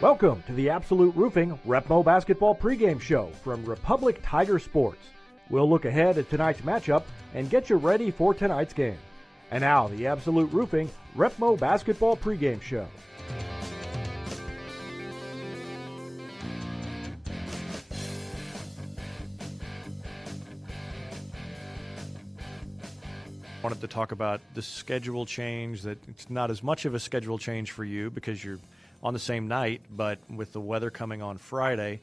Welcome to the Absolute Roofing Repmo Basketball pregame show from Republic Tiger Sports. We'll look ahead at tonight's matchup and get you ready for tonight's game. And now, the Absolute Roofing Repmo Basketball pregame show. Wanted to talk about the schedule change, that it's not as much of a schedule change for you because you're on the same night, but with the weather coming on Friday,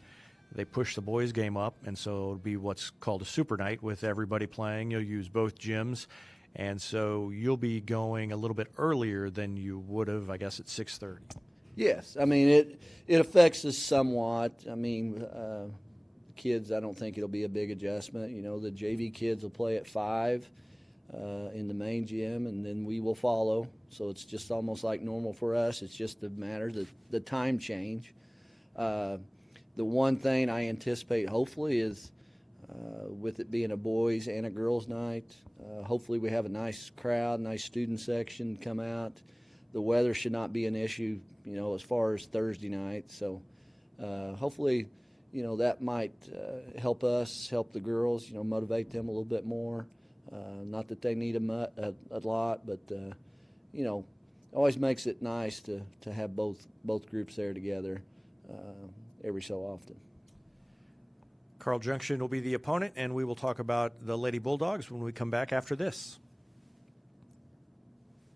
they pushed the boys' game up, and so it'll be what's called a super night with everybody playing. You'll use both gyms, and so you'll be going a little bit earlier than you would have, I guess, at 6:30. Yes, I mean, it affects us somewhat. I mean, kids, I don't think it'll be a big adjustment. You know, the JV kids will play at 5 in the main gym, and then we will follow. So it's just almost like normal for us. It's just a matter of the time change. The one thing I anticipate, hopefully, is with it being a boys' and a girls' night, hopefully we have a nice crowd, nice student section come out. The weather should not be an issue, you know, as far as Thursday night. So hopefully, you know, that might help us, help the girls, you know, motivate them a little bit more. Not that they need a lot, but, you know, always makes it nice to have both groups there together every so often. Carl Junction will be the opponent, and we will talk about the Lady Bulldogs when we come back after this.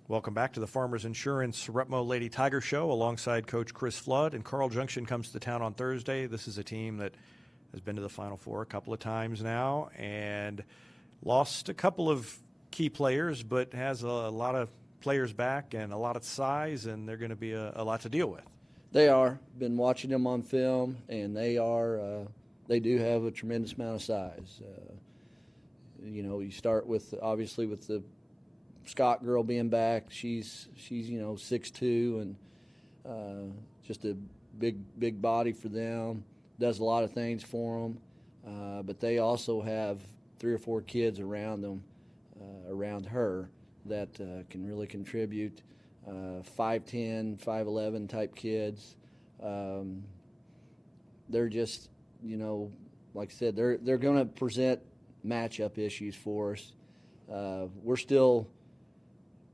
Welcome back to the Farmers Insurance Repmo Lady Tiger Show alongside Coach Chris Flood. And Carl Junction comes to town on Thursday. This is a team that has been to the Final Four a couple of times now and lost a couple of key players, but has a lot of players back and a lot of size, and they're going to be a lot to deal with. They are. Been watching them on film, and they do have a tremendous amount of size. You know, you start with, obviously, with the Scott girl being back. She's you know, 6'2", and just a big body for them. Does a lot of things for them. But they also have 3 or 4 kids around them, around her, that can really contribute. 5'10", 5'11" type kids. They're just, you know, like I said, they're going to present matchup issues for us. We're still,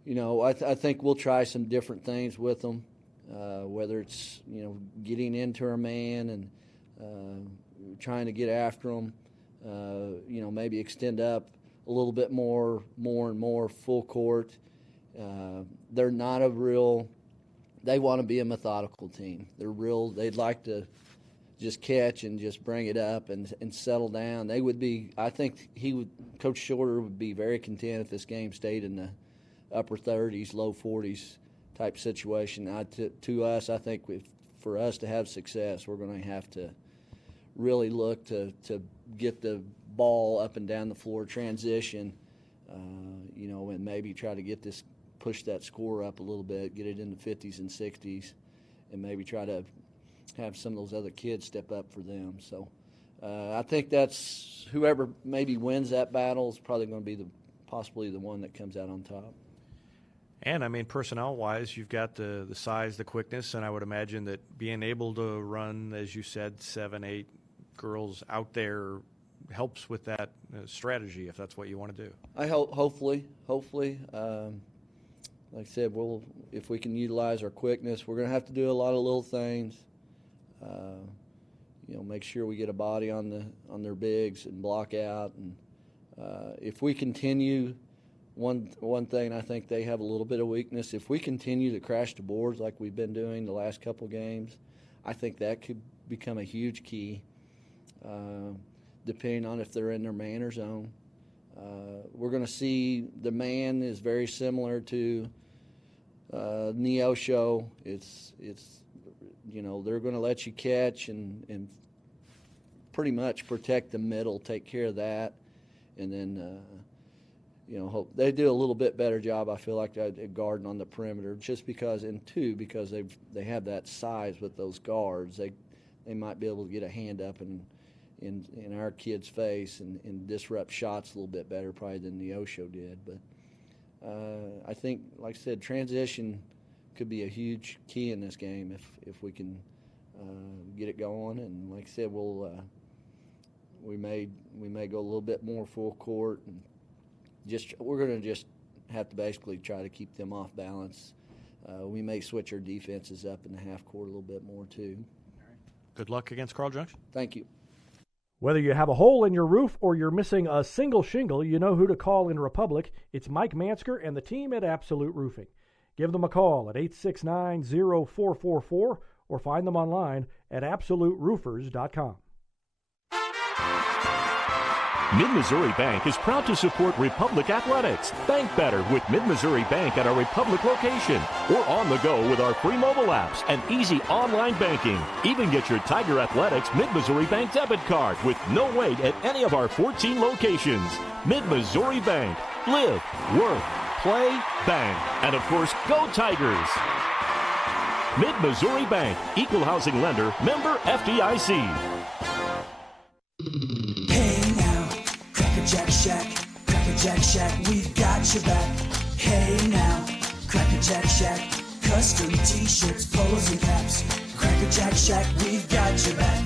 you know, I think we'll try some different things with them, whether it's, you know, getting into our man and trying to get after them. You know, maybe extend up a little bit more and more full court. They're not they want to be a methodical team. They'd like to just catch and just bring it up and settle down. I think Coach Shorter would be very content if this game stayed in the upper 30s, low 40s type situation. To us, I think for us to have success, we're going to have to really look to get the ball up and down the floor, transition, you know, and maybe try to push that score up a little bit, get it in the 50s and 60s, and maybe try to have some of those other kids step up for them. So I think that's whoever maybe wins that battle is probably going to be possibly the one that comes out on top. And, I mean, personnel-wise, you've got the size, the quickness, and I would imagine that being able to run, as you said, 7, 8 girls out there helps with that strategy, if that's what you want to do. I hopefully. Like I said, if we can utilize our quickness, we're going to have to do a lot of little things. You know, make sure we get a body on their bigs and block out. And if we continue, one thing I think they have a little bit of weakness. If we continue to crash the boards like we've been doing the last couple games, I think that could become a huge key. Depending on if they're in their man or zone. We're going to see the man is very similar to Neo show. It's you know, they're going to let you catch and pretty much protect the middle, take care of that, and then you know, hope they do a little bit better job. I feel like at guarding on the perimeter, just because, and two, because they have that size with those guards. They might be able to get a hand up in our kid's face and disrupt shots a little bit better probably than the Osho did. But I think, like I said, transition could be a huge key in this game if we can get it going. And like I said, we may go a little bit more full court, and we're going to just have to basically try to keep them off balance. We may switch our defenses up in the half court a little bit more too. Good luck against Carl Junction. Thank you. Whether you have a hole in your roof or you're missing a single shingle, you know who to call in Republic. It's Mike Mansker and the team at Absolute Roofing. Give them a call at 869-0444 or find them online at absoluteroofers.com. Mid-Missouri Bank is proud to support Republic Athletics. Bank better with Mid-Missouri Bank at our Republic location or on the go with our free mobile apps and easy online banking. Even get your Tiger Athletics Mid-Missouri Bank debit card with no wait at any of our 14 locations. Mid-Missouri Bank. Live, work, play, bank. And of course, go Tigers! Mid-Missouri Bank. Equal housing lender. Member FDIC. Jack Shack, Cracker Jack Shack, we've got your back. Hey now, Cracker Jack Shack, custom t-shirts, polos and caps. Cracker Jack Shack, we've got your back.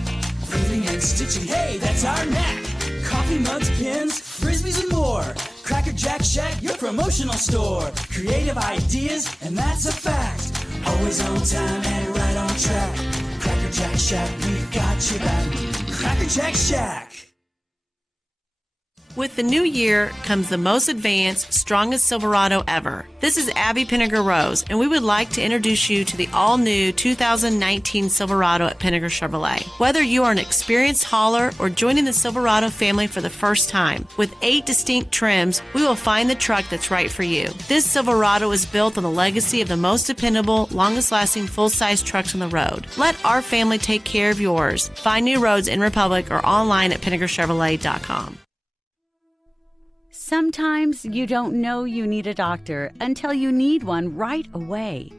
Printing and stitching, hey, that's our knack. Coffee mugs, pins, frisbees and more. Cracker Jack Shack, your promotional store. Creative ideas, and that's a fact. Always on time and right on track. Cracker Jack Shack, we've got your back. Cracker Jack Shack. With the new year comes the most advanced, strongest Silverado ever. This is Abby Pinniger Rose, and we would like to introduce you to the all-new 2019 Silverado at Pinniger Chevrolet. Whether you are an experienced hauler or joining the Silverado family for the first time, with 8 distinct trims, we will find the truck that's right for you. This Silverado is built on the legacy of the most dependable, longest-lasting full-size trucks on the road. Let our family take care of yours. Find new roads in Republic or online at PinnigerChevrolet.com. Sometimes you don't know you need a doctor until you need one right away.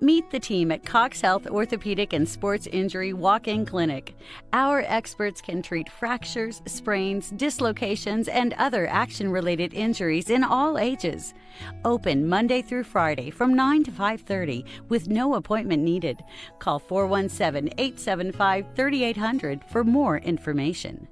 Meet the team at Cox Health Orthopedic and Sports Injury Walk-In Clinic. Our experts can treat fractures, sprains, dislocations, and other action-related injuries in all ages. Open Monday through Friday from 9 to 5:30 with no appointment needed. Call 417-875-3800 for more information.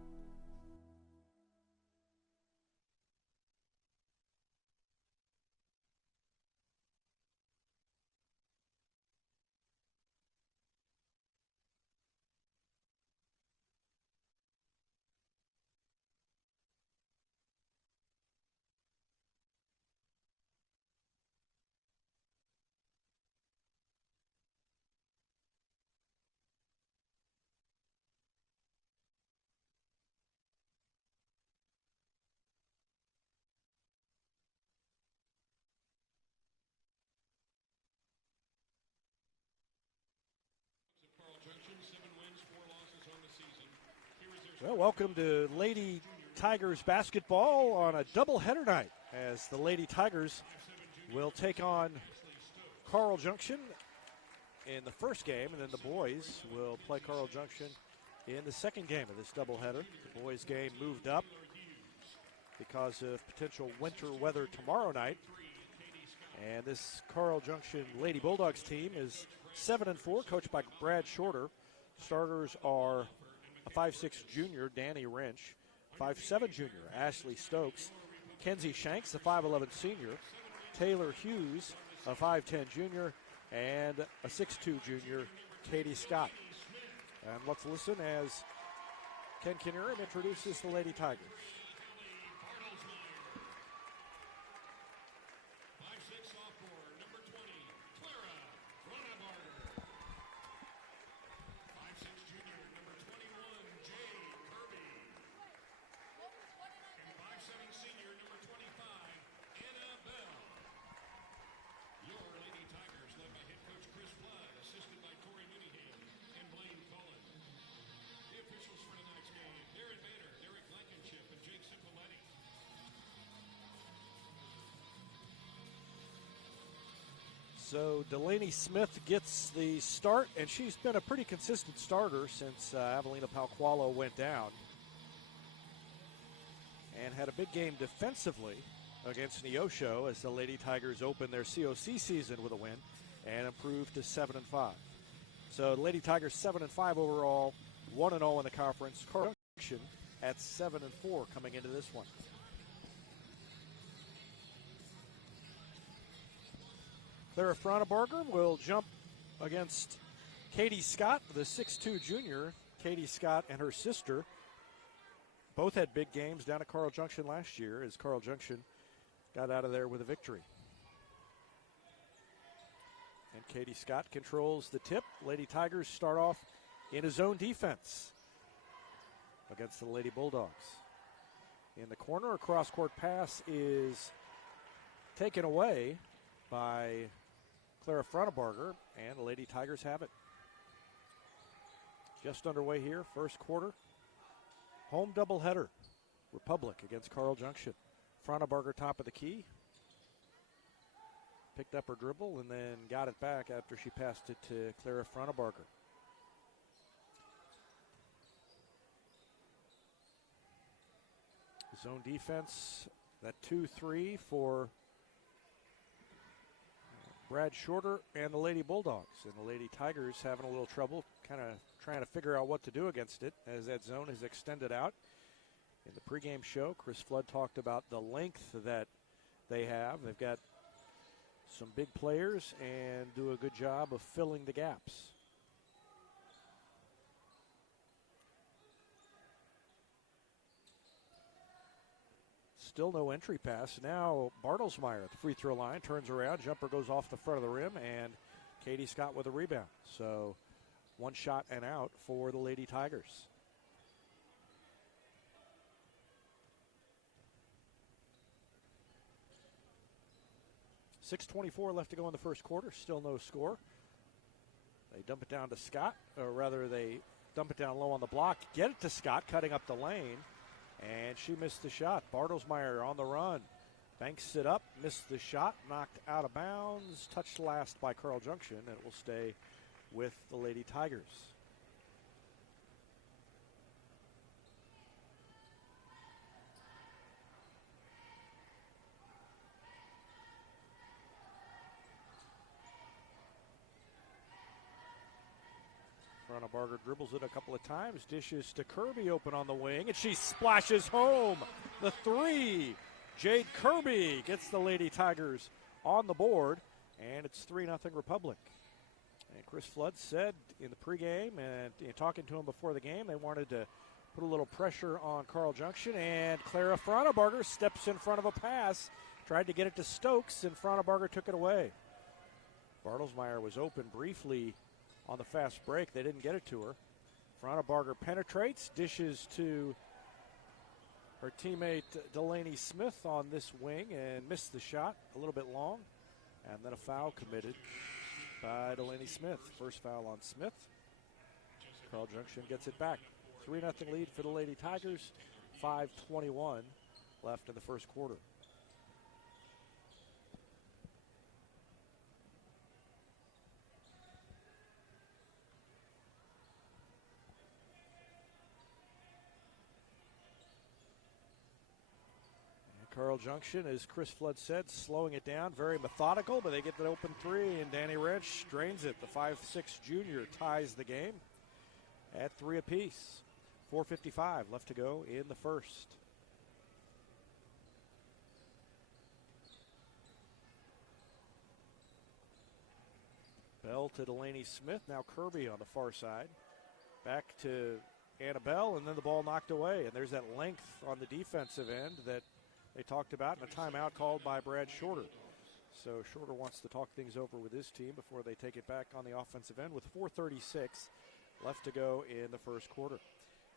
Well, welcome to Lady Tigers basketball on a doubleheader night as the Lady Tigers will take on Carl Junction in the first game, and then the boys will play Carl Junction in the second game of this doubleheader. The boys' game moved up because of potential winter weather tomorrow night. And this Carl Junction Lady Bulldogs team is 7-4, coached by Brad Shorter. Starters are a 5'6" junior, Danny Wrench, 5'7" junior, Ashley Stokes, Kenzie Shanks, a 5'11" senior, Taylor Hughes, a 5'10" junior, and a 6'2" junior, Katie Scott. And let's listen as Ken Kinnear introduces the Lady Tigers. So Delaney Smith gets the start, and she's been a pretty consistent starter since Avelina Palqualo went down. And had a big game defensively against Neosho as the Lady Tigers opened their COC season with a win and improved to 7-5. So the Lady Tigers 7-5 overall, 1-0 in the conference. Carl Junction at 7-4 coming into this one. Clara Frauenbarger will jump against Katie Scott, the 6'2 junior. Katie Scott and her sister both had big games down at Carl Junction last year as Carl Junction got out of there with a victory. And Katie Scott controls the tip. Lady Tigers start off in a zone defense against the Lady Bulldogs. In the corner, a cross-court pass is taken away by Clara Frauenbarger, and the Lady Tigers have it. Just underway here, first quarter. Home doubleheader. Republic against Carl Junction. Frauenbarger top of the key. Picked up her dribble and then got it back after she passed it to Clara Frauenbarger. Zone defense, that 2-3 for Brad Shorter and the Lady Bulldogs. And the Lady Tigers having a little trouble kind of trying to figure out what to do against it as that zone is extended out. In the pregame show, Chris Flood talked about the length that they have. They've got some big players and do a good job of filling the gaps. Still no entry pass. Now Bartlesmeyer at the free throw line, turns around, jumper goes off the front of the rim, and Katie Scott with a rebound. So one shot and out for the Lady Tigers. .6:24 left to go in the first quarter. Still no score. They dump it down to Scott, or rather they dump it down low on the block. Get it to Scott, cutting up the lane, and she missed the shot. Bartlesmeyer on the run. Banks it up, missed the shot, knocked out of bounds. Touched last by Carl Junction, and it will stay with the Lady Tigers. Frauenbarger dribbles it a couple of times, dishes to Kirby open on the wing, and she splashes home the three. Jade Kirby gets the Lady Tigers on the board, and it's 3-0 Republic. And Chris Flood said in the pregame and talking to him before the game, they wanted to put a little pressure on Carl Junction, and Clara Frauenbarger steps in front of a pass, tried to get it to Stokes, and Frauenbarger took it away. Bartlesmeyer was open briefly on the fast break. They didn't get it to her. Frauenbarger penetrates, dishes to her teammate Delaney Smith on this wing and missed the shot a little bit long. And then a foul committed by Delaney Smith. First foul on Smith. Carl Junction gets it back. 3-0 lead for the Lady Tigers. 5:21 left in the first quarter. Carl Junction, as Chris Flood said, slowing it down, very methodical, but they get the open three, and Danny Wrench drains it. The 5'6 junior ties the game at 3 apiece. 4:55 left to go in the first. Bell to Delaney Smith, now Kirby on the far side. Back to Annabelle, and then the ball knocked away, and there's that length on the defensive end that they talked about, and a timeout called by Brad Shorter. So Shorter wants to talk things over with his team before they take it back on the offensive end with 4:36 left to go in the first quarter.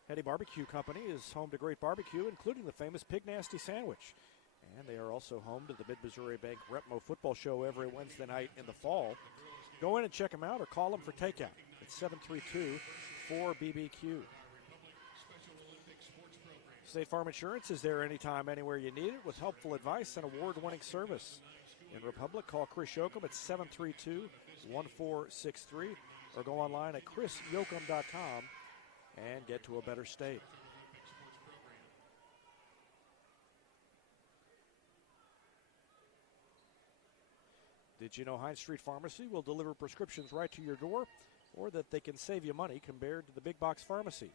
Hetty Barbecue Company is home to great barbecue, including the famous Pig Nasty Sandwich. And they are also home to the Mid-Missouri Bank Repmo Football Show every Wednesday night in the fall. Go in and check them out or call them for takeout. It's 732-4BBQ. State Farm Insurance is there anytime, anywhere you need it with helpful advice and award-winning service. In Republic, call Chris Yoakum at 732-1463 or go online at chrisyoakum.com and get to a better state. Did you know Hines Street Pharmacy will deliver prescriptions right to your door? or that they can save you money compared to the big box pharmacies.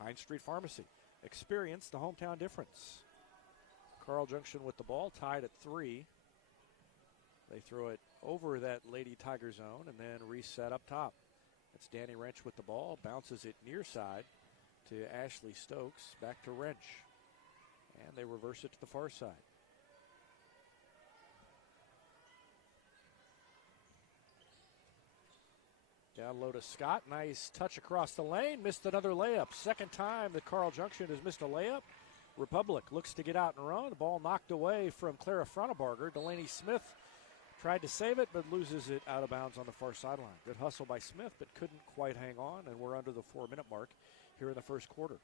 Hines Street Pharmacy. Experience the hometown difference. Carl Junction with the ball, tied at 3. They throw it over that Lady Tiger zone and then reset up top. It's Danny Wrench with the ball, bounces it near side to Ashley Stokes, back to Wrench. And they reverse it to the far side. Down low to Scott. Nice touch across the lane. Missed another layup. Second time that Carl Junction has missed a layup. Republic looks to get out and run. The ball knocked away from Clara Frontebarger. Delaney Smith tried to save it, but loses it out of bounds on the far sideline. Good hustle by Smith, but couldn't quite hang on, and we're under the 4-minute mark here in the first quarter.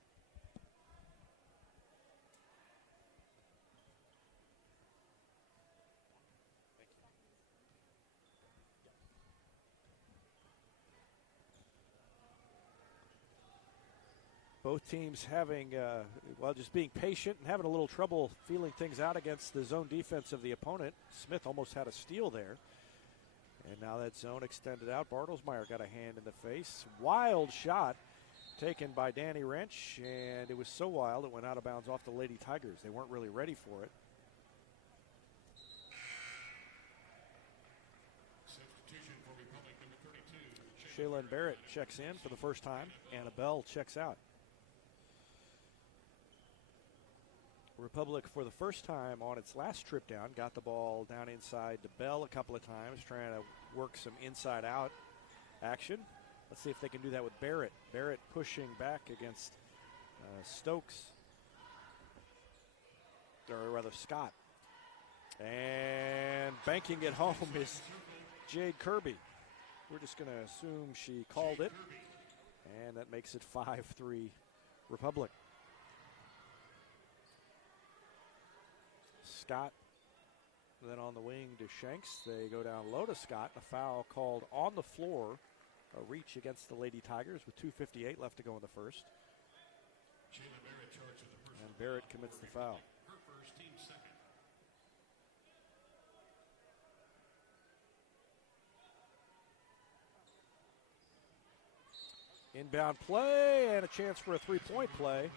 Both teams having, just being patient and having a little trouble feeling things out against the zone defense of the opponent. Smith almost had a steal there. And now that zone extended out. Bartlesmeyer got a hand in the face. Wild shot taken by Danny Wrench, and it was so wild it went out of bounds off the Lady Tigers. They weren't really ready for it. Substitution for Republic, number 32. Shaylin Barrett checks in for the first time. Anna Bell checks out. Republic, for the first time on its last trip down, got the ball down inside to Bell a couple of times, trying to work some inside-out action. Let's see if they can do that with Barrett. Barrett pushing back against Stokes, or rather Scott. And banking it home is Jade Kirby. We're just going to assume she called it, and that makes it 5-3 Republic. Scott then on the wing to Shanks. They go down low to Scott. A foul called on the floor. A reach against the Lady Tigers with 2:58 left to go in the first. And Barrett commits the foul. Her first, team second. Inbound play and a chance for a three-point play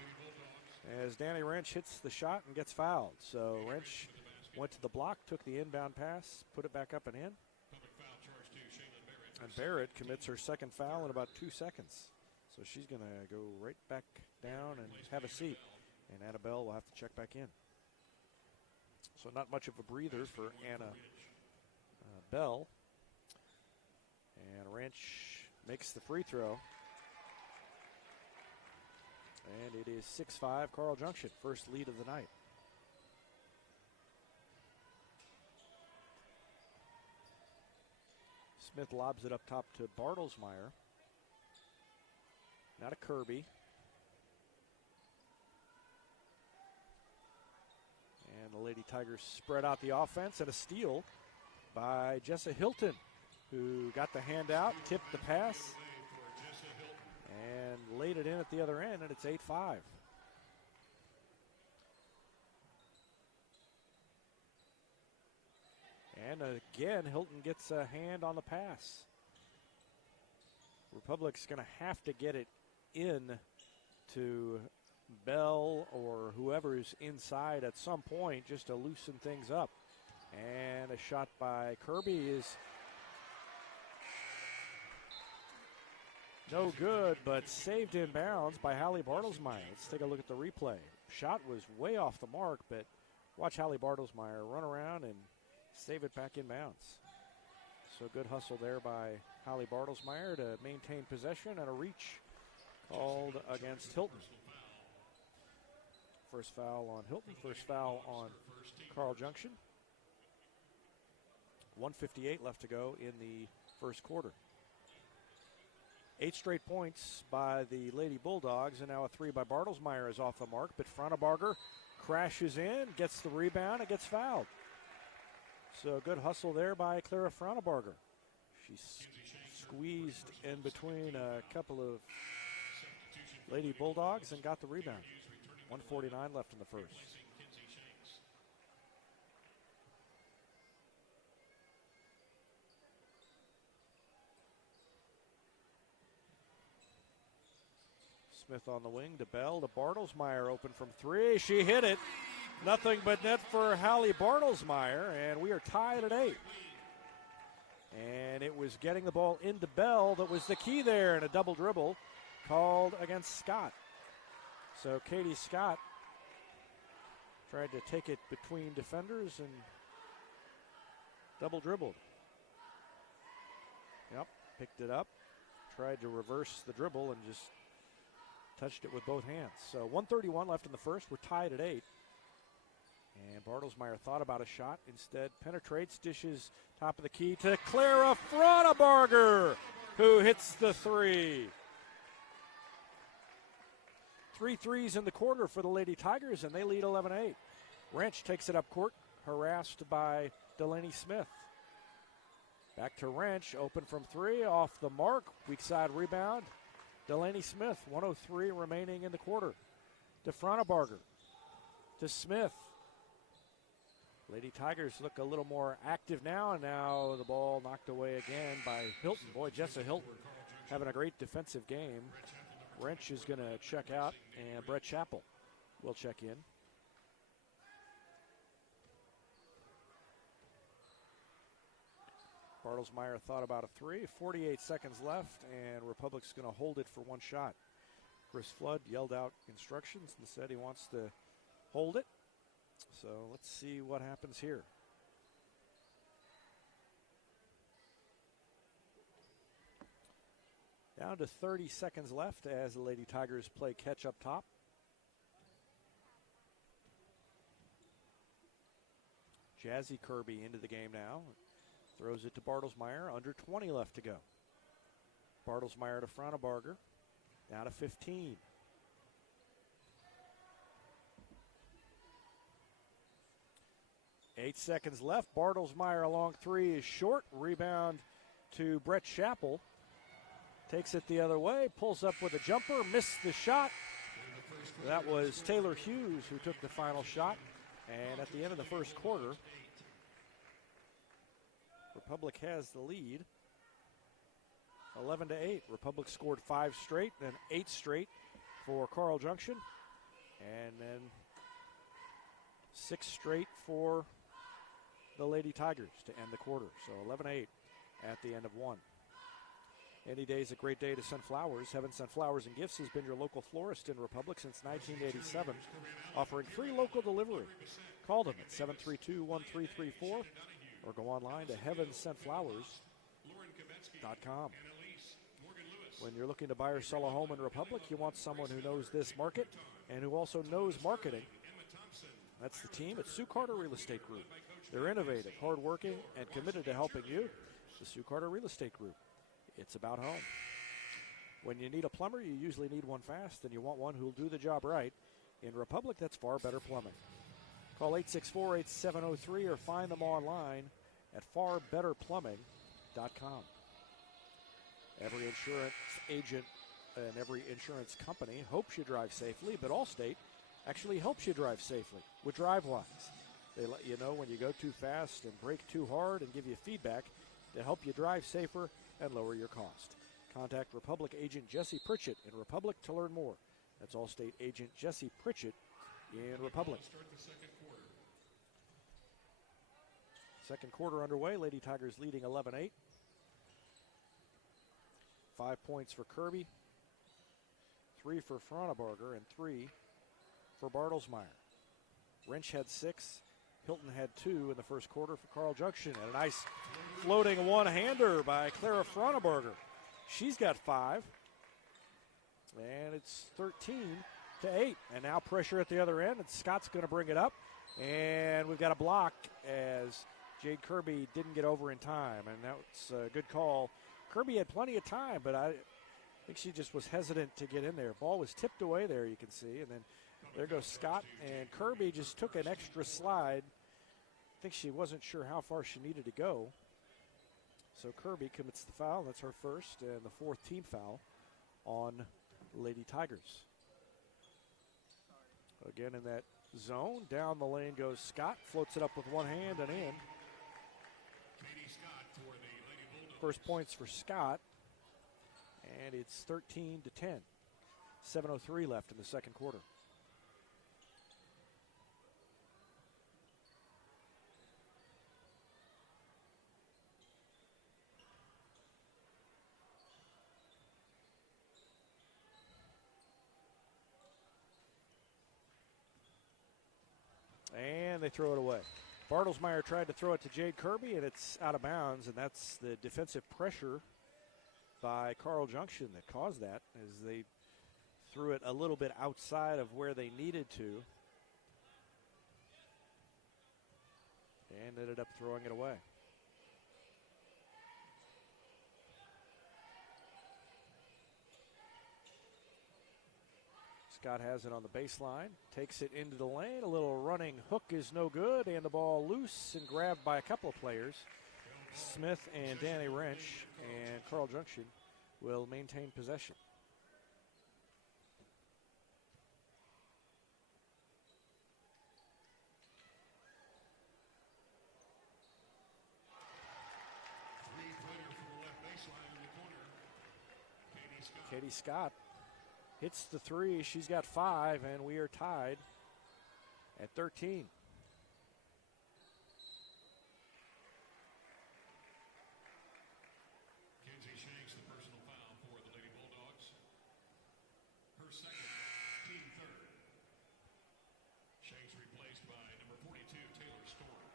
as Danny Wrench hits the shot and gets fouled. So Wrench went to the block, took the inbound pass, put it back up and in. And Barrett commits her second foul in about 2 seconds. So she's going to go right back down and have a seat. And Annabelle will have to check back in. So not much of a breather for Anna Bell. And Wrench makes the free throw. And it is 6-5 Carl Junction, first lead of the night. Smith lobs it up top to Bartlesmeyer. Now to Kirby. And the Lady Tigers spread out the offense, and a steal by Jessa Hilton, who got the handout, tipped the pass, and laid it in at the other end, and it's 8-5. And again, Hilton gets a hand on the pass. Republic's going to have to get it in to Bell or whoever's inside at some point just to loosen things up. And a shot by Kirby is no good, but saved in bounds by Hallie Bartlesmeyer. Let's take a look at the replay. Shot was way off the mark, but watch Hallie Bartlesmeyer run around and save it back in bounds. So good hustle there by Hallie Bartlesmeyer to maintain possession, and a reach called against Hilton. First foul on Hilton, first foul on Carl Junction. 1:58 left to go in the first quarter. 8 straight points by the Lady Bulldogs, and now a three by Bartlesmeyer is off the mark, but Frontebarger crashes in, gets the rebound, and gets fouled. So good hustle there by Clara Frontebarger. She squeezed in between a couple of Lady Bulldogs and got the rebound. 1:49 left in the first. Smith on the wing to Bell to Bartlesmeyer, open from three. She hit it. Nothing but net for Hallie Bartlesmeyer, and we are tied at 8. And it was getting the ball into Bell that was the key there, and a double dribble called against Scott. So Katie Scott tried to take it between defenders and double dribbled. Yep, picked it up, tried to reverse the dribble and just touched it with both hands. So 1:31 left in the first. We're tied at 8. And Bartlesmeyer thought about a shot. Instead, penetrates, dishes top of the key to Clara Fraunebarger, who hits the three. 3 threes in the quarter for the Lady Tigers, and they lead 11-8. Wrench takes it up court, harassed by Delaney Smith. Back to Wrench, open from three, off the mark, weak side rebound. Delaney Smith, 1:03 remaining in the quarter. To Fraunebarger, to Smith. Lady Tigers look a little more active now, and now the ball knocked away again by Hilton. Boy, Jessa Hilton having a great defensive game. Wrench is going to check out, and Brett Chappell will check in. Bartlesmeyer thought about a three. 48 seconds left, and Republic's going to hold it for one shot. Chris Flood yelled out instructions and said he wants to hold it. So let's see what happens here. Down to 30 seconds left as the Lady Tigers play catch up top. Jazzy Kirby into the game now. Throws it to Bartlesmeyer. Under 20 left to go. Bartlesmeyer to Fraunebarger. Down to 15. Eight seconds left. Bartlesmeyer along three is short. Rebound to Brett Chappell. Takes it the other way. Pulls up with a jumper. Missed the shot. That was Taylor Hughes who took the final shot. And at the end of the first quarter, Republic has the lead. 11-8. Republic scored 5 straight, then 8 straight for Carl Junction. And then 6 straight for the Lady Tigers to end the quarter. So 11-8 at the end of one. Any day is a great day to send flowers. Heaven Sent Flowers and Gifts has been your local florist in Republic since 1987, offering free local delivery. Call them at 732-1334 or go online to heavensentflowers.com. When you're looking to buy or sell a home in Republic, you want someone who knows this market and who also knows marketing. That's the team at Sue Carter Real Estate Group. They're innovative, hardworking, and committed to helping you. The Sue Carter Real Estate Group. It's about home. When you need a plumber, you usually need one fast, and you want one who'll do the job right. In Republic, that's Far Better Plumbing. Call 864-8703 or find them online at farbetterplumbing.com. Every insurance agent and every insurance company hopes you drive safely, but Allstate actually helps you drive safely with DriveWise. They let you know when you go too fast and brake too hard and give you feedback to help you drive safer and lower your cost. Contact Republic agent Jesse Pritchett in Republic to learn more. That's Allstate agent Jesse Pritchett in Republic. Second quarter underway. Lady Tigers leading 11-8. 5 points for Kirby, 3 for Fraunebarger, and 3 for Bartlesmeyer. Wrench had 6. Hilton had 2 in the first quarter for Carl Junction. And a nice floating one-hander by Clara Fraunebarger. She's got 5. And it's 13-8. And now pressure at the other end, and Scott's going to bring it up. And we've got a block as Jade Kirby didn't get over in time. And that's a good call. Kirby had plenty of time, but I think she just was hesitant to get in there. Ball was tipped away there, you can see. And then there goes Scott, and Kirby just took an extra slide. I think she wasn't sure how far she needed to go. So Kirby commits the foul. That's her first and the 4th team foul on Lady Tigers. Again in that zone. Down the lane goes Scott. Floats it up with one hand and in. First points for Scott. And it's 13-10. 7:03 left in the second quarter. And they throw it away. Bartlesmeyer tried to throw it to Jade Kirby, and it's out of bounds, and that's the defensive pressure by Carl Junction that caused that, as they threw it a little bit outside of where they needed to and ended up throwing it away. Scott has it on the baseline, takes it into the lane. A little running hook is no good, and the ball loose and grabbed by a couple of players. Smith and Danny Wrench, and Carl Junction will maintain possession. Katie Scott hits the three. She's got 5, and we are tied at 13. Kenzie Shanks, the personal foul for the Lady Bulldogs. Her second, team third. Shanks replaced by number 42, Taylor Story.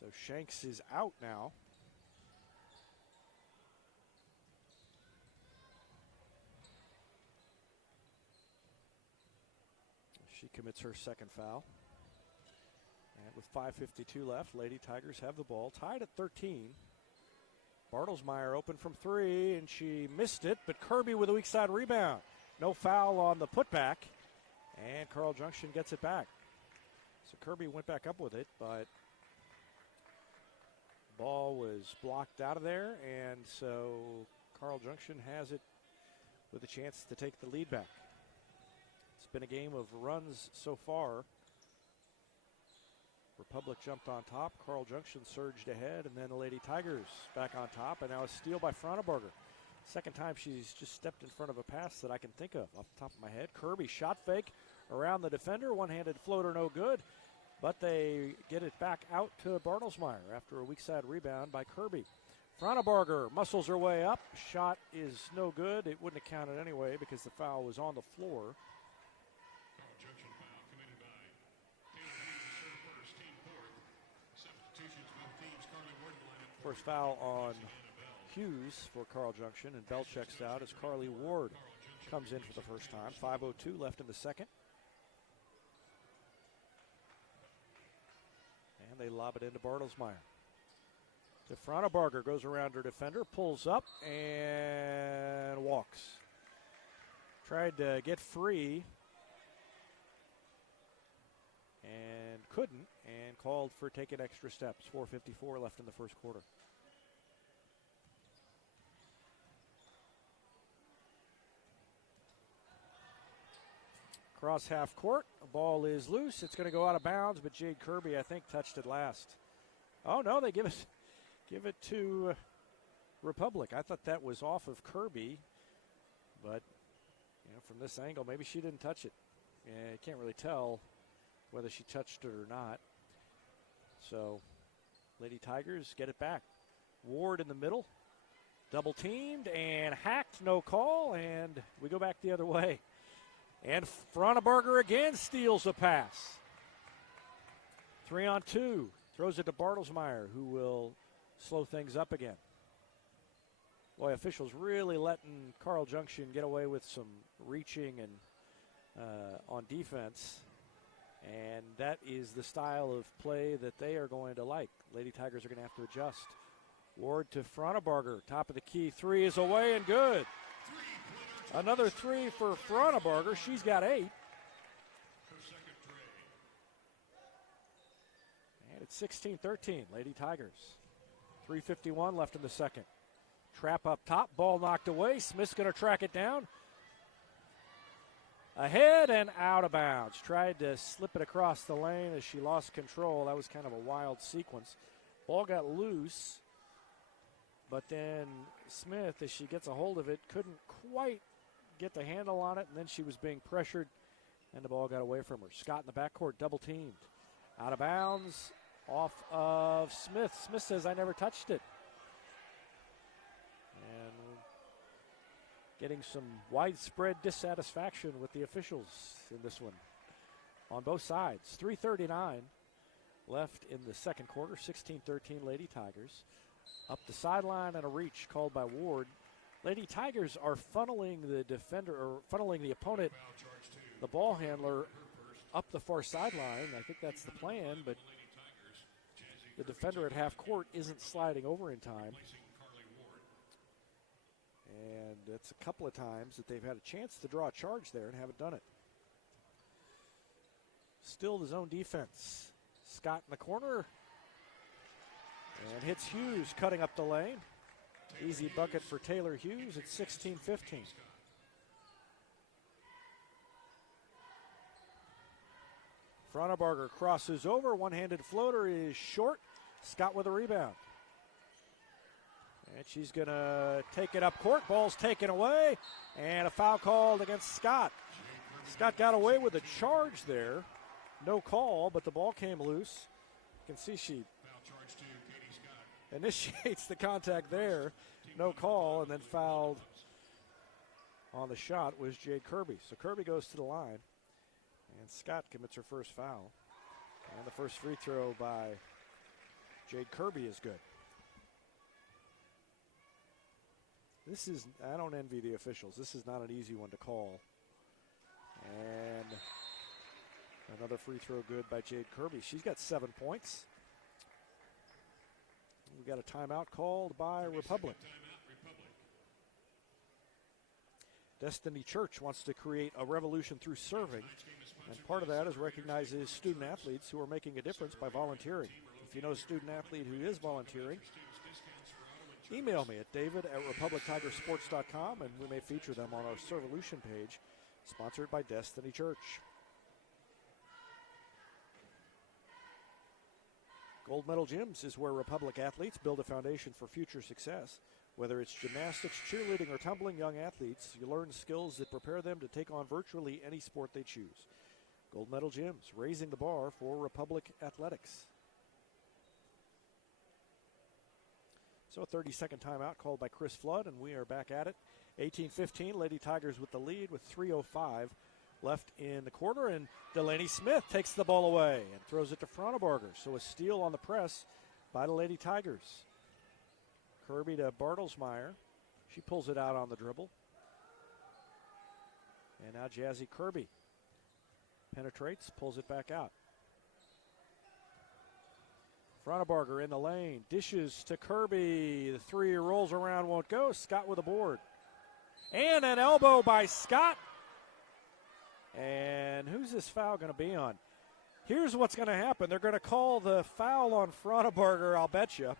So Shanks is out now. She commits her second foul. And with 5:52 left, Lady Tigers have the ball, tied at 13. Bartlesmeyer open from 3, and she missed it, but Kirby with a weak side rebound. No foul on the putback, and Carl Junction gets it back. So Kirby went back up with it, but ball was blocked out of there, and so Carl Junction has it with a chance to take the lead back. It's been a game of runs so far. Republic jumped on top. Carl Junction surged ahead, and then the Lady Tigers back on top, and now a steal by Frauenberger. Second time she's just stepped in front of a pass that I can think of off the top of my head. Kirby shot fake around the defender. One-handed floater, no good. But they get it back out to Bartlesmeyer after a weak side rebound by Kirby. Frauenberger muscles her way up. Shot is no good. It wouldn't have counted anyway because the foul was on the floor. Carl Junction foul committed by Taylor Hughes, serve first, team fourth. Substitutions both teams. Carly Ward line up. First foul on Hughes for Carl Junction, and Bell checks out as Carly Ward comes in for the first time. 5:02 left in the second. And they lob it into Bartlesmeyer. The Frauenberger goes around her defender, pulls up, and walks. Tried to get free and couldn't, and called for taking extra steps. 4:54 left in the first quarter. Cross half court, the ball is loose. It's going to go out of bounds, but Jade Kirby, I think, touched it last. Oh no, they give it to Republic. I thought that was off of Kirby, but from this angle, maybe she didn't touch it. Yeah, you can't really tell whether she touched it or not. So, Lady Tigers get it back. Ward in the middle, double teamed and hacked, no call, and we go back the other way. And Frauenberger again steals a pass. 3-on-2. Throws it to Bartlesmeyer, who will slow things up again. Boy, officials really letting Carl Junction get away with some reaching and on defense. And that is the style of play that they are going to like. Lady Tigers are going to have to adjust. Ward to Frauenberger. Top of the key. 3 is away and good. Another 3 for Frauenberger. She's got 8. And it's 16-13, Lady Tigers. 3:51 left in the second. Trap up top, ball knocked away. Smith's going to track it down. Ahead and out of bounds. Tried to slip it across the lane as she lost control. That was kind of a wild sequence. Ball got loose, But then Smith, as she gets a hold of it, couldn't quite get the handle on it, and then she was being pressured, and the ball got away from her. Scott in the backcourt, double teamed. Out of bounds, off of Smith. Smith says, I never touched it. And getting some widespread dissatisfaction with the officials in this one on both sides. 3:39 left in the second quarter, 16-13 Lady Tigers. Up the sideline and a reach called by Ward. Lady Tigers are funneling the opponent, the ball handler, up the far sideline. I think that's the plan, but the defender at half court isn't sliding over in time. And it's a couple of times that they've had a chance to draw a charge there and haven't done it. Still the zone defense. Scott in the corner. And hits Hughes cutting up the lane. Easy bucket for Taylor Hughes at 16-15. Fronabarger crosses over. One-handed floater is short. Scott with a rebound. And she's going to take it up court. Ball's taken away. And a foul called against Scott. Scott got away with a charge there. No call, but the ball came loose. You can see she initiates the contact there. No call, and then fouled on the shot was Jade Kirby. So Kirby goes to the line, and Scott commits her first foul. And the first free throw by Jade Kirby is good. I don't envy the officials. This is not an easy one to call. And another free throw good by Jade Kirby. She's got 7 points. We've got a timeout called by Republic. Destiny Church wants to create a revolution through serving, and part of that is recognizes student athletes who are making a difference by volunteering. If you know a student athlete who is volunteering, email me at david@republictigersports.com, and we may feature them on our Servolution page, sponsored by Destiny Church. Gold Medal Gyms is where Republic athletes build a foundation for future success. Whether it's gymnastics, cheerleading, or tumbling, young athletes, you learn skills that prepare them to take on virtually any sport they choose. Gold Medal Gyms, raising the bar for Republic athletics. So a 30-second timeout called by Chris Flood, and we are back at it. 18-15, Lady Tigers with the lead with 3:05 left in the quarter, and Delaney Smith takes the ball away and throws it to Fronabarger. So a steal on the press by the Lady Tigers. Kirby to Bartlesmeyer. She pulls it out on the dribble. And now Jazzy Kirby penetrates, pulls it back out. Fronabarger in the lane, dishes to Kirby. The three rolls around, won't go. Scott with a board. And an elbow by Scott. And who's this foul going to be on? Here's what's going to happen. They're going to call the foul on Fronabarger, I'll bet you.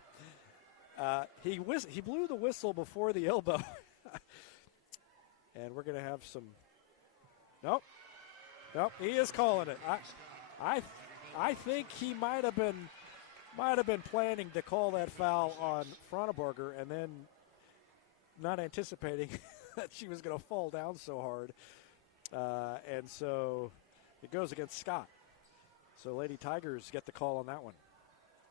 He blew the whistle before the elbow. And we're going to have some. Nope, he is calling it. I think he might have been planning to call that foul on Fronabarger and then not anticipating that she was going to fall down so hard. And so it goes against Scott. So Lady Tigers get the call on that one.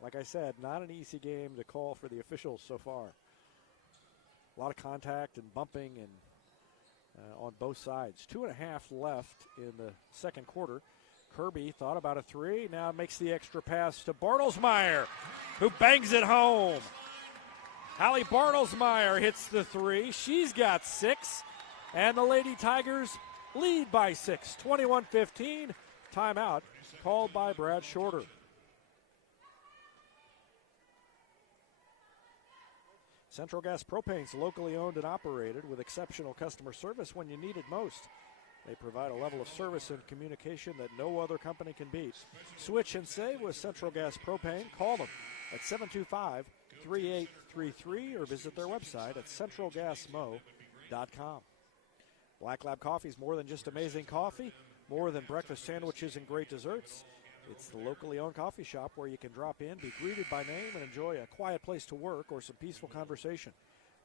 Like I said, not an easy game to call for the officials so far. A lot of contact and bumping and on both sides. 2.5 left in the second quarter. Kirby thought about a three, now makes the extra pass to Bartlesmeyer, who bangs it home. Hallie Bartlesmeyer hits the three. She's got 6, and the Lady Tigers lead by 6, 21-15. Timeout called by Brad Shorter. Central Gas Propane's locally owned and operated with exceptional customer service when you need it most. They provide a level of service and communication that no other company can beat. Switch and save with Central Gas Propane. Call them at 725-3833 or visit their website at centralgasmo.com. Black Lab Coffee is more than just amazing coffee, more than breakfast sandwiches and great desserts. It's the locally owned coffee shop where you can drop in, be greeted by name, and enjoy a quiet place to work or some peaceful conversation.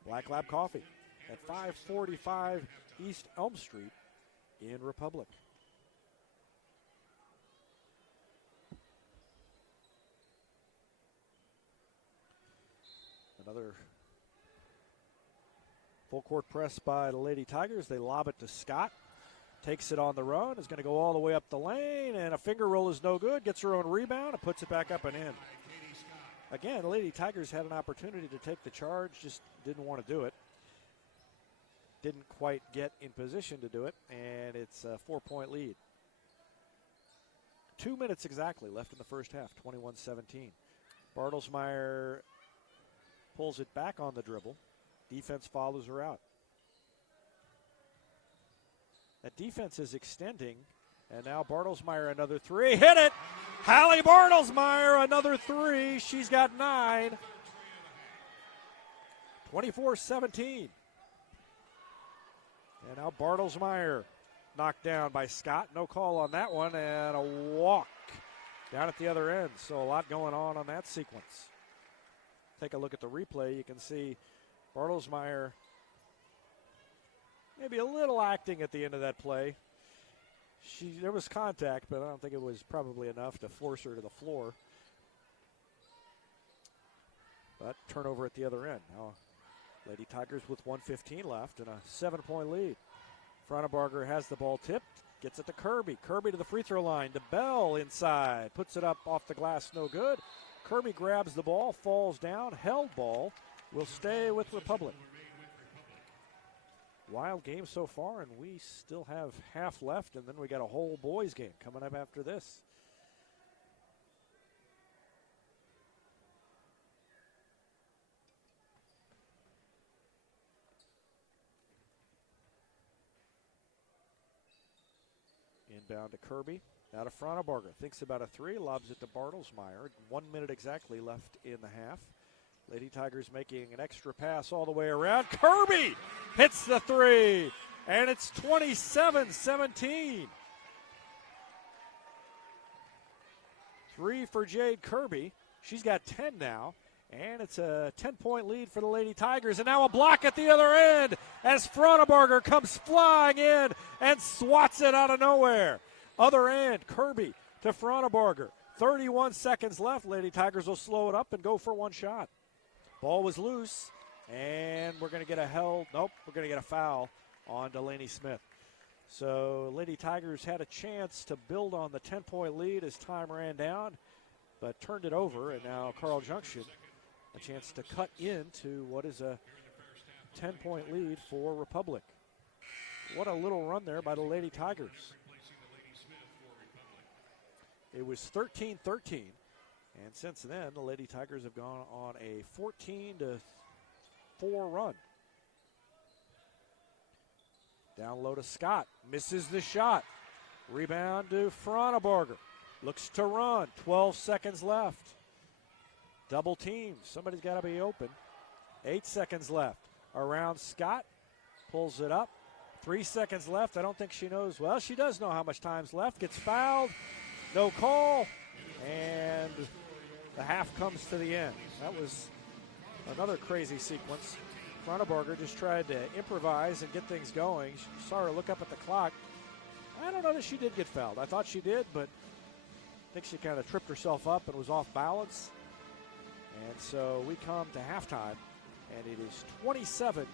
Black Lab Coffee at 545 East Elm Street in Republic. Another full court press by the Lady Tigers. They lob it to Scott. Takes it on the run, is going to go all the way up the lane, and a finger roll is no good. Gets her own rebound and puts it back up and in. Again, the Lady Tigers had an opportunity to take the charge, just didn't want to do it. Didn't quite get in position to do it, and it's a 4-point lead. 2 minutes exactly left in the first half, 21-17. Bartlesmeyer pulls it back on the dribble. Defense follows her out. That defense is extending, and now Bartlesmeyer another three. Hit it! Hallie Bartlesmeyer another three. She's got 9. 24-17. And now Bartlesmeyer knocked down by Scott. No call on that one, and a walk down at the other end. So a lot going on that sequence. Take a look at the replay. You can see Bartlesmeyer maybe a little acting at the end of that play. There was contact, but I don't think it was probably enough to force her to the floor. But turnover at the other end. Now, Lady Tigers with 1:15 left and a 7-point lead. Fronabarger has the ball tipped, gets it to Kirby. Kirby to the free throw line. To Bell inside, puts it up off the glass, no good. Kirby grabs the ball, falls down, held ball, will stay with Republic. Wild game so far, and we still have half left, and then we got a whole boys game coming up after this. Inbound to Kirby. Now to Fronabarger. Thinks about a three, lobs it to Bartlesmeyer. 1 minute exactly left in the half. Lady Tigers making an extra pass all the way around. Kirby hits the three, and it's 27-17. 3 for Jade Kirby. She's got 10 now, and it's a 10-point lead for the Lady Tigers. And now a block at the other end as Fronabarger comes flying in and swats it out of nowhere. Other end, Kirby to Fronabarger. 31 seconds left. Lady Tigers will slow it up and go for one shot. Ball was loose, and we're going to get we're going to get a foul on Delaney Smith. So Lady Tigers had a chance to build on the 10-point lead as time ran down, but turned it over, and now Carl Junction a chance to cut into what is a 10-point lead for Republic. What a little run there by the Lady Tigers. It was 13-13. And since then, the Lady Tigers have gone on a 14-4 run. Down low to Scott. Misses the shot. Rebound to Fronabarger. Looks to run. 12 seconds left. Double team. Somebody's got to be open. 8 seconds left. Around Scott. Pulls it up. 3 seconds left. I don't think she knows. Well, she does know how much time's left. Gets fouled. No call. And the half comes to the end. That was another crazy sequence. Fronabarger just tried to improvise and get things going. She saw her look up at the clock. I don't know that she did get fouled. I thought she did, but I think she kind of tripped herself up and was off balance. And so we come to halftime, and it is 27-17.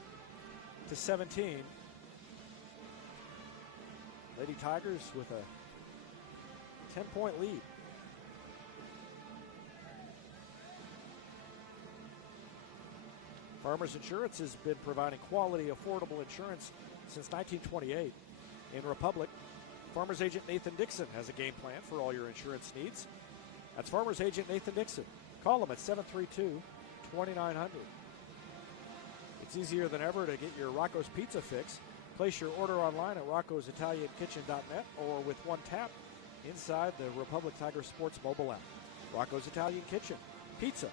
Lady Tigers with a 10-point lead. Farmers Insurance has been providing quality, affordable insurance since 1928. In Republic, Farmers Agent Nathan Dixon has a game plan for all your insurance needs. That's Farmers Agent Nathan Dixon. Call him at 732-2900. It's easier than ever to get your Rocco's Pizza fix. Place your order online at roccositaliankitchen.net or with one tap inside the Republic Tiger Sports mobile app. Rocco's Italian Kitchen. Pizza,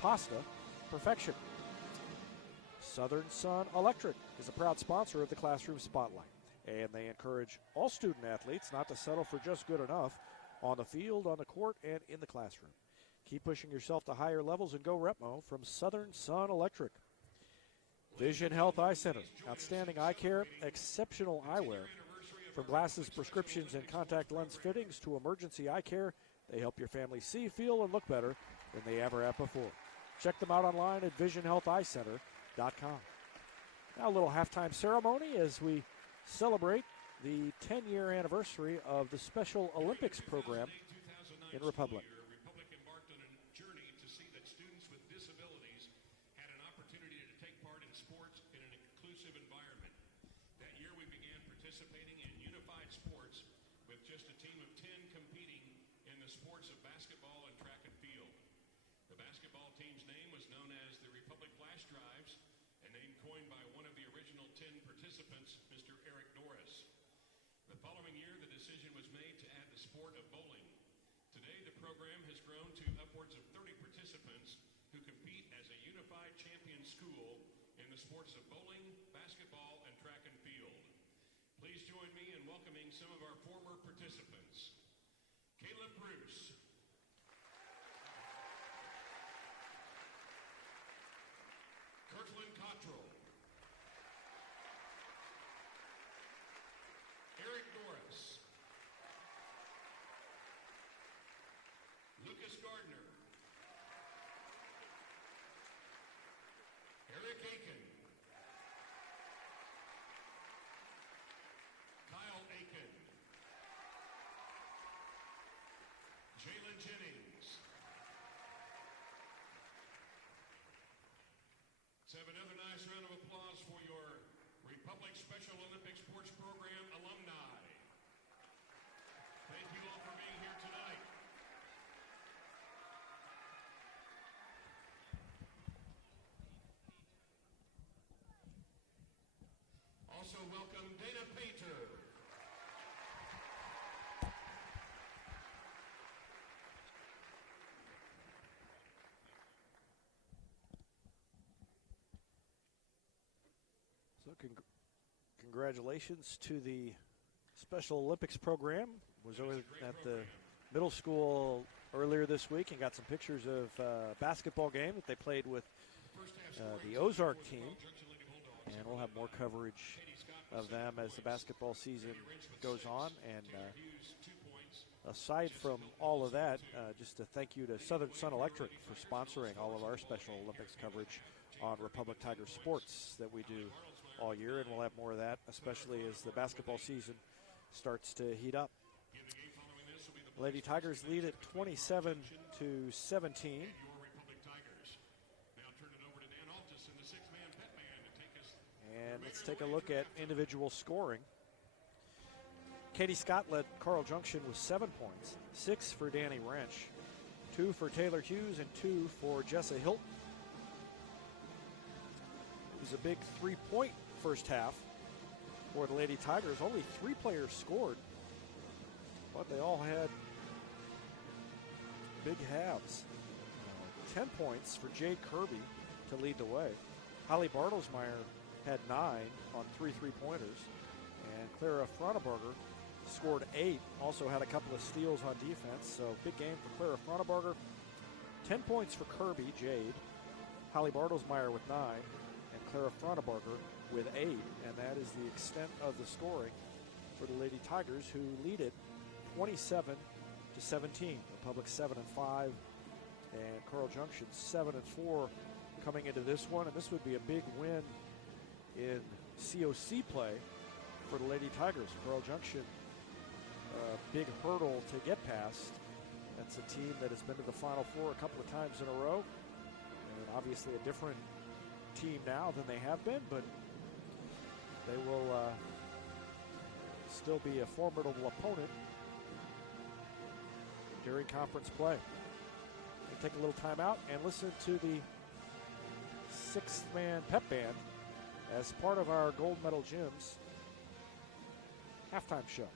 pasta, perfection. Southern Sun Electric is a proud sponsor of the Classroom Spotlight, and they encourage all student athletes not to settle for just good enough. on the field, on the court, and in the classroom. Keep pushing yourself to higher levels and go Repmo from Southern Sun Electric. Vision Health Eye Center. Outstanding eye care, exceptional eyewear. From glasses, prescriptions, and contact lens fittings to emergency eye care, they help your family see, feel, and look better than they ever have before. Check them out online at visionhealtheyecenter.com. Now a little halftime ceremony as we celebrate the 10-year anniversary of the Special Olympics program in Republic. Republic embarked on a journey to see that students with disabilities had an opportunity to take part in sports in an inclusive environment. That year we began participating in unified sports with just a team of 10 competing in the sports of basketball and track and field. The basketball team's name was known as the Republic Flash Drives, a name coined by one of the original 10 participants, Mr. Eric Norris. The following year, the decision was made to add the sport of bowling. Today, the program has grown to upwards of 30 participants who compete as a unified champion school in the sports of bowling, basketball, and track and field. Please join me in welcoming some of our former participants. Caleb Bruce. Kirtland Cottrell. Eric Norris. Lucas Gardner. Eric Aiken. Kyle Aiken. Jalen Jennings. Let's have another nice round of applause for your Republic Special Olympics Sports Program alumni. Thank you all for being here tonight. Also welcome Dana Painter. So congratulations to the Special Olympics program. Was over at the middle school earlier this week and got some pictures of a basketball game that they played with the Ozark team. And we'll have more coverage of them as the basketball season goes on. And aside from all of that, just a thank you to Southern Sun Electric for sponsoring all of our Special Olympics coverage on Republic Tiger Sports that we do all year. And we'll have more of that, especially as the basketball season starts to heat up. Lady Tigers lead at 27-17. And let's take a look at individual scoring. Katie Scott led Carl Junction with 7 points, 6 for Danny Wrench, 2 for Taylor Hughes, and 2 for Jessa Hilton. It was a big 3-point first half for the Lady Tigers. Only 3 players scored, but they all had big halves. 10 points for Jade Kirby to lead the way. Holly Bartlesmeyer had 9 on 3 3-pointers, and Clara Fronebarger scored 8, also had a couple of steals on defense, so big game for Clara Fronebarger. 10 points for Kirby, Jade, Holly Bartlesmeyer with 9, and Clara Fronebarger with 8, and that is the extent of the scoring for the Lady Tigers, who lead it 27-17. Republic 7-5, and Carl Junction 7-4 coming into this one, and this would be a big win in COC play for the Lady Tigers. Carl Junction, a big hurdle to get past. That's a team that has been to the Final Four a couple of times in a row, and obviously a different team now than they have been, but they will still be a formidable opponent during conference play. We'll take a little time out and listen to the 6th-man pep band as part of our Gold Medal Gyms halftime show.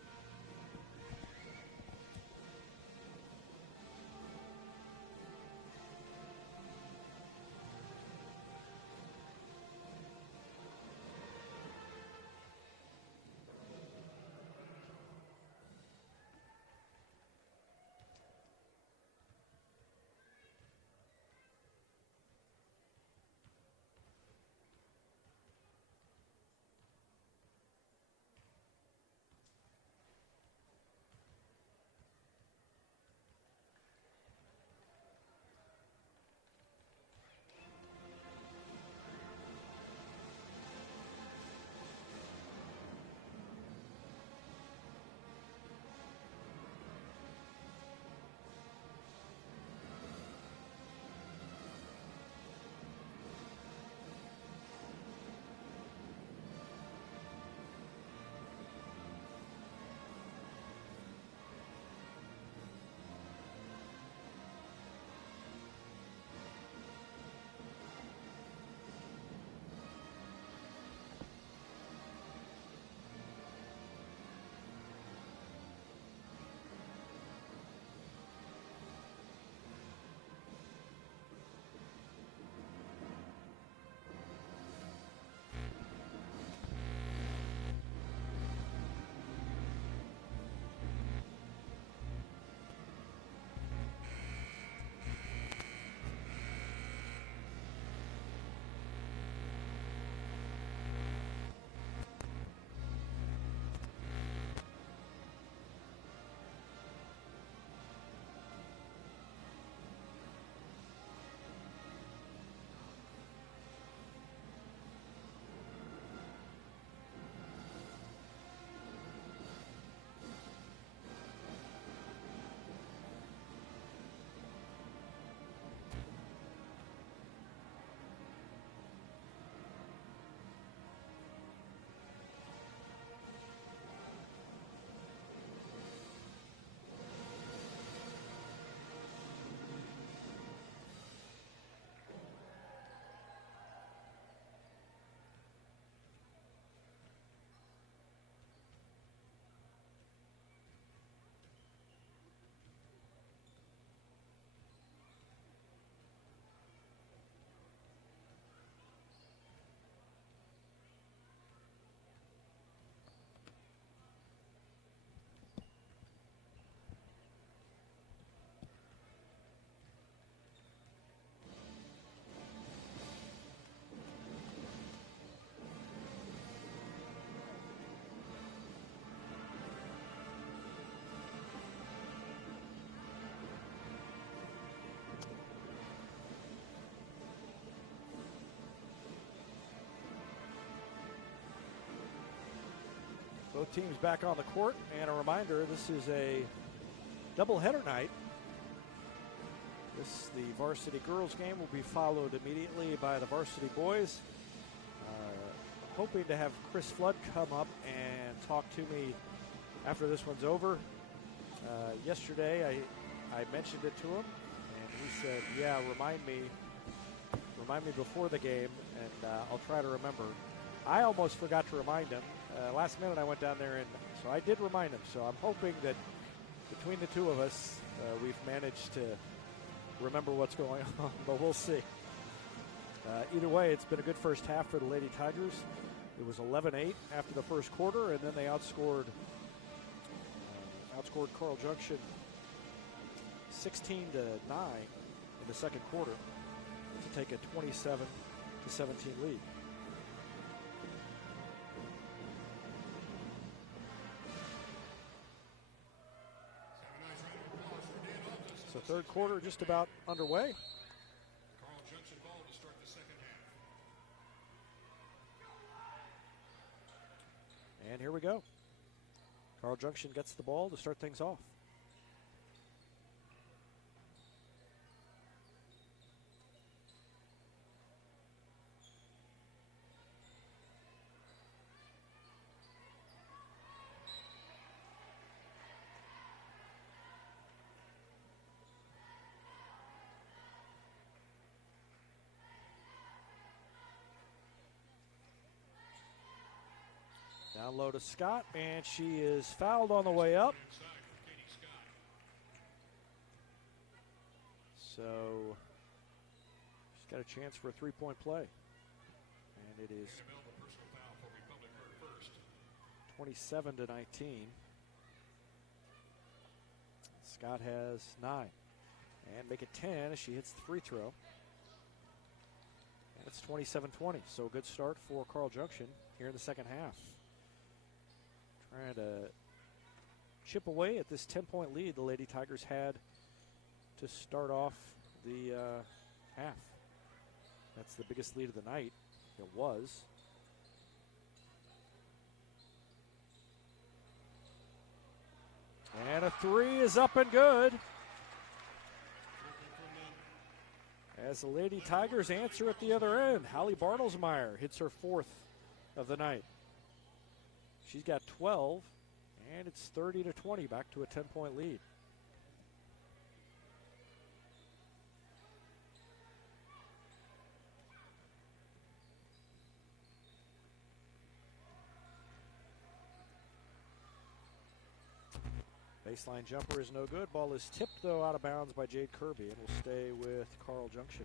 Both teams back on the court, and a reminder, this is a doubleheader night. The varsity girls game will be followed immediately by the varsity boys. Hoping to have Chris Flood come up and talk to me after this one's over. Yesterday I mentioned it to him, and he said, yeah, remind me before the game, and I'll try to remember. I almost forgot to remind him. Last minute I went down there, and so I did remind him. So I'm hoping that between the two of us, we've managed to remember what's going on, but we'll see. Either way, it's been a good first half for the Lady Tigers. It was 11-8 after the first quarter, and then they outscored Carl Junction 16-9 in the second quarter to take a 27-17 lead. So third quarter just about underway. Carl Junction ball to start the second half. And here we go. Carl Junction gets the ball to start things off. Down low to Scott, and she is fouled on the way up. So she's got a chance for a three-point play. And it is 27-19. Scott has 9. And make it 10 as she hits the free throw. And it's 27-20. So a good start for Carl Junction here in the second half. Trying to chip away at this 10-point lead the Lady Tigers had to start off the half. That's the biggest lead of the night. It was. And a three is up and good. As the Lady Tigers answer at the other end, Hallie Bartlesmeyer hits her 4th of the night. She's got 12, and it's 30-20, back to a 10-point lead. Baseline jumper is no good. Ball is tipped, though, out of bounds by Jade Kirby, and will stay with Carl Junction.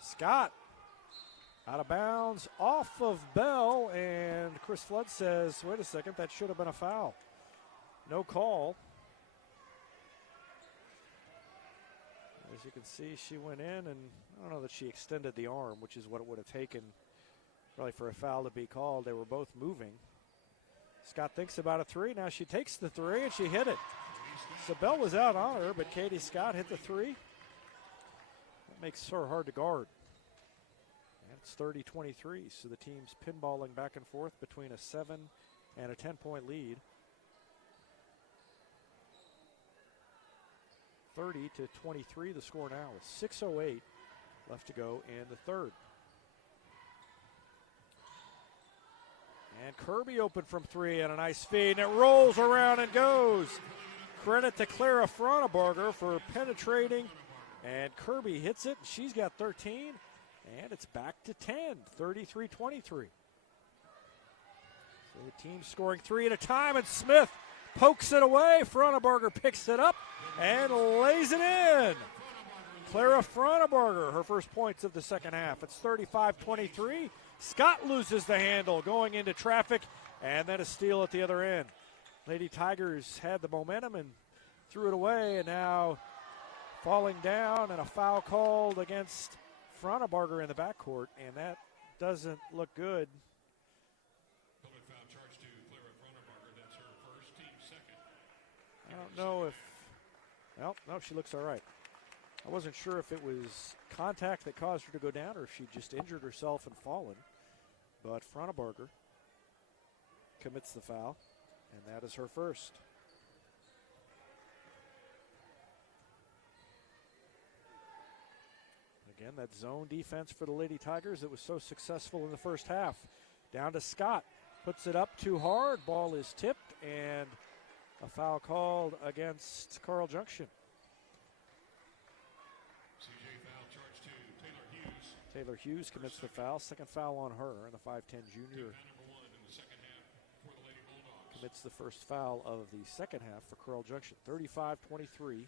Scott out of bounds off of Bell, and Chris Flood says, wait a second, that should have been a foul. No call. As you can see, she went in, and I don't know that she extended the arm, which is what it would have taken probably for a foul to be called. They were both moving. Scott thinks about a three. Now she takes the three, and she hit it. So Bell was out on her, but Katie Scott hit the three. That makes her hard to guard. And it's 30-23, so the team's pinballing back and forth between a 7 and a 10-point lead. 30-23 the score now with 6:08 left to go in the third. And Kirby open from three and a nice feed, and it rolls around and goes. Credit to Clara Fronabarger for penetrating, and Kirby hits it. She's got 13, and it's back to 10, 33-23. So the team scoring three at a time, and Smith pokes it away. Fronabarger picks it up and lays it in. Clara Fronabarger, her first points of the second half. It's 35-23. Scott loses the handle going into traffic, and then a steal at the other end. Lady Tigers had the momentum and threw it away, and now falling down, and a foul called against Fronabarger in the backcourt, and that doesn't look good. I don't know if Well, no, she looks all right. I wasn't sure if it was contact that caused her to go down or if she just injured herself and fallen. But Frauenbarger commits the foul, and that is her first. Again, that zone defense for the Lady Tigers that was so successful in the first half. Down to Scott. Puts it up too hard. Ball is tipped, and a foul called against Carl Junction. CJ foul charge to Taylor Hughes. Taylor Hughes commits the foul. Second foul on her, and the 5'10 junior Foul number 1 in the second half for the Lady Bulldogs. commits the first foul of the second half for Carl Junction. 35-23.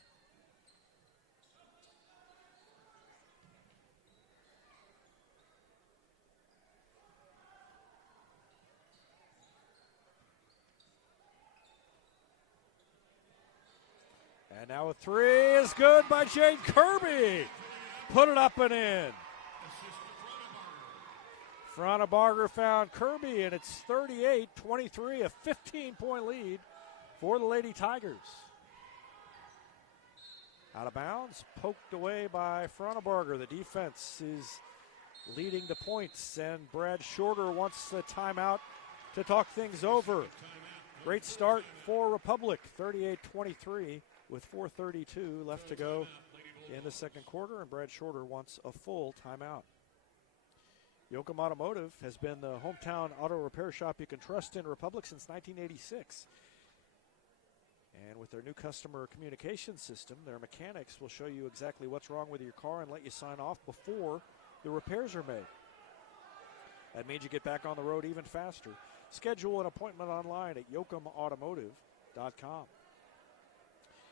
And now a three is good by Jade Kirby. Put it up and in. Frauenbarger found Kirby, and it's 38-23, a 15-point lead for the Lady Tigers. Out of bounds, poked away by Frauenbarger. The defense is leading the points, and Brad Shorter wants the timeout to talk things over. Great start for Republic, 38-23. With 4:32 left to go in the second quarter, and Brad Shorter wants a full timeout. Yoakum Automotive has been the hometown auto repair shop you can trust in Republic since 1986. And with their new customer communication system, their mechanics will show you exactly what's wrong with your car and let you sign off before the repairs are made. That means you get back on the road even faster. Schedule an appointment online at yoakumautomotive.com.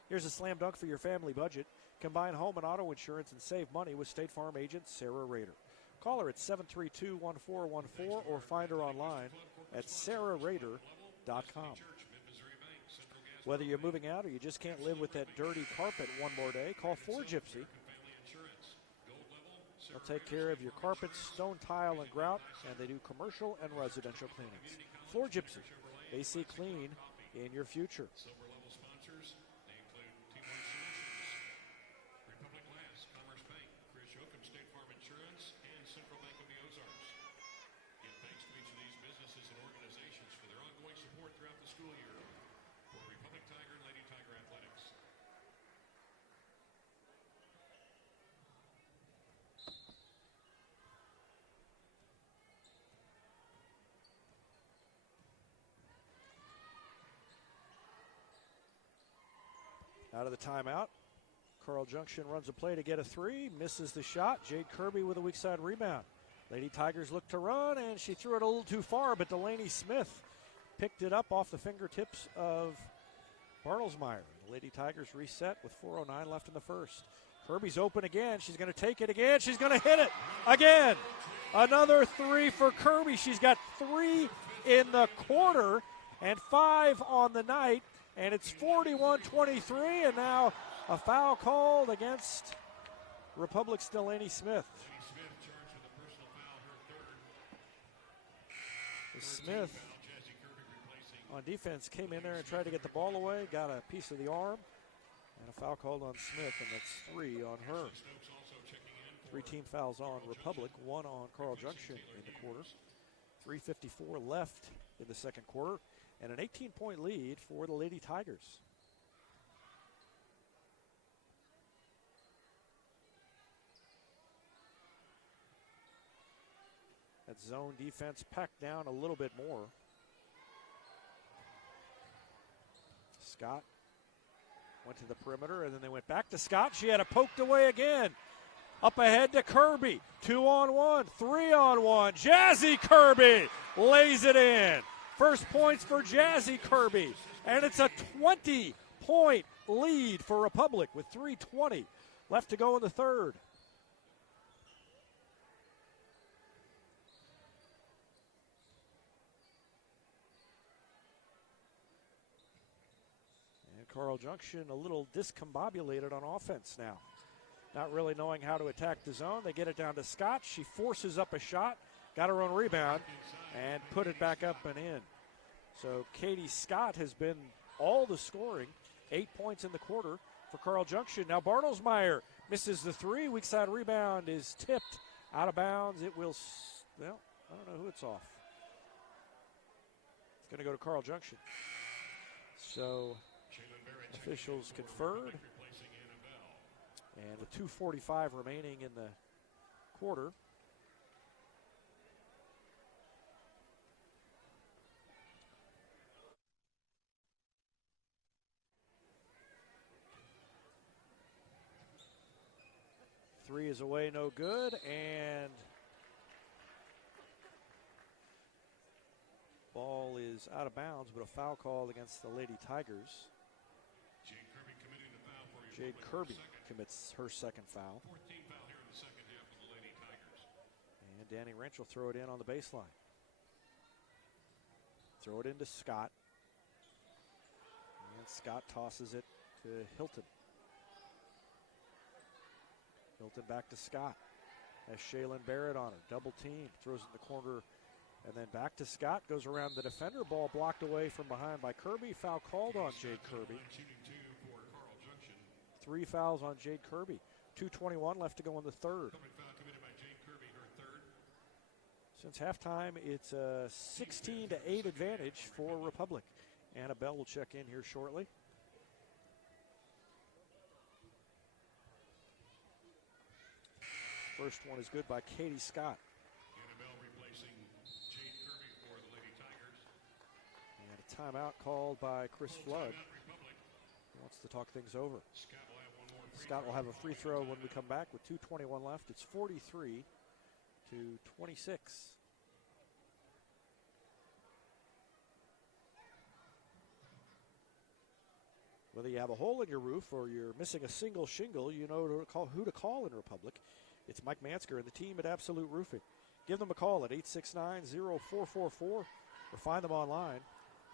Here's a slam dunk for your family budget. Combine home and auto insurance and save money with State Farm agent Sarah Rader. Call her at 732-1414 or find her online at sarahrader.com. Whether you're moving out or you just can't live with that dirty carpet one more day, call 4Gypsy. They'll take care of your carpet, stone tile, and grout, and they do commercial and residential cleanings. 4Gypsy, they see clean in your future. Out of the timeout, Carl Junction runs a play to get a three, misses the shot. Jade Kirby with a weak side rebound. Lady Tigers look to run, and she threw it a little too far, but Delaney Smith picked it up off the fingertips of Bartlesmeyer. The Lady Tigers reset with 4:09 left in the first. Kirby's open again. She's going to take it again. She's going to hit it again. Another three for Kirby. She's got 3 in the quarter and 5 on the night. And it's 41-23, and now a foul called against Republic's Delaney Smith. Smith on defense came in there and tried to get the ball away, got a piece of the arm, and a foul called on Smith, and that's 3 on her. 3 team fouls on Republic, 1 on Carl Junction in the quarter. 3:54 left in the second quarter. And an 18-point lead for the Lady Tigers. That zone defense packed down a little bit more. Scott went to the perimeter, and then they went back to Scott. She had it poked away again. Up ahead to Kirby. 2-on-1, 3-on-1. Jazzy Kirby lays it in. First points for Jazzy Kirby, and it's a 20-point lead for Republic with 3:20 left to go in the third. And Carl Junction a little discombobulated on offense now. Not really knowing how to attack the zone. They get it down to Scott. She forces up a shot, got her own rebound, and put it back up and in. So Katie Scott has been all the scoring, 8 points in the quarter, for Carl Junction. Now Bartlesmeyer misses the three. Weak side rebound is tipped out of bounds. It will, well, I don't know who it's off. It's going to go to Carl Junction. So officials conferred. And with 2:45 remaining in the quarter, three is away, no good, and ball is out of bounds, but a foul called against the Lady Tigers. Jade Kirby commits her second foul. 14th foul here in the second half of the Lady Tigers. And Danny Wrench will throw it in on the baseline. Throw it into Scott. And Scott tosses it to Hilton. Hilton back to Scott. Has Shaylin Barrett on her. Double team. Throws it in the corner. And then back to Scott. Goes around the defender. Ball blocked away from behind by Kirby. Foul called on Jade Kirby. 3 fouls on Jade Kirby. 2:21 left to go in the third. Foul committed by Jade Kirby, her third. Since halftime, it's a 16-8 advantage for Republic. Annabelle will check in here shortly. First one is good by Katie Scott. Annabelle replacing Jade Kirby for the Lady Tigers. And a timeout called by Chris Flood. He wants to talk things over. Scott will have a free throw when we come back with 2:21 left. It's 43-26. Whether you have a hole in your roof or you're missing a single shingle, you know who to call in Republic. It's Mike Mansker and the team at Absolute Roofing. Give them a call at 869-0444 or find them online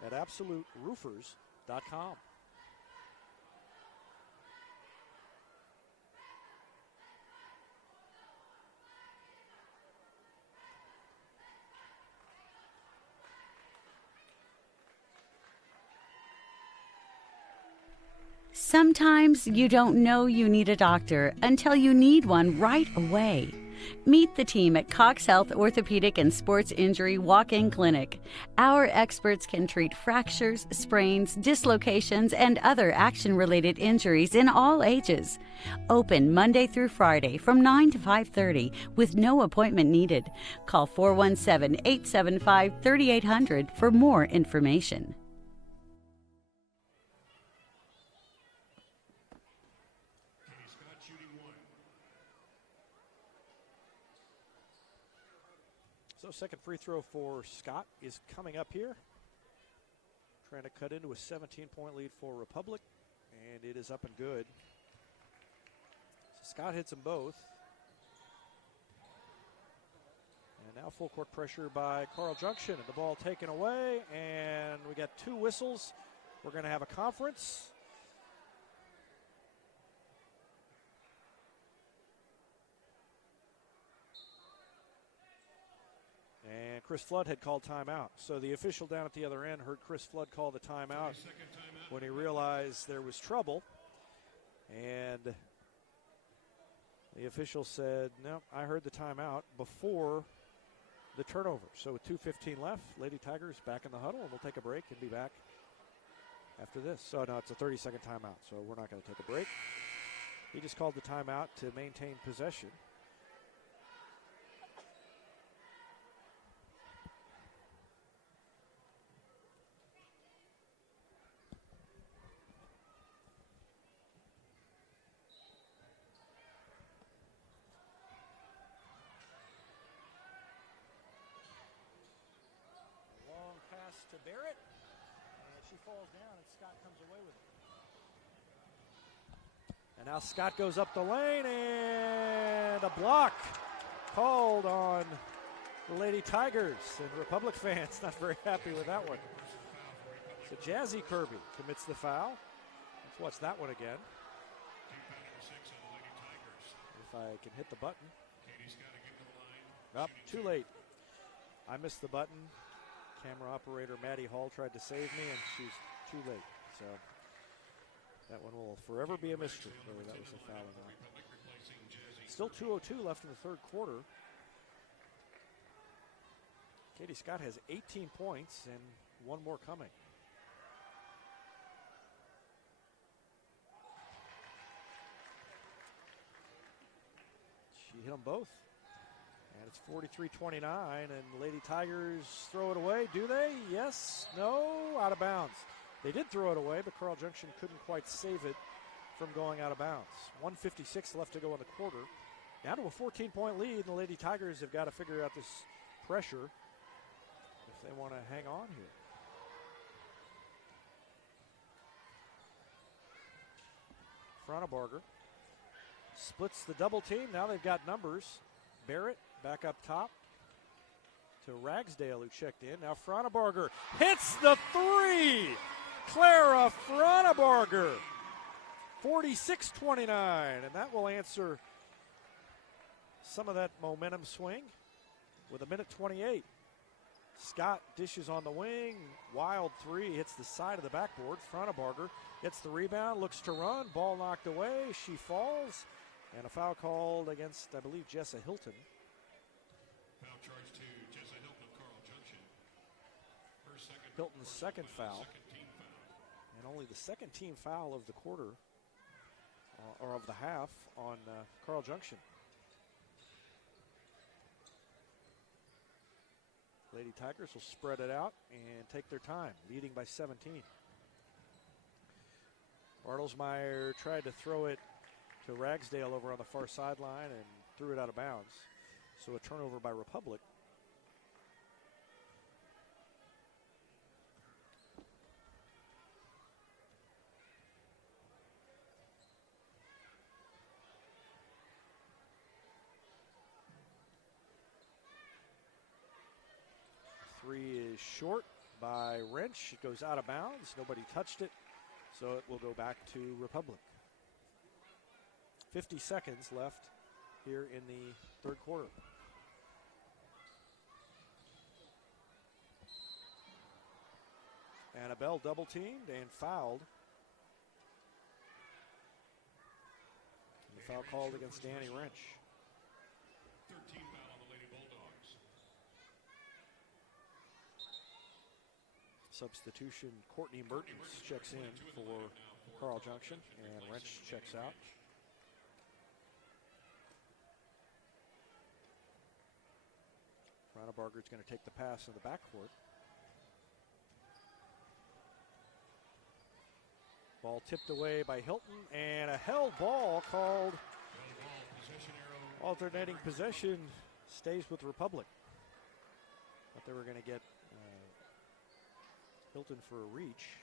at absoluteroofers.com. Sometimes you don't know you need a doctor until you need one right away. Meet the team at Cox Health Orthopedic and Sports Injury Walk-In Clinic. Our experts can treat fractures, sprains, dislocations, and other action-related injuries in all ages. Open Monday through Friday from 9 to 5:30 with no appointment needed. Call 417-875-3800 for more information. So second free throw for Scott is coming up here. Trying to cut into a 17-point lead for Republic, and it is up and good. So Scott hits them both. And now full court pressure by Carl Junction, and the ball taken away, and we got two whistles. We're going to have a conference. And Chris Flood had called timeout. So the official down at the other end heard Chris Flood call the timeout when he realized there was trouble. And the official said, no, I heard the timeout before the turnover. So with 2:15 left, Lady Tigers back in the huddle, and we'll take a break and be back after this. So no, it's a 30-second timeout, so we're not going to take a break. He just called the timeout to maintain possession. To Barrett, and she falls down, and Scott comes away with it. And now Scott goes up the lane, and a block called on the Lady Tigers, and Republic fans not very happy with that one. So Jazzy Kirby commits the foul. Let's watch that one again. If I can hit the button. Up, too late. I missed the button. Camera operator Maddie Hall tried to save me, and she's too late. So That one will forever be a mystery whether that was a foul or not. Still 2:02 left in the third quarter. Katie Scott has 18 points and one more coming. She hit them both. And it's 43-29, and the Lady Tigers throw it away. Do they? Yes? No? Out of bounds. They did throw it away, but Carl Junction couldn't quite save it from going out of bounds. 1:56 left to go in the quarter. Down to a 14-point lead, and the Lady Tigers have got to figure out this pressure if they want to hang on here. Fronabarger splits the double team. Now they've got numbers. Barrett back up top to Ragsdale, who checked in. Now Fronabarger hits the three. Clara Fronabarger, 46-29, and that will answer some of that momentum swing with 1:28. Scott dishes on the wing. Wild three hits the side of the backboard. Fronabarger gets the rebound, looks to run. Ball knocked away. She falls. And a foul called against, I believe, Jessa Hilton. Foul charge to Jessa Hilton of Carl Junction. Hilton's second foul. Second team foul. And only the second team foul of the quarter, or of the half, on Carl Junction. Lady Tigers will spread it out and take their time, leading by 17. Bartlesmeyer tried to throw it to Ragsdale over on the far sideline and threw it out of bounds. So a turnover by Republic. Three is short by Wrench. It goes out of bounds. Nobody touched it, so it will go back to Republic. 50 seconds left here in the third quarter. Annabelle double teamed and fouled. And the foul called against Danny Wrench. 13 foul on the Lady Bulldogs. Substitution, Courtney Mertens checks in for Carl Junction, and Wrench checks out. Fronabarger's going to take the pass in the backcourt. Ball tipped away by Hilton, and a held ball called. Alternating possession stays with Republic. Thought they were going to get Hilton for a reach.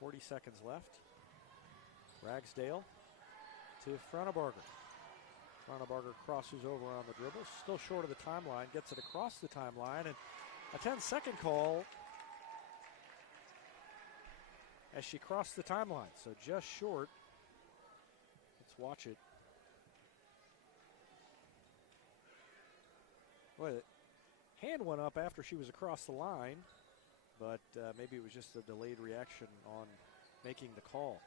40 seconds left. Ragsdale to Fronabarger. Fronabarger crosses over on the dribble, still short of the timeline, gets it across the timeline, and a 10-second call as she crossed the timeline, so just short. Let's watch it. Boy, the hand went up after she was across the line, but maybe it was just a delayed reaction on making the call.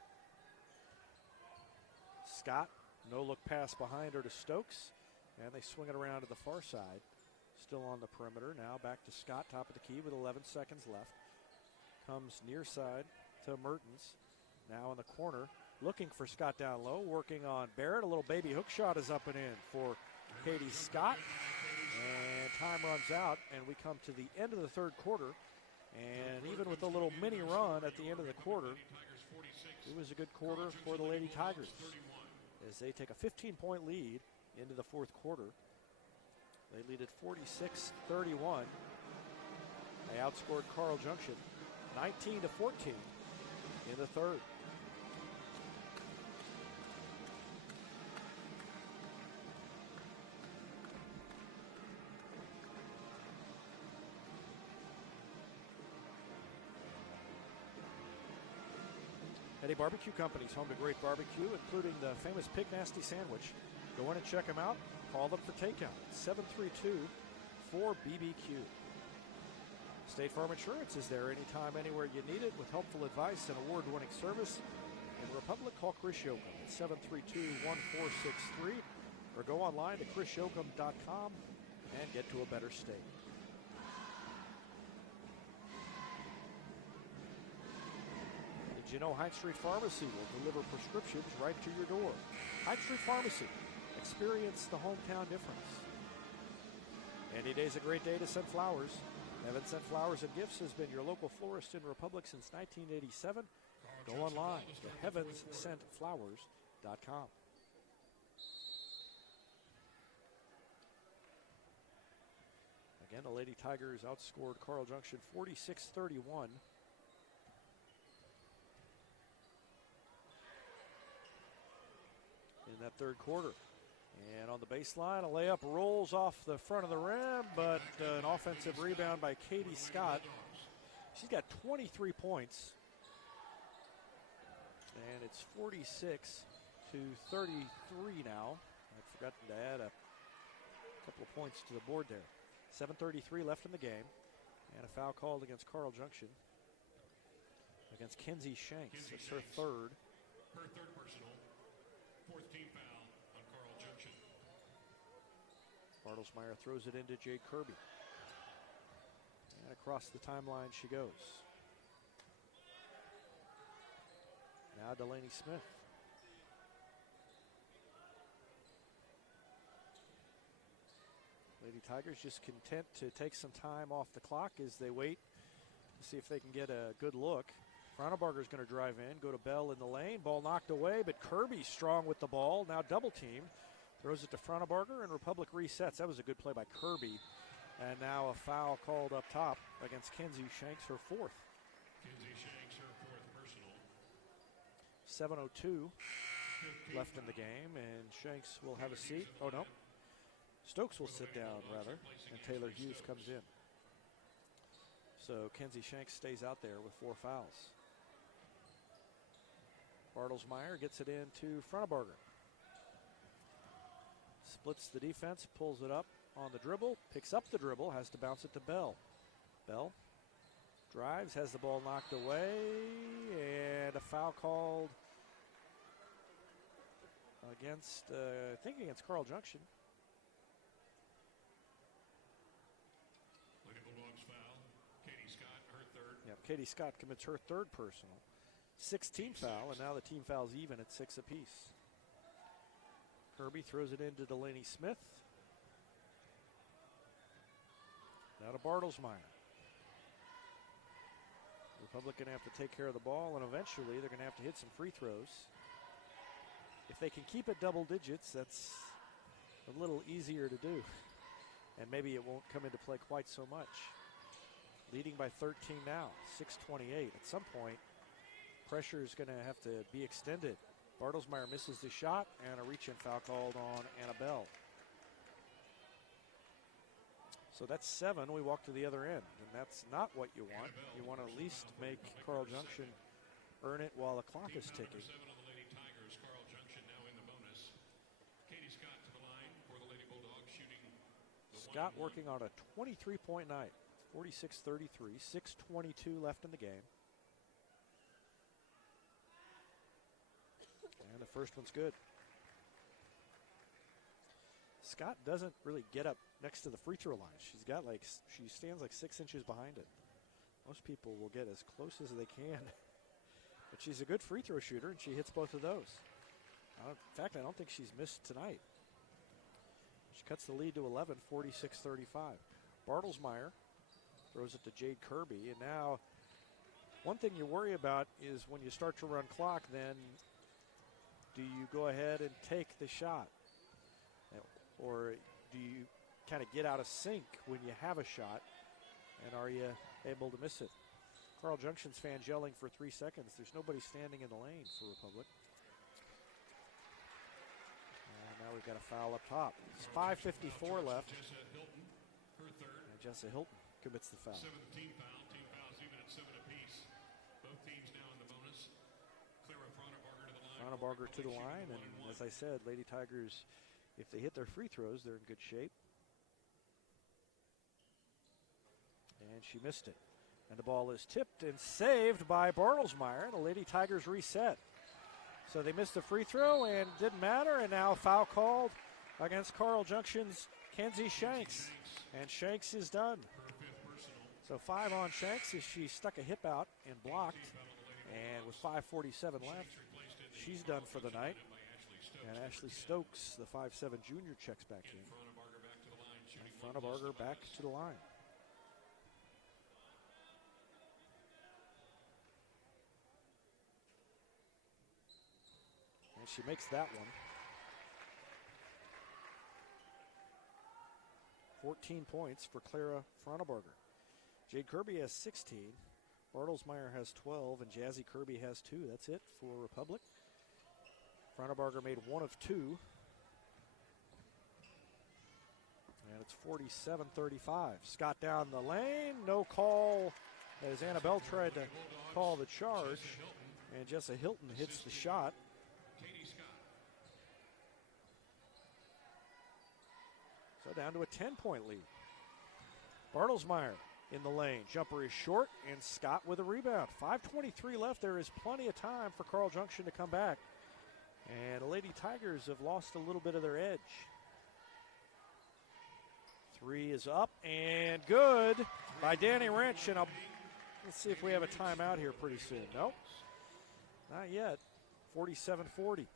Scott, no look pass behind her to Stokes, and they swing it around to the far side. Still on the perimeter. Now back to Scott, top of the key with 11 seconds left. Comes near side to Mertens. Now in the corner, looking for Scott down low, working on Barrett. A little baby hook shot is up and in for Katie Scott. And time runs out, and we come to the end of the third quarter. And even with a little mini run at the end of the quarter, it was a good quarter for the Lady Tigers as they take a 15-point lead into the fourth quarter. They lead at 46-31. They outscored Carl Junction 19-14 in the third. Eddie Barbecue Company's home to great barbecue, including the famous Pig Nasty Sandwich. Go in and check them out. Call them for takeout. 732-4BBQ. State Farm Insurance is there anytime, anywhere you need it, with helpful advice and award-winning service. Republic, call Chris Yoakum at 732-1463 or go online to chrisyoakum.com and get to a better state. Did you know Hines Street Pharmacy will deliver prescriptions right to your door? Hines Street Pharmacy. Experience the hometown difference. Any day's a great day to send flowers. Heaven Sent Flowers and Gifts has been your local florist in Republic since 1987. Go online to heavenssentflowers.com. Again, the Lady Tigers outscored Carl Junction 46-31. In that third quarter. And on the baseline, a layup rolls off the front of the rim, but an offensive rebound by Katie Scott. She's got 23 points. And it's 46-33 now. I'd forgotten to add a couple of points to the board there. 7:33 left in the game. And a foul called against Carl Junction. Against Kenzie Shanks. It's her third. Her third personal. Fourth team foul on Carl Junction. Bartlesmeyer throws it into Jade Kirby. And across the timeline she goes. Now Delaney Smith. Lady Tigers just content to take some time off the clock as they wait to see if they can get a good look. Frauenbarger's going to drive in, go to Bell in the lane. Ball knocked away, but Kirby strong with the ball. Now double teamed. Throws it to Frauenbarger, and Republic resets. That was a good play by Kirby. And now a foul called up top against Kenzie Shanks, her fourth. Kenzie Shanks, her fourth personal. 7:02 left in the game, and Shanks will have a seat. Oh, no. Stokes will sit down, rather, and Taylor Hughes comes in. So Kenzie Shanks stays out there with 4 fouls. Bartlesmeyer gets it into Frauenbarger. Splits the defense, pulls it up on the dribble, picks up the dribble, has to bounce it to Bell. Bell drives, has the ball knocked away, and a foul called against, I think against Carl Junction. Lady Bulldogs foul. Katie Scott, her third. Yep, Katie Scott commits her third personal. 6-team foul, and now the team foul's even at 6 apiece. Kirby throws it into Delaney Smith. Now to Bartlesmeyer. Republic going to have to take care of the ball, and eventually they're going to have to hit some free throws. If they can keep it double digits, that's a little easier to do. And maybe it won't come into play quite so much. Leading by 13 now, 6:28. At some point, pressure is going to have to be extended. Bartlesmeyer misses the shot, and a reach-in foul called on Annabelle. So that's 7. We walk to the other end, and that's not what you want. You want to at least make Carl Junction earn it while the clock is ticking. 7 on the Lady Tigers. Carl Junction now in the bonus. Katie Scott to the line for the Lady Bulldogs, shooting the Scott working on a 23-point night, 46-33, 6:22 left in the game. And the first one's good. Scott doesn't really get up next to the free throw line. She stands like 6 inches behind it. Most people will get as close as they can. But she's a good free throw shooter, and she hits both of those. In fact, I don't think she's missed tonight. She cuts the lead to 11, 46-35. Bartlesmeyer throws it to Jade Kirby. And now, one thing you worry about is when you start to run clock, then do you go ahead and take the shot? Or do you kind of get out of sync when you have a shot? And are you able to miss it? Carl Junction's fans yelling for 3 seconds. There's nobody standing in the lane for Republic. And now we've got a foul up top. It's 5:54 left. Jessa Hilton, her third. And Jessa Hilton commits the foul. 7th team foul. Team fouls even at 7 apiece. Both teams now in the bonus. Clara Frauenbarger to the line. Frauenbarger to the line, and as I said, Lady Tigers, if they hit their free throws, they're in good shape. And she missed it. And the ball is tipped and saved by Bartlesmeyer. The Lady Tigers reset. So they missed the free throw and didn't matter, and now foul called against Carl Junction's Kenzie Shanks. And Shanks is done. So 5 on Shanks as she stuck a hip out and blocked. And with 5:47 left, she's done for the night. And Ashley Stokes, the 5'7" junior, checks back in. And Frauenbarger back to the line. And she makes that one. 14 points for Clara Frauenbarger. Jade Kirby has 16. Bartlesmeyer has 12, and Jazzy Kirby has 2. That's it for Republic. Frauenbarger made 1 of 2. And it's 47-35. Scott down the lane. No call as Annabelle tried to call the charge. And Jessa Hilton hits the shot. So down to a 10-point lead. Bartlesmeyer in the lane. Jumper is short, and Scott with a rebound. 5:23 left. There is plenty of time for Carl Junction to come back. And the Lady Tigers have lost a little bit of their edge. 3 is up and good by Danny Wrench. And let's see if we have a timeout here pretty soon. Nope, not yet. 47-40.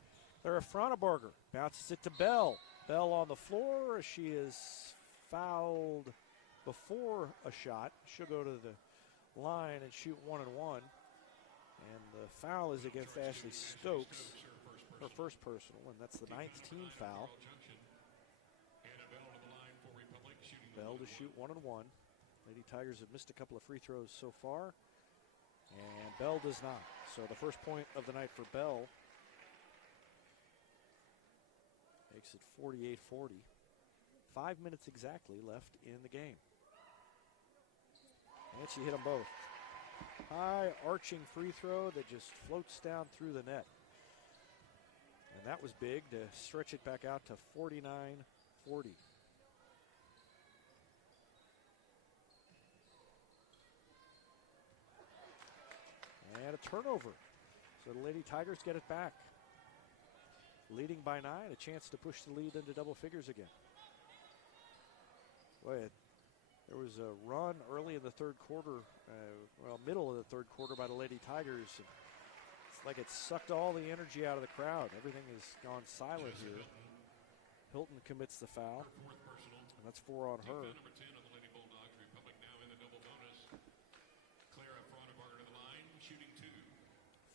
Clara Frauenbarger bounces it to Bell. Bell on the floor. She is fouled before a shot. She'll go to the line and shoot 1 and 1. And the foul is against Ashley Stokes, her first personal, and that's the 9th team foul. Bell to shoot 1 and 1. Lady Tigers have missed a couple of free throws so far, and Bell does not. So the first point of the night for Bell makes it 48-40. 5 minutes exactly left in the game. And she hit them both. High arching free throw that just floats down through the net. And that was big to stretch it back out to 49-40. And a turnover. So the Lady Tigers get it back. Leading by 9, a chance to push the lead into double figures again. Boy, there was a run early in the third quarter, middle of the third quarter by the Lady Tigers. It's like it sucked all the energy out of the crowd. Everything has gone silent here. Hilton commits the foul, and that's 4 on her.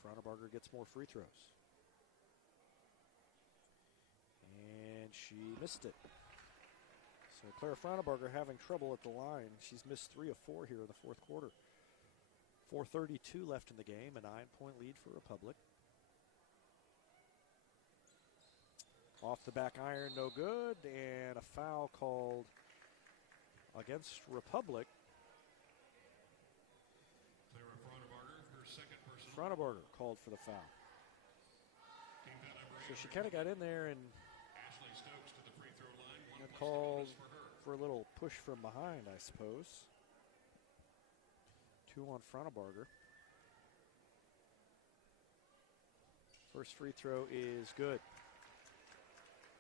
Frauenbarger gets more free throws. And she missed it. So Clara Frauenbarger having trouble at the line. She's missed 3 of 4 here in the fourth quarter. 4:32 left in the game, a 9-point lead for Republic. Off the back iron, no good, and a foul called against Republic. Frauenbarger called for the foul. So she kind of got in there and called for a little push from behind, I suppose. 2 on Frauenbarger. First free throw is good.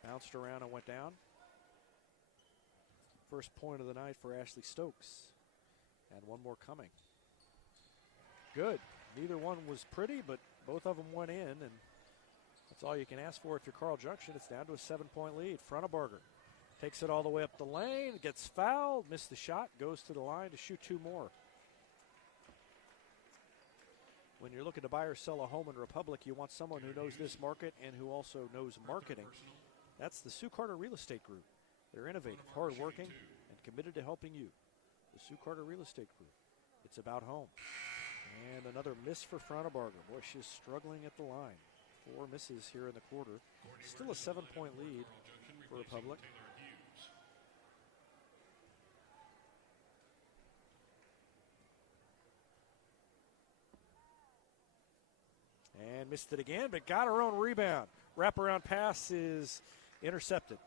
Bounced around and went down. First point of the night for Ashley Stokes. And one more coming. Good. Neither one was pretty, but both of them went in, and that's all you can ask for if you're Carl Junction. It's down to a 7-point lead. Frauenbarger takes it all the way up the lane, gets fouled, missed the shot, goes to the line to shoot 2 more. When you're looking to buy or sell a home in Republic, you want someone who knows this market and who also knows marketing. That's the Sue Carter Real Estate Group. They're innovative, hardworking, and committed to helping you. The Sue Carter Real Estate Group. It's about home. And another miss for Frauenbarger. Boy, she's struggling at the line. 4 misses here in the quarter. Still a 7-point lead for Republic. And missed it again, but got her own rebound. Wraparound pass is intercepted.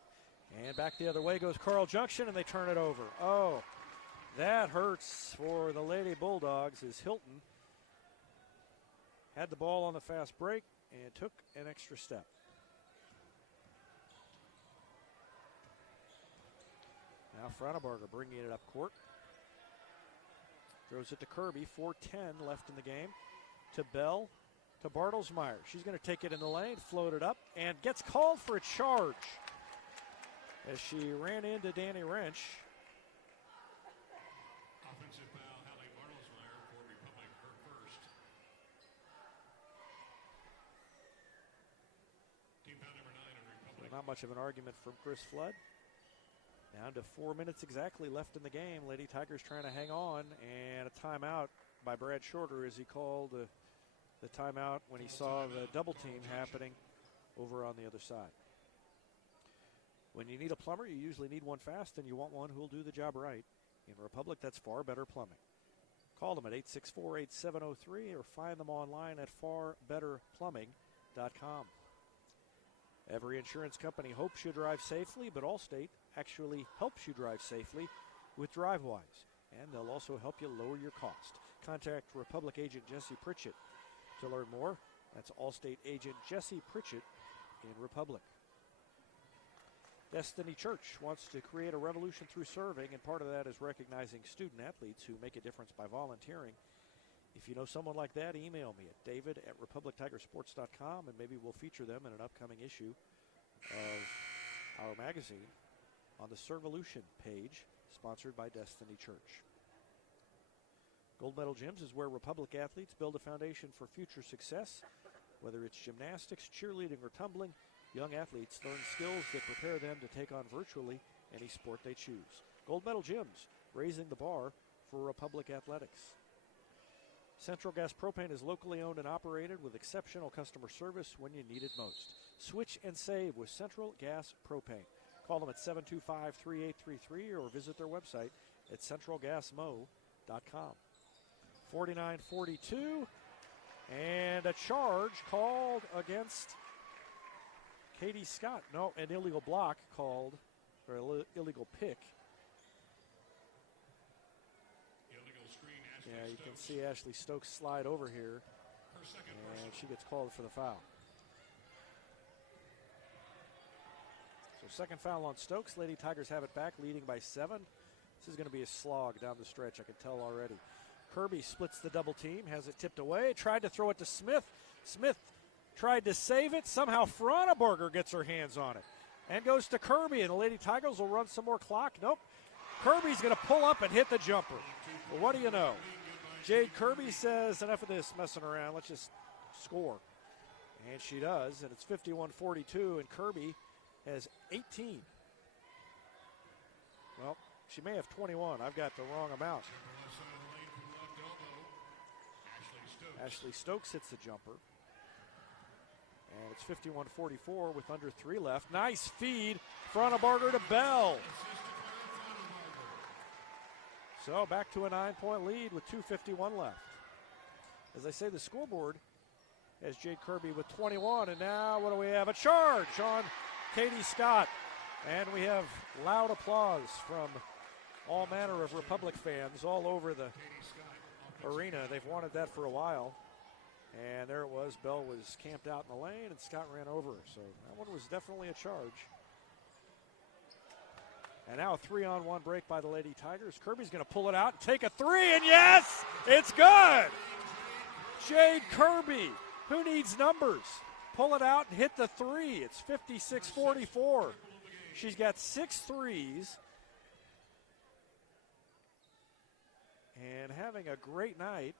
And back the other way goes Carl Junction, and they turn it over. Oh, that hurts for the Lady Bulldogs as Hilton had the ball on the fast break and took an extra step. Now Frauenbarger bringing it up court. Throws it to Kirby. 4:10 left in the game. To Bell. To Bartlesmeyer. She's going to take it in the lane, float it up, and gets called for a charge as she ran into Danny Wrench. Offensive foul, Hallie Bartlesmeyer for Republic, her first. Team foul number 9 on Republic. So not much of an argument from Chris Flood. Down to 4 minutes exactly left in the game. Lady Tigers trying to hang on, and a timeout by Brad Shorter as he called the timeout when he saw the double team happening over on the other side. When you need a plumber, you usually need one fast, and you want one who will do the job right. In Republic, that's Far Better Plumbing. Call them at 864-8703 or find them online at farbetterplumbing.com. Every insurance company hopes you drive safely, but Allstate actually helps you drive safely with DriveWise, and they'll also help you lower your cost. Contact Republic agent Jesse Pritchett to learn more. That's Allstate agent Jesse Pritchett in Republic. Destiny Church wants to create a revolution through serving, and part of that is recognizing student athletes who make a difference by volunteering. If you know someone like that, email me at david@republictigersports.com, and maybe we'll feature them in an upcoming issue of our magazine on the Servolution page, sponsored by Destiny Church. Gold Medal Gyms is where Republic athletes build a foundation for future success. Whether it's gymnastics, cheerleading, or tumbling, young athletes learn skills that prepare them to take on virtually any sport they choose. Gold Medal Gyms, raising the bar for Republic athletics. Central Gas Propane is locally owned and operated with exceptional customer service when you need it most. Switch and save with Central Gas Propane. Call them at 725-3833 or visit their website at centralgasmo.com. 49-42, and a charge called against Katie Scott. No, an illegal block called, or illegal pick. Illegal screen, Ashley Yeah, you can Stokes. see Ashley Stokes slide over here, Her second and personal. she gets called for the foul. So second foul on Stokes. Lady Tigers have it back, leading by 7. This is going to be a slog down the stretch, I can tell already. Kirby splits the double team, has it tipped away, tried to throw it to Smith. Smith tried to save it. Somehow Frauenbarger gets her hands on it and goes to Kirby, and the Lady Tigers will run some more clock. Nope. Kirby's going to pull up and hit the jumper. Well, what do you know? Jade Kirby says, enough of this messing around. Let's just score. And she does, and it's 51-42, and Kirby has 18. Well, she may have 21. I've got the wrong amount. Ashley Stokes hits the jumper. And it's 51-44 with under 3 left. Nice feed. Frauenbarger to Bell. So back to a 9-point lead with 2:51 left. As I say, the scoreboard has Jade Kirby with 21. And now what do we have? A charge on Katie Scott. And we have loud applause from all manner of Republic fans all over the arena. They've wanted that for a while. And there it was. Bell was camped out in the lane, and Scott ran over her. So that one was definitely a charge. And now a 3-on-1 break by the Lady Tigers. Kirby's going to pull it out and take a 3, and yes, it's good. Jade Kirby, who needs numbers? Pull it out and hit the 3. It's 56-44. She's got 6 threes. And having a great night.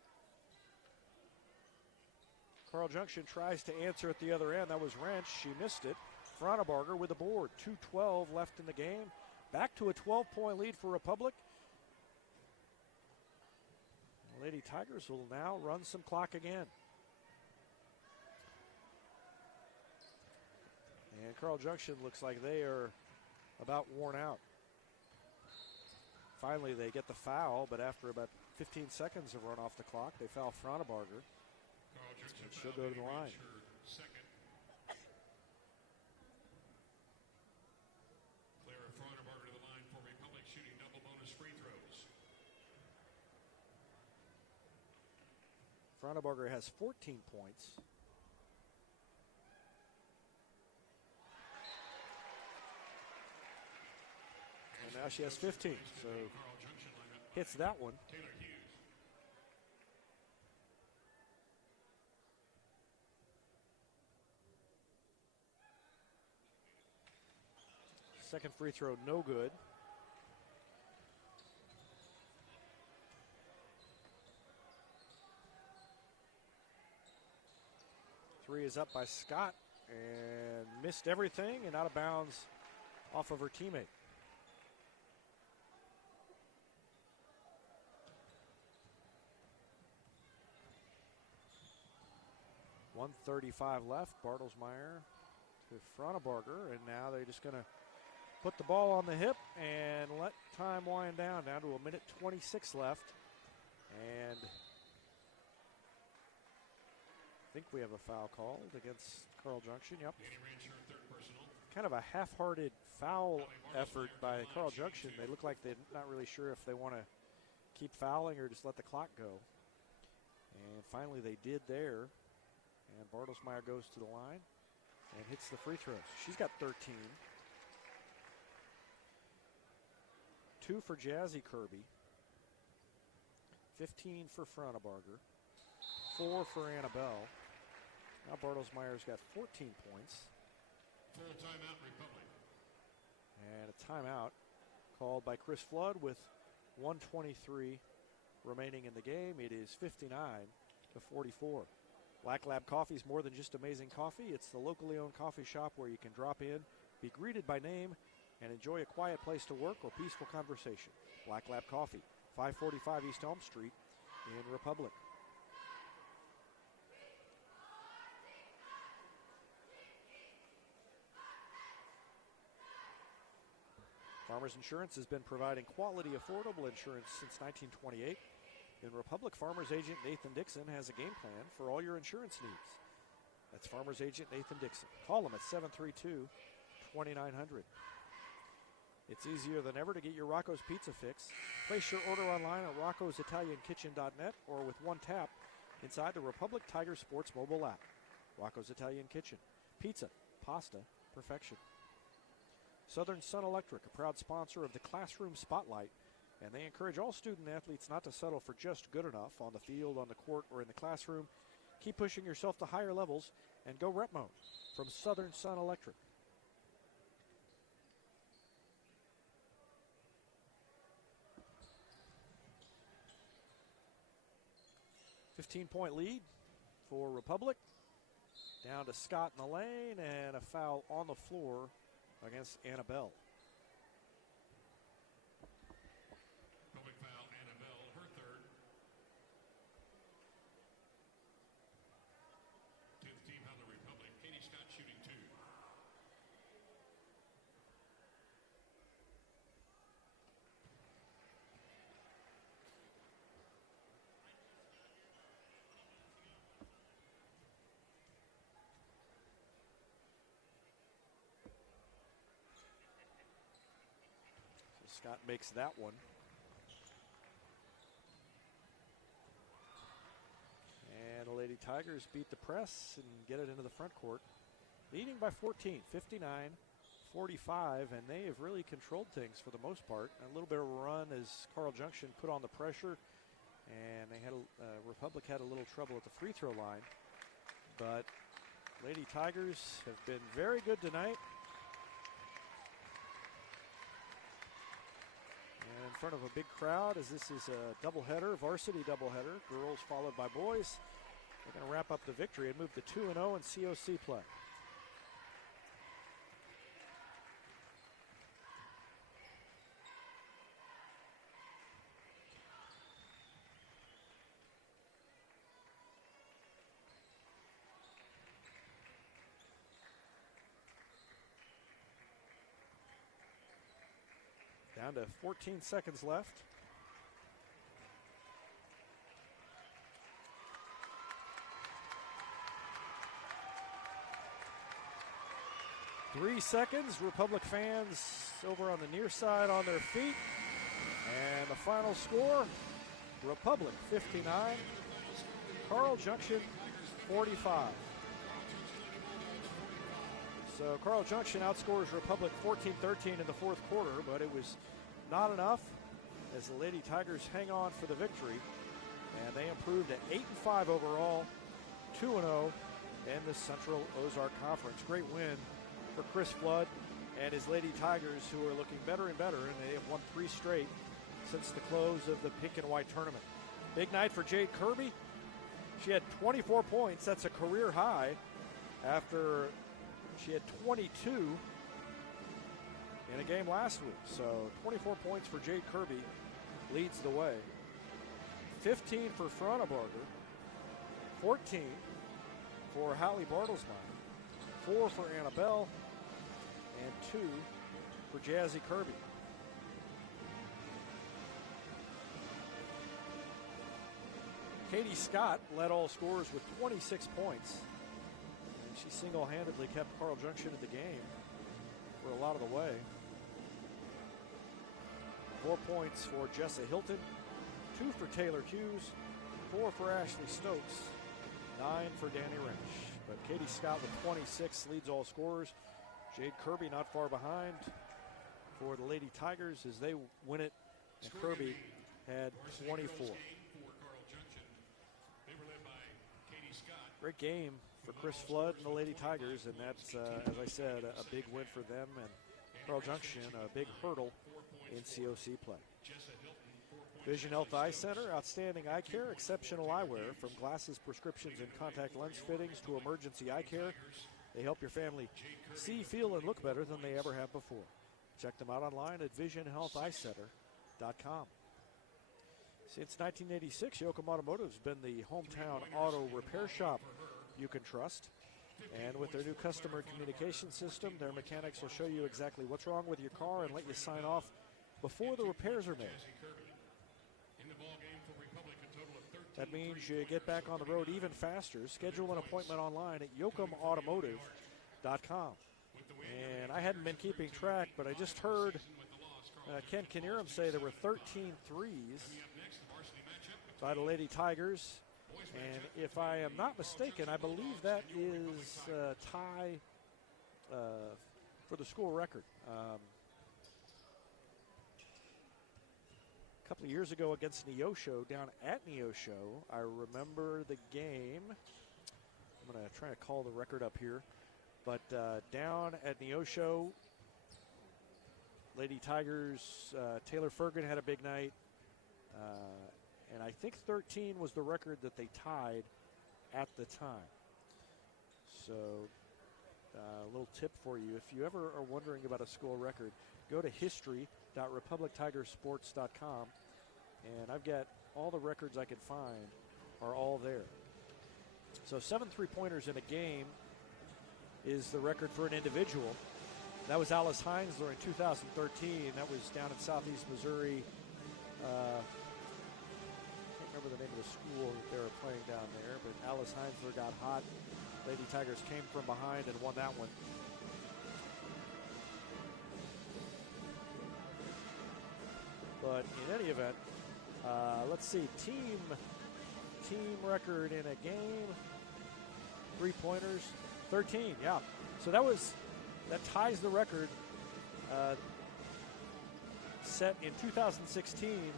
Carl Junction tries to answer at the other end. That was Wrench. She missed it. Frauenbarger with the board. 2:12 left in the game. Back to a 12-point lead for Republic. The Lady Tigers will now run some clock again. And Carl Junction looks like they are about worn out. Finally, they get the foul, but after about 15 seconds of run off the clock, they foul Frauenbarger. And she'll go to the line. Clara Frauenbarger to the line for Republic, shooting double bonus free throws. Frauenbarger has 14 points. Now she has 15, so hits that one. Second free throw, no good. Three is up by Scott and missed everything and out of bounds off of her teammate. .135 left. Bartlesmeyer to Fronabarger, and now they're just going to put the ball on the hip and let time wind down to a minute 26 left. And I think we have a foul called against Carl Junction. Yep. Kind of a half-hearted foul effort by Carl Junction. They look like they're not really sure if they want to keep fouling or just let the clock go. And finally they did there. And Bartlesmeyer goes to the line and hits the free throws. She's got 13. 2 for Jazzy Kirby. 15 for Fronabarger. 4 for Annabelle. Now Bartlesmeyer's got 14 points. Full timeout, Republic. And a timeout called by Chris Flood with 1:23 remaining in the game. It is 59-44. Black Lab Coffee is more than just amazing coffee. It's the locally owned coffee shop where you can drop in, be greeted by name, and enjoy a quiet place to work or peaceful conversation. Black Lab Coffee, 545 East Elm Street in Republic. Farmers Insurance has been providing quality, affordable insurance since 1928. In Republic, Farmers Agent Nathan Dixon has a game plan for all your insurance needs. That's Farmers Agent Nathan Dixon. Call him at 732-2900. It's easier than ever to get your Rocco's Pizza fix. Place your order online at roccositaliankitchen.net or with one tap inside the Republic Tiger Sports mobile app. Rocco's Italian Kitchen. Pizza, pasta, perfection. Southern Sun Electric, a proud sponsor of the Classroom Spotlight, and they encourage all student athletes not to settle for just good enough on the field, on the court, or in the classroom. Keep pushing yourself to higher levels and go rep mode from Southern Sun Electric. .15 lead for Republic. Down to Scott in the lane, and a foul on the floor against Annabelle. Public foul, Annabelle, her third. To the team on the Republic, Katie Scott shooting 2. Scott makes that one. And the Lady Tigers beat the press and get it into the front court. Leading by 14, 59-45, and they have really controlled things for the most part. A little bit of a run as Carl Junction put on the pressure, and they had Republic had a little trouble at the free throw line. But Lady Tigers have been very good tonight. And in front of a big crowd, as this is a doubleheader, varsity doubleheader, girls followed by boys. They're going to wrap up the victory and move to 2-0 in COC play. Down to 14 seconds left. Three seconds. Republic fans over on the near side on their feet. And the final score, Republic 59, Carl Junction 45. So Carl Junction outscores Republic 14-13 in the fourth quarter, but it was not enough as the Lady Tigers hang on for the victory. And they improved to 8-5 overall, 2-0 in the Central Ozark Conference. Great win for Chris Flood and his Lady Tigers, who are looking better and better, and they have won 3 straight since the close of the pink and white tournament. Big night for Jade Kirby. She had 24 points. That's a career high after she had 22 in a game last week. So 24 points for Jade Kirby leads the way. 15 for Fronabarger, 14 for Hallie Bartlesmeyer, 4 for Annabelle, and 2 for Jazzy Kirby. Katie Scott led all scorers with 26 points. And she single-handedly kept Carl Junction in the game for a lot of the way. 4 points for Jessa Hilton, 2 for Taylor Hughes, 4 for Ashley Stokes, 9 for Danny Rennish. But Katie Scott with 26 leads all scorers. Jade Kirby not far behind for the Lady Tigers as they win it, and Kirby had 24. Great game for Chris Flood and the Lady Tigers, and that's, as I said, a big win for them. And Carl Junction, a big hurdle in COC play. Vision Health Eye Center, outstanding eye care, exceptional eyewear, from glasses, prescriptions, and contact lens fittings to emergency eye care. They help your family see, feel, and look better than they ever have before. Check them out online at visionhealtheyecenter.com. Since 1986, Yoakum Automotive's been the hometown auto repair shop you can trust. And with their new customer communication system, their mechanics will show you exactly what's wrong with your car and let you sign off before the repairs are made. That means you get back on the road even faster. Schedule an appointment online at yoakumautomotive.com. And I hadn't been keeping track, but I just heard Ken Knierim say there were 13 threes by the Lady Tigers. And if I am not mistaken, I believe that is a tie for the school record. A couple of years ago against Neosho, down at Neosho, I remember the game. I'm going to try to call the record up here. But down at Neosho, Lady Tigers, Taylor Fergan had a big night. And I think 13 was the record that they tied at the time. So a little tip for you. If you ever are wondering about a school record, go to history.republictigersports.com. And I've got all the records I could find are all there. So 7 3-pointers in a game is the record for an individual. That was Alice Hines in 2013. That was down in southeast Missouri. Remember the name of the school that they were playing down there, but Alice Heinzler got hot. Lady Tigers came from behind and won that one. But in any event, let's see, team record in a game, 3-pointers, 13, yeah. So that ties the record set in 2016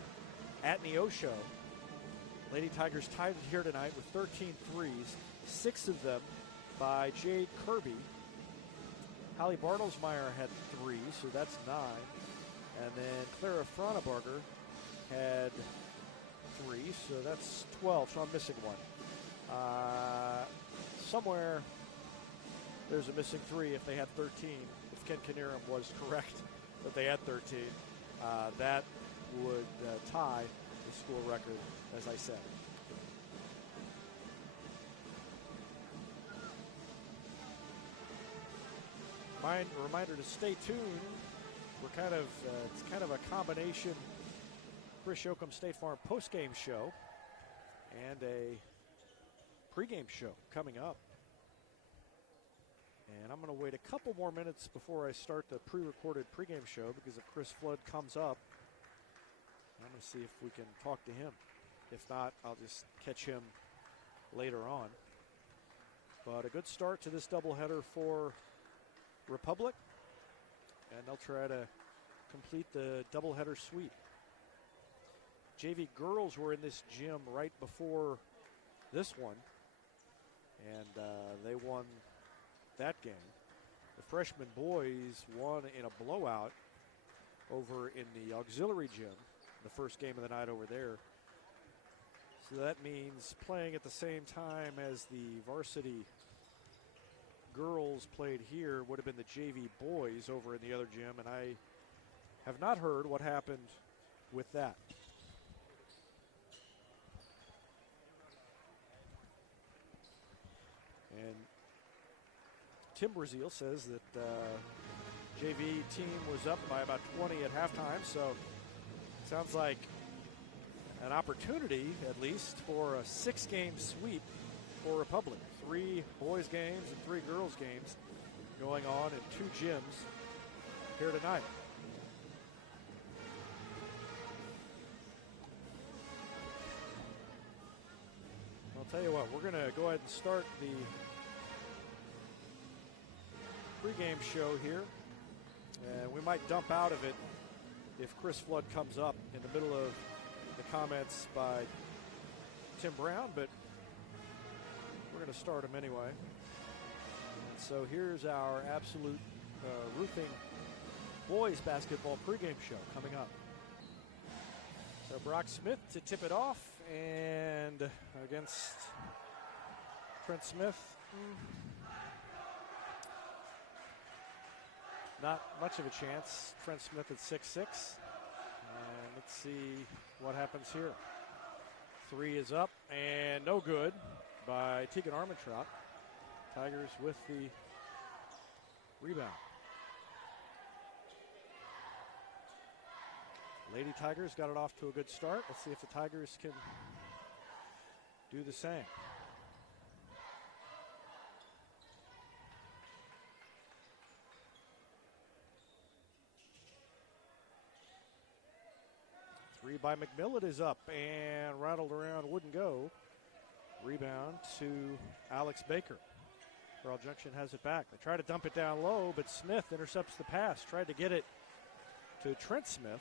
at Neosho. Lady Tigers tied it here tonight with 13 threes, 6 of them by Jade Kirby. Hallie Bartlesmeyer had 3, so that's 9. And then Clara Fronabarger had 3, so that's 12, so I'm missing one. Somewhere there's a missing 3 if they had 13. If Ken Knierim was correct that they had 13, that would tie the school record, as I said. Reminder to stay tuned. We're it's kind of a combination Chris Yoakum State Farm postgame show and a pregame show coming up. And I'm going to wait a couple more minutes before I start the pre-recorded pregame show, because if Chris Flood comes up, I'm going to see if we can talk to him. If not, I'll just catch him later on. But a good start to this doubleheader for Republic, and they'll try to complete the doubleheader sweep. JV girls were in this gym right before this one, and they won that game. The freshman boys won in a blowout over in the auxiliary gym, the first game of the night over there. So that means playing at the same time as the varsity girls played here would have been the JV boys over in the other gym, and I have not heard what happened with that. And Tim Brazil says that JV team was up by about 20 at halftime, so it sounds like an opportunity, at least, for a 6-game sweep for Republic. 3 boys games and 3 girls games going on in 2 gyms here tonight. I'll tell you what, we're going to go ahead and start the pregame show here. And we might dump out of it if Chris Flood comes up in the middle of the comments by Tim Brown, but we're going to start him anyway. And so here's our Absolute Roofing boys basketball pregame show coming up. So Brock Smith to tip it off, and against Trent Smith, not much of a chance. Trent Smith at 6'6". And let's see what happens here. 3 is up and no good by Tegan Armentrout. Tigers with the rebound. Lady Tigers got it off to a good start. Let's see if the Tigers can do the same. Three by McMillan is up and rattled around, wouldn't go. Rebound to Alex Baker. Carl Junction has it back. They try to dump it down low, but Smith intercepts the pass. Tried to get it to Trent Smith,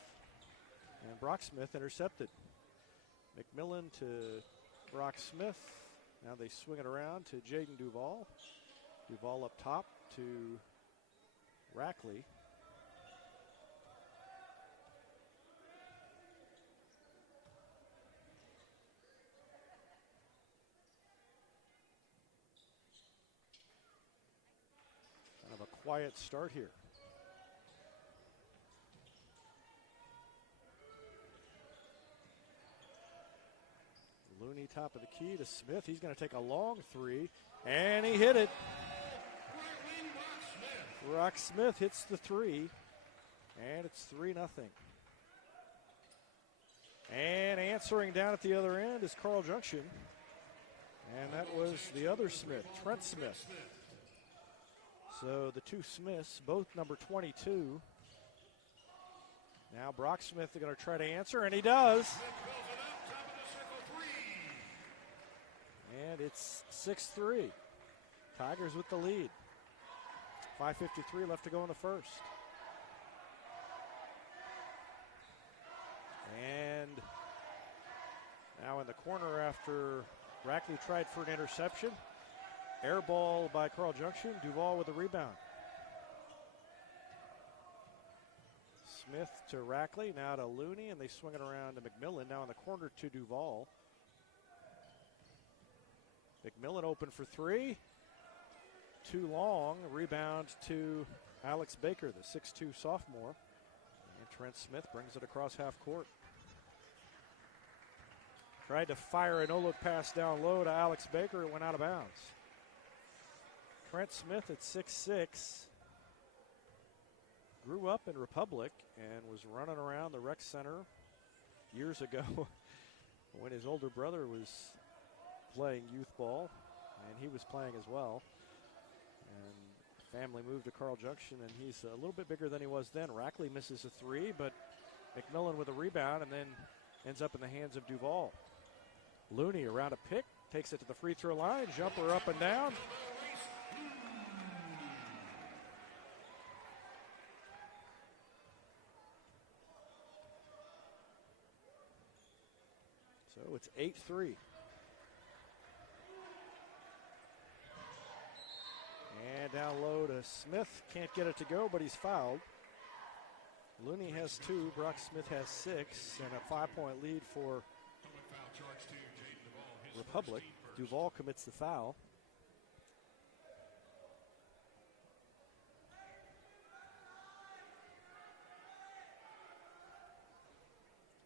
and Brock Smith intercepted. McMillan to Brock Smith. Now they swing it around to Jaden Duval. Duval up top to Rackley. Kind of a quiet start here. Looney top of the key to Smith. He's going to take a long 3, and he hit it. Brock Smith hits the 3, and it's 3-0. And answering down at the other end is Carl Junction, and that was the other Smith, Trent Smith. So the 2 Smiths, both number 22. Now Brock Smith is going to try to answer, and he does. And it's 6-3. Tigers with the lead. 5:53 left to go in the first. And now in the corner after Rackley tried for an interception. Air ball by Carl Junction. Duval with the rebound. Smith to Rackley, now to Looney, and they swing it around to McMillan. Now in the corner to Duval. McMillan open for 3. Too long. Rebound to Alex Baker, the 6'2 sophomore. And Trent Smith brings it across half court. Tried to fire a no-look pass down low to Alex Baker. It went out of bounds. Trent Smith at 6'6". Grew up in Republic and was running around the rec center years ago when his older brother was playing youth ball, and he was playing as well. And family moved to Carl Junction, and he's a little bit bigger than he was then. Rackley misses a 3, but McMillan with a rebound and then ends up in the hands of Duval. Looney around a pick, takes it to the free throw line, jumper up and down. So it's 8-3. And down low to Smith. Can't get it to go, but he's fouled. Looney has 2. Brock Smith has 6. And a 5-point lead for Republic. Duval commits the foul.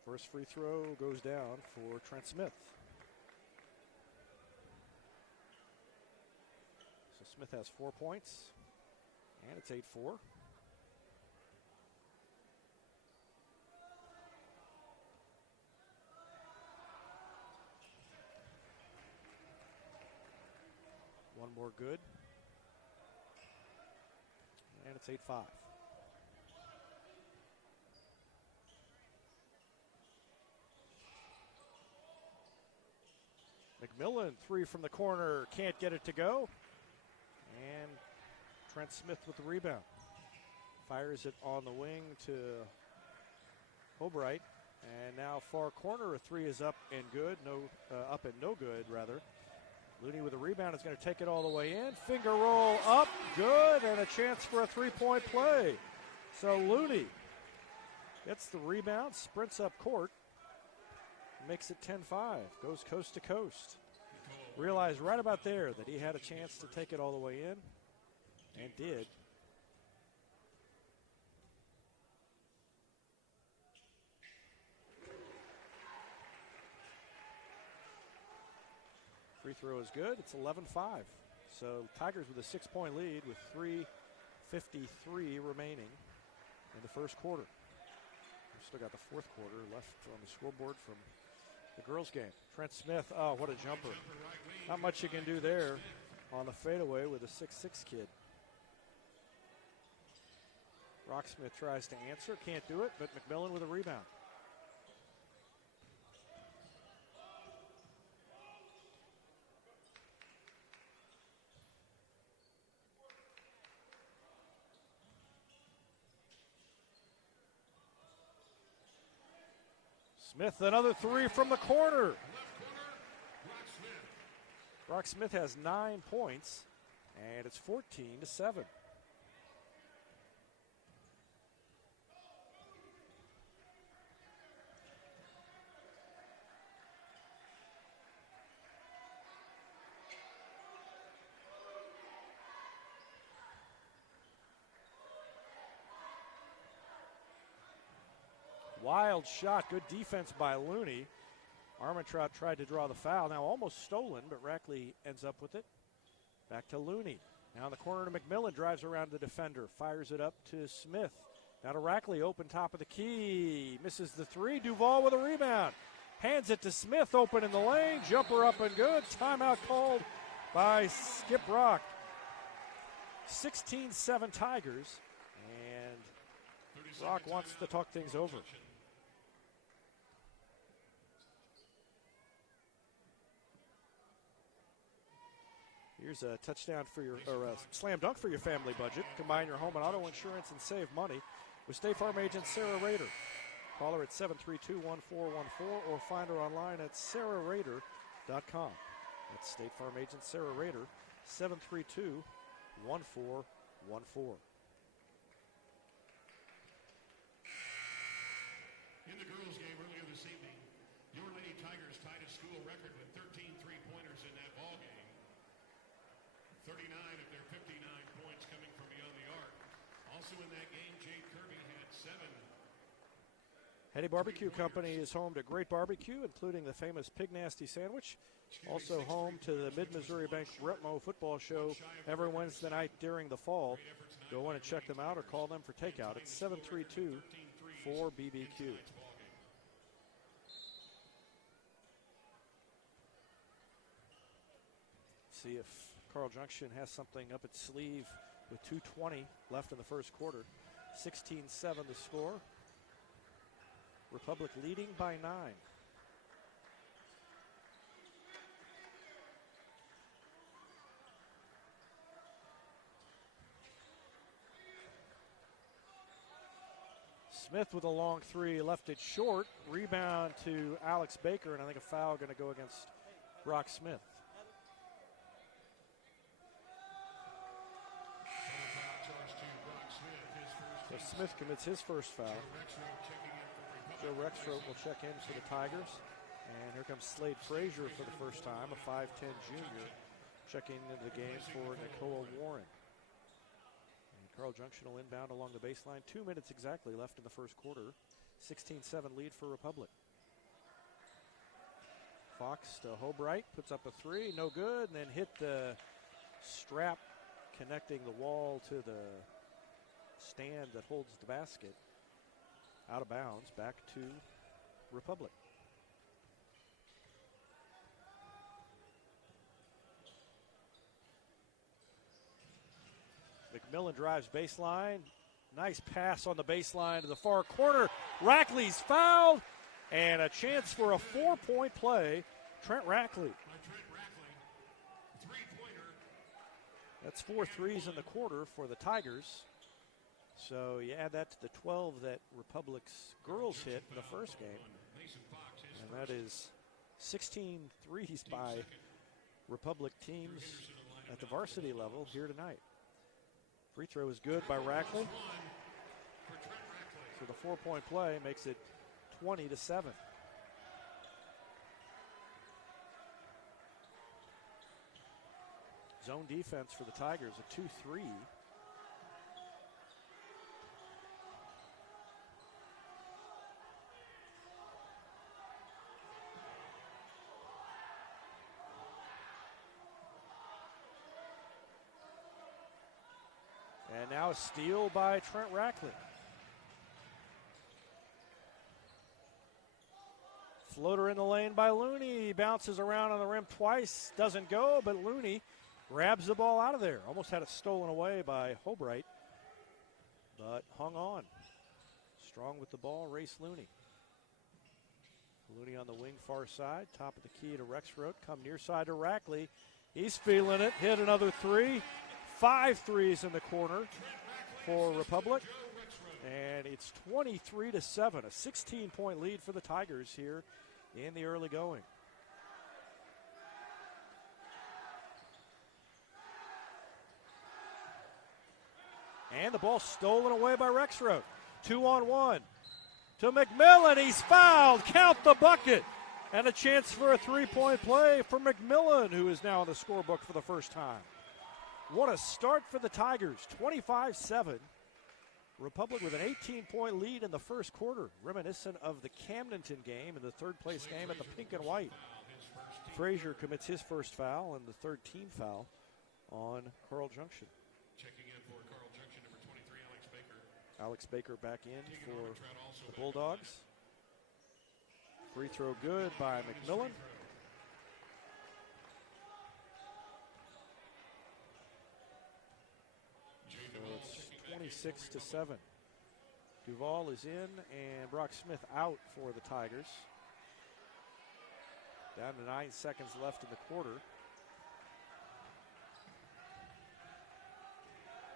First free throw goes down for Trent Smith. So Smith has 4 points, and it's 8-4. One more good, and it's 8-5. McMillan, 3 from the corner, can't get it to go. And Trent Smith with the rebound. Fires it on the wing to Albright. And now far corner, a 3 is up and good. Up and no good, rather. Looney with a rebound is going to take it all the way in. Finger roll up, good, and a chance for a 3-point play. So Looney gets the rebound, sprints up court. Makes it 10-5, goes coast to coast. Realized right about there that he had a chance to take it all the way in, and did. Free throw is good, it's 11-5. So Tigers with a 6-point lead with 3:53 remaining in the first quarter. We've still got the fourth quarter left on the scoreboard from the girls' game. Trent Smith, oh, what a jumper. Not much you can do there on the fadeaway with a 6'6" kid. Rocksmith tries to answer, can't do it, but McMillan with a rebound. Smith, another 3 from the corner. Brock Smith has 9 points, and it's 14-7. Wild shot, good defense by Looney. Armentrout tried to draw the foul, now almost stolen, but Rackley ends up with it. Back to Looney. Now in the corner to McMillan, drives around the defender, fires it up to Smith. Now to Rackley, open top of the key. Misses the 3, Duval with a rebound. Hands it to Smith, open in the lane, jumper up and good. Timeout called by Skip Rock. 16-7 Tigers, and Rock wants to talk things over. Here's a touchdown for your, or a slam dunk for your family budget. Combine your home and auto insurance and save money with State Farm agent Sarah Rader. Call her at 732-1414 or find her online at sarahrader.com. That's State Farm agent Sarah Rader, 732-1414. In the girls' game earlier this evening, your Lady Tigers tied a school record with 13 three-pointers in that ball game. 39 of their 59 points coming from beyond the arc. Also in that game, Jade Kirby had 7. Hetty Barbecue Company is home to great barbecue, including the famous Pig Nasty Sandwich. Also home to the Mid-Missouri Bank Retmo football show every Wednesday night during the fall. Go in and check them out or call them for takeout. It's 732-4BBQ. See if Carl Junction has something up its sleeve with 2:20 left in the first quarter. 16-7 the score. Republic leading by 9. Smith with a long three, left it short. Rebound to Alex Baker, and I think a foul going to go against Brock Smith. So Smith commits his first foul. Joe Rexroth will check in for the Tigers. And here comes Slade Frazier for the first time, a 5'10 junior, checking into the game for Nicola Warren. And Carl Junction will inbound along the baseline. 2 minutes exactly left in the first quarter. 16-7 lead for Republic. Fox to Hobright, puts up a three, no good, and then hit the strap connecting the wall to the stand that holds the basket. Out of bounds, back to Republic. McMillan drives baseline. Nice pass on the baseline to the far corner. Rackley's fouled, and a chance for a 4-point play. Trent Rackley. That's 4 threes in the quarter for the Tigers. So you add that to the 12 that Republic's girls hit in the first game. And that is 16 threes by Republic teams at the varsity level here tonight. Free throw is good by Rackley. So the 4-point play makes it 20-7. Zone defense for the Tigers, a 2-3. And now a steal by Trent Rackley. Floater in the lane by Looney. Bounces around on the rim twice. Doesn't go, but Looney grabs the ball out of there. Almost had it stolen away by Hobright, but hung on. Strong with the ball, Race Looney. Looney on the wing far side. Top of the key to Rexroth. Come near side to Rackley. He's feeling it. Hit another three. 5 threes in the corner for Republic. And it's 23-7, a 16-point lead for the Tigers here in the early going. And the ball stolen away by Rexroth. 2-on-1 to McMillan. He's fouled. Count the bucket. And a chance for a 3-point play for McMillan, who is now in the scorebook for the first time. What a start for the Tigers, 25-7. Republic with an 18-point lead in the first quarter, reminiscent of the Camdenton game and the third-place game at the Pink and White. Frazier commits his first foul and the third team foul on Carl Junction. Checking in for Carl Junction, number 23, Alex Baker. Alex Baker back in for the Bulldogs. Free throw good by McMillan. So it's 26-7. Duval is in and Brock Smith out for the Tigers. Down to 9 seconds left in the quarter.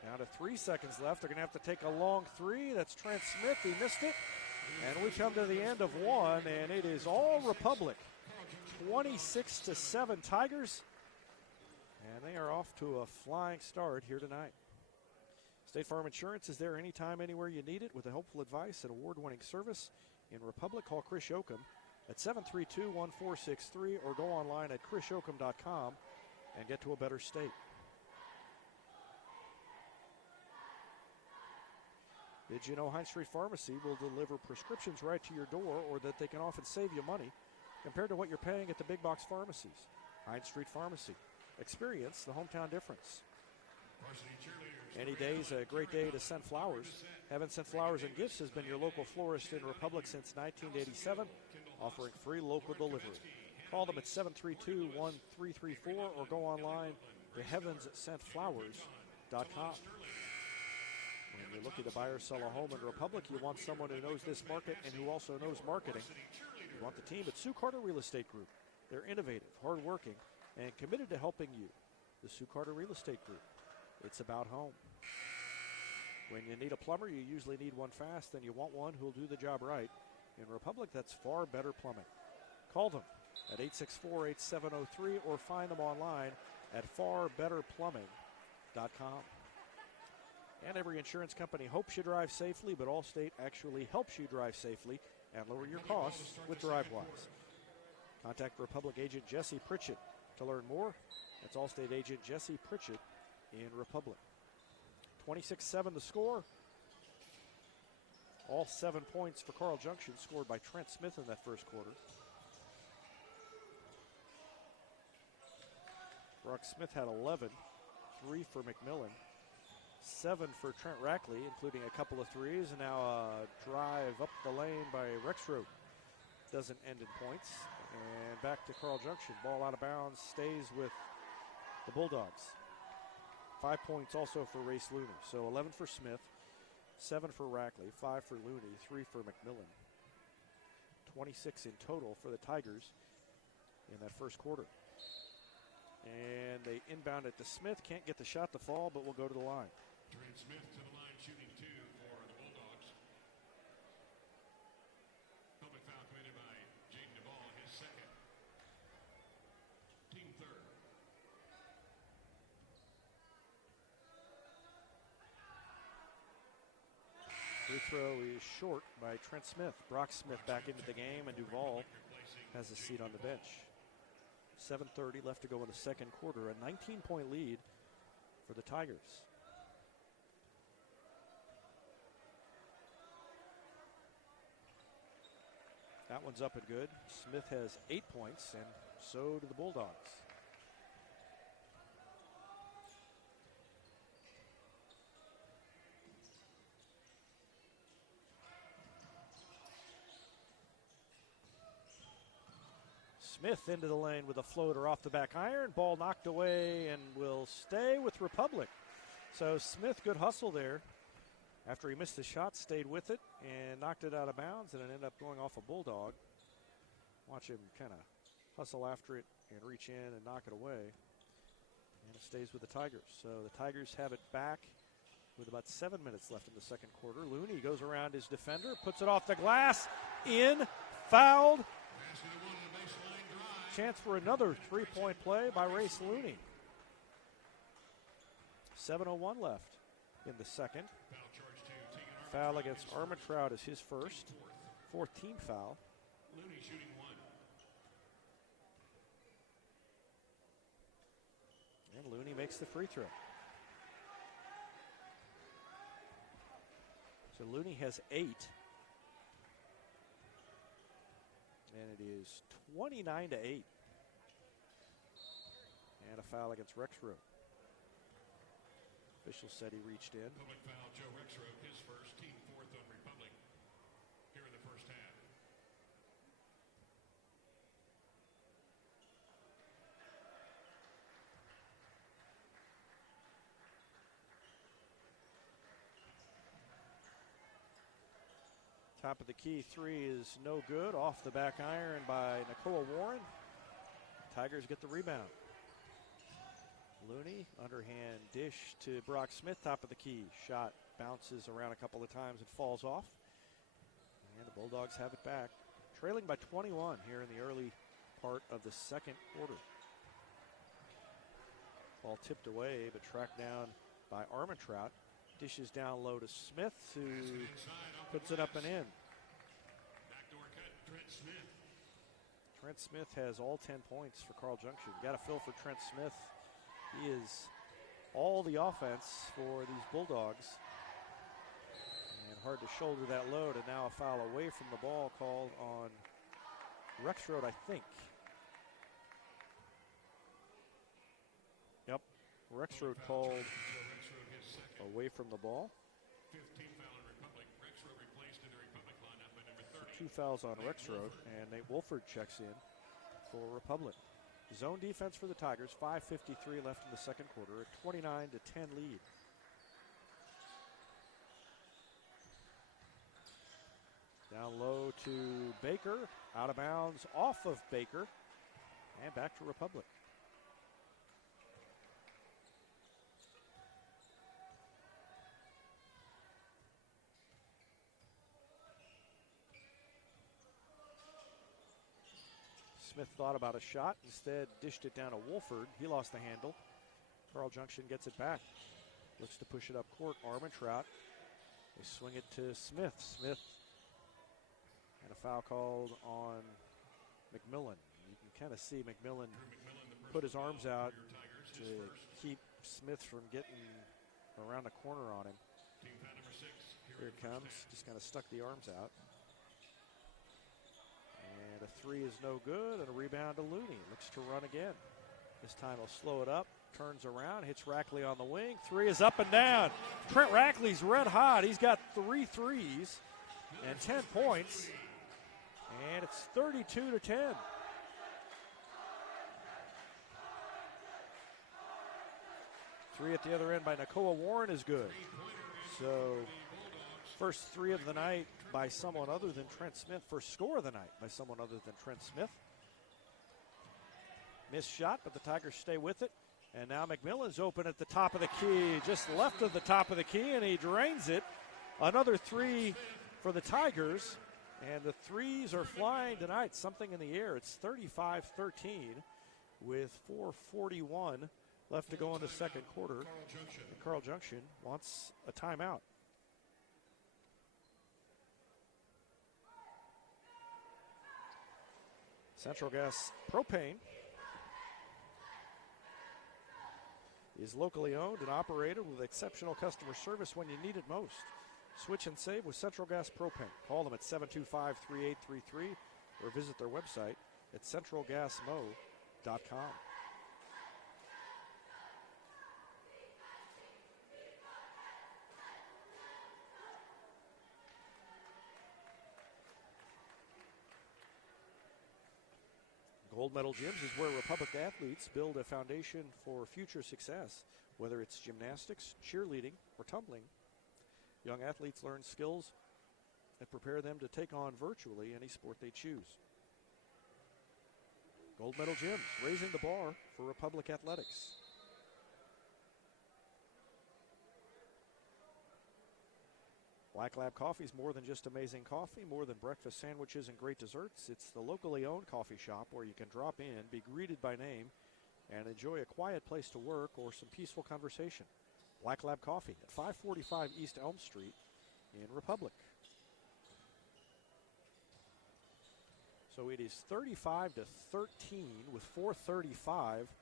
Down to 3 seconds left. They're going to have to take a long three. That's Trent Smith. He missed it. And we come to the end of one, and it is all Republic. 26-7 Tigers. And they are off to a flying start here tonight. State Farm Insurance is there anytime, anywhere you need it with a helpful advice and award-winning service. In Republic, call Chris Yoakum at 732-1463 or go online at chrisyoakum.com and get to a better state. Did you know Hines Street Pharmacy will deliver prescriptions right to your door, or that they can often save you money compared to what you're paying at the big box pharmacies? Hines Street Pharmacy. Experience the hometown difference. Any day's a great day to send flowers. Heaven Sent Flowers and Gifts has been your local florist in Republic since 1987, offering free local delivery. Call them at 732-1334 or go online to heavenssentflowers.com. When you're looking to buy or sell a home in Republic, you want someone who knows this market and who also knows marketing. You want the team at Sue Carter Real Estate Group. They're innovative, hardworking, and committed to helping you. The Sue Carter Real Estate Group. It's about home. When you need a plumber, you usually need one fast, and you want one who'll do the job right. In Republic, that's Far Better Plumbing. Call them at 864-8703 or find them online at farbetterplumbing.com. And every insurance company hopes you drive safely, but Allstate actually helps you drive safely and lower your costs with DriveWise. Contact Republic agent Jesse Pritchett to learn more. That's Allstate agent Jesse Pritchett in Republic. 26-7 the score. All 7 points for Carl Junction scored by Trent Smith in that first quarter. Brock Smith had 11, 3 for McMillan, 7 for Trent Rackley, including a couple of threes, and now a drive up the lane by Rexroad. Doesn't end in points. And back to Carl Junction. Ball out of bounds, stays with the Bulldogs. 5 points also for Race Looney. So 11 for Smith, 7 for Rackley, 5 for Looney, 3 for McMillan. 26 in total for the Tigers in that first quarter. And they inbound it to Smith. Can't get the shot to fall, but will go to the line. Trent Smith to the line, shooting 2 for the Bulldogs. Public foul committed by Jaden Duvall, his second. Team third. Free throw is short by Trent Smith. Brock Smith back into the game, and Duvall has a seat on the bench. 7:30 left to go in the second quarter. A 19-point lead for the Tigers. That one's up and good. Smith has 8 points, and so do the Bulldogs. Smith into the lane with a floater off the back iron. Ball knocked away and will stay with Republic. So Smith, good hustle there. After he missed the shot, stayed with it and knocked it out of bounds, and it ended up going off a Bulldog. Watch him kind of hustle after it and reach in and knock it away. And it stays with the Tigers. So the Tigers have it back with about 7 minutes left in the second quarter. Looney goes around his defender, puts it off the glass, in, fouled. Chance for another three-point play by Race Looney. 7:01 left in the second. Foul against Armentrout is his first. 4th team foul. Looney shooting 1. And Looney makes the free throw. So Looney has 8. And it is 29-8. And a foul against Rexroad. Official said he reached in. Public foul, Joe Rexroad, his first, team 4th on Republic here in the first half. Top of the key three is no good. Off the back iron by Nicola Warren. Tigers get the rebound. Looney, underhand dish to Brock Smith, top of the key. Shot bounces around a couple of times and falls off. And the Bulldogs have it back. Trailing by 21 here in the early part of the second quarter. Ball tipped away, but tracked down by Armentrout. Dishes down low to Smith, who puts it up and in. Backdoor cut, Trent Smith. Trent Smith has all 10 points for Carl Junction. Got a feel for Trent Smith. He is all the offense for these Bulldogs. And hard to shoulder that load, and now a foul away from the ball called on Rexroad, I think. Yep, Rexroad called away from the ball. 15 foul in Republic. Rexroad replaced in the Republic lineup by number 30. 2 fouls on Rexroad, and Nate Wolford checks in for Republic. Zone defense for the Tigers. 5:53 left in the second quarter. A 29-10 lead. Down low to Baker. Out of bounds off of Baker. And back to Republic. Smith thought about a shot. Instead, dished it down to Wolford. He lost the handle. Carl Junction gets it back. Looks to push it up court. Armentrout. They swing it to Smith. Smith and a foul called on McMillan. You can kind of see McMillan put his arms out to keep Smith from getting around the corner on him. Here it comes. Just kind of stuck the arms out. And a three is no good, and a rebound to Looney. Looks to run again. This time he'll slow it up, turns around, hits Rackley on the wing. Three is up and down. Trent Rackley's red hot. He's got 3 threes and 10 points. And it's 32-10. Three at the other end by Nakoa Warren is good. So first three of the night by someone other than Trent Smith. First score of the night by someone other than Trent Smith. Missed shot, but the Tigers stay with it. And now McMillan's open at the top of the key, just left of the top of the key, and he drains it. Another three for the Tigers, and the threes are flying tonight. Something in the air. It's 35-13 with 4:41 left to go in the second quarter. And Carl Junction wants a timeout. Central Gas Propane is locally owned and operated with exceptional customer service when you need it most. Switch and save with Central Gas Propane. Call them at 725-3833 or visit their website at centralgasmo.com. Gold Medal Gyms is where Republic athletes build a foundation for future success, whether it's gymnastics, cheerleading, or tumbling. Young athletes learn skills that prepare them to take on virtually any sport they choose. Gold Medal Gyms, raising the bar for Republic athletics. Black Lab Coffee is more than just amazing coffee, more than breakfast sandwiches and great desserts. It's the locally owned coffee shop where you can drop in, be greeted by name, and enjoy a quiet place to work or some peaceful conversation. Black Lab Coffee at 545 East Elm Street in Republic. So it is 35-13 with 4:35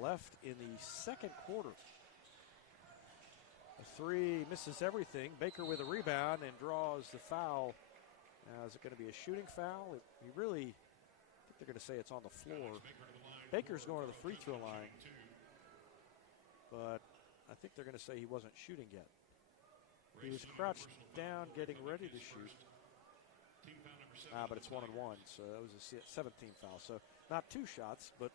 left in the second quarter. A three misses everything. Baker with a rebound and draws the foul. Now, is it going to be a shooting foul? I think they're going to say it's on the floor. Baker's going to the free throw line, but I think they're going to say he wasn't shooting yet. He was crouched down getting ready to shoot. But it's 1-1, so that was a 17th foul. So not 2 shots, but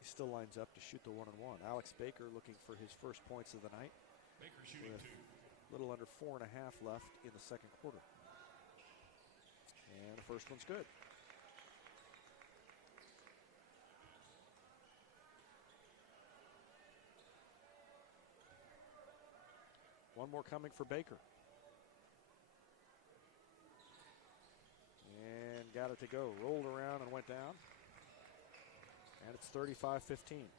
he still lines up to shoot the 1-1. Alex Baker looking for his first points of the night. With a little under 4.5 left in the second quarter. And the first one's good. One more coming for Baker. And got it to go. Rolled around and went down. And it's 35-15.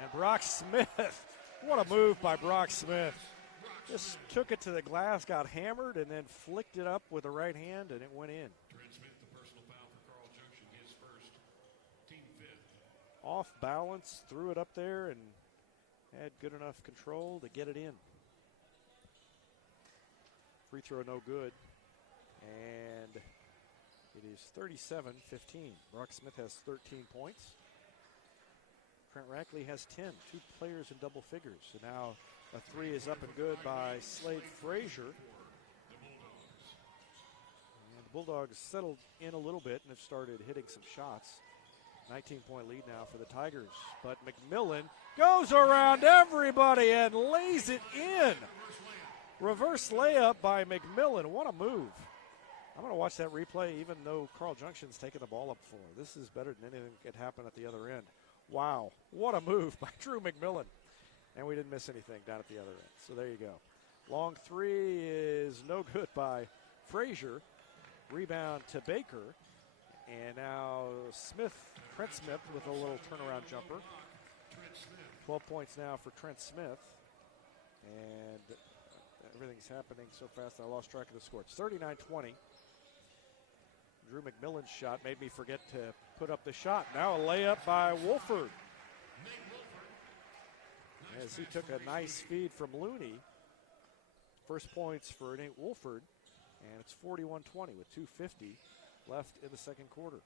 And Brock Smith, what a move by Brock Smith. Just took it to the glass, got hammered, and then flicked it up with the right hand, and it went in. Trent Smith, the personal foul for Carl Junction, his first, team 5th. Off balance, threw it up there, and had good enough control to get it in. Free throw no good. And it is 37-15. Brock Smith has 13 points. Trent Rackley has 10, 2 players in double figures. So now a three is up and good by Slade Frazier. And the Bulldogs settled in a little bit and have started hitting some shots. 19-point lead now for the Tigers. But McMillan goes around everybody and lays it in. Reverse layup by McMillan. What a move. I'm going to watch that replay even though Carl Junction's taken the ball up for. This is better than anything that could happen at the other end. Wow, what a move by Drew McMillan. And we didn't miss anything down at the other end. So there you go. Long three is no good by Frazier. Rebound to Baker. And now Trent Smith with a little turnaround jumper. 12 points now for Trent Smith. And everything's happening so fast I lost track of the score. It's 39-20. Drew McMillan's shot made me forget to put up the shot. Now a layup by Wolford. As he took a nice feed from Looney. First points for Nate Wolford. And it's 41-20 with 2:50 left in the second quarter.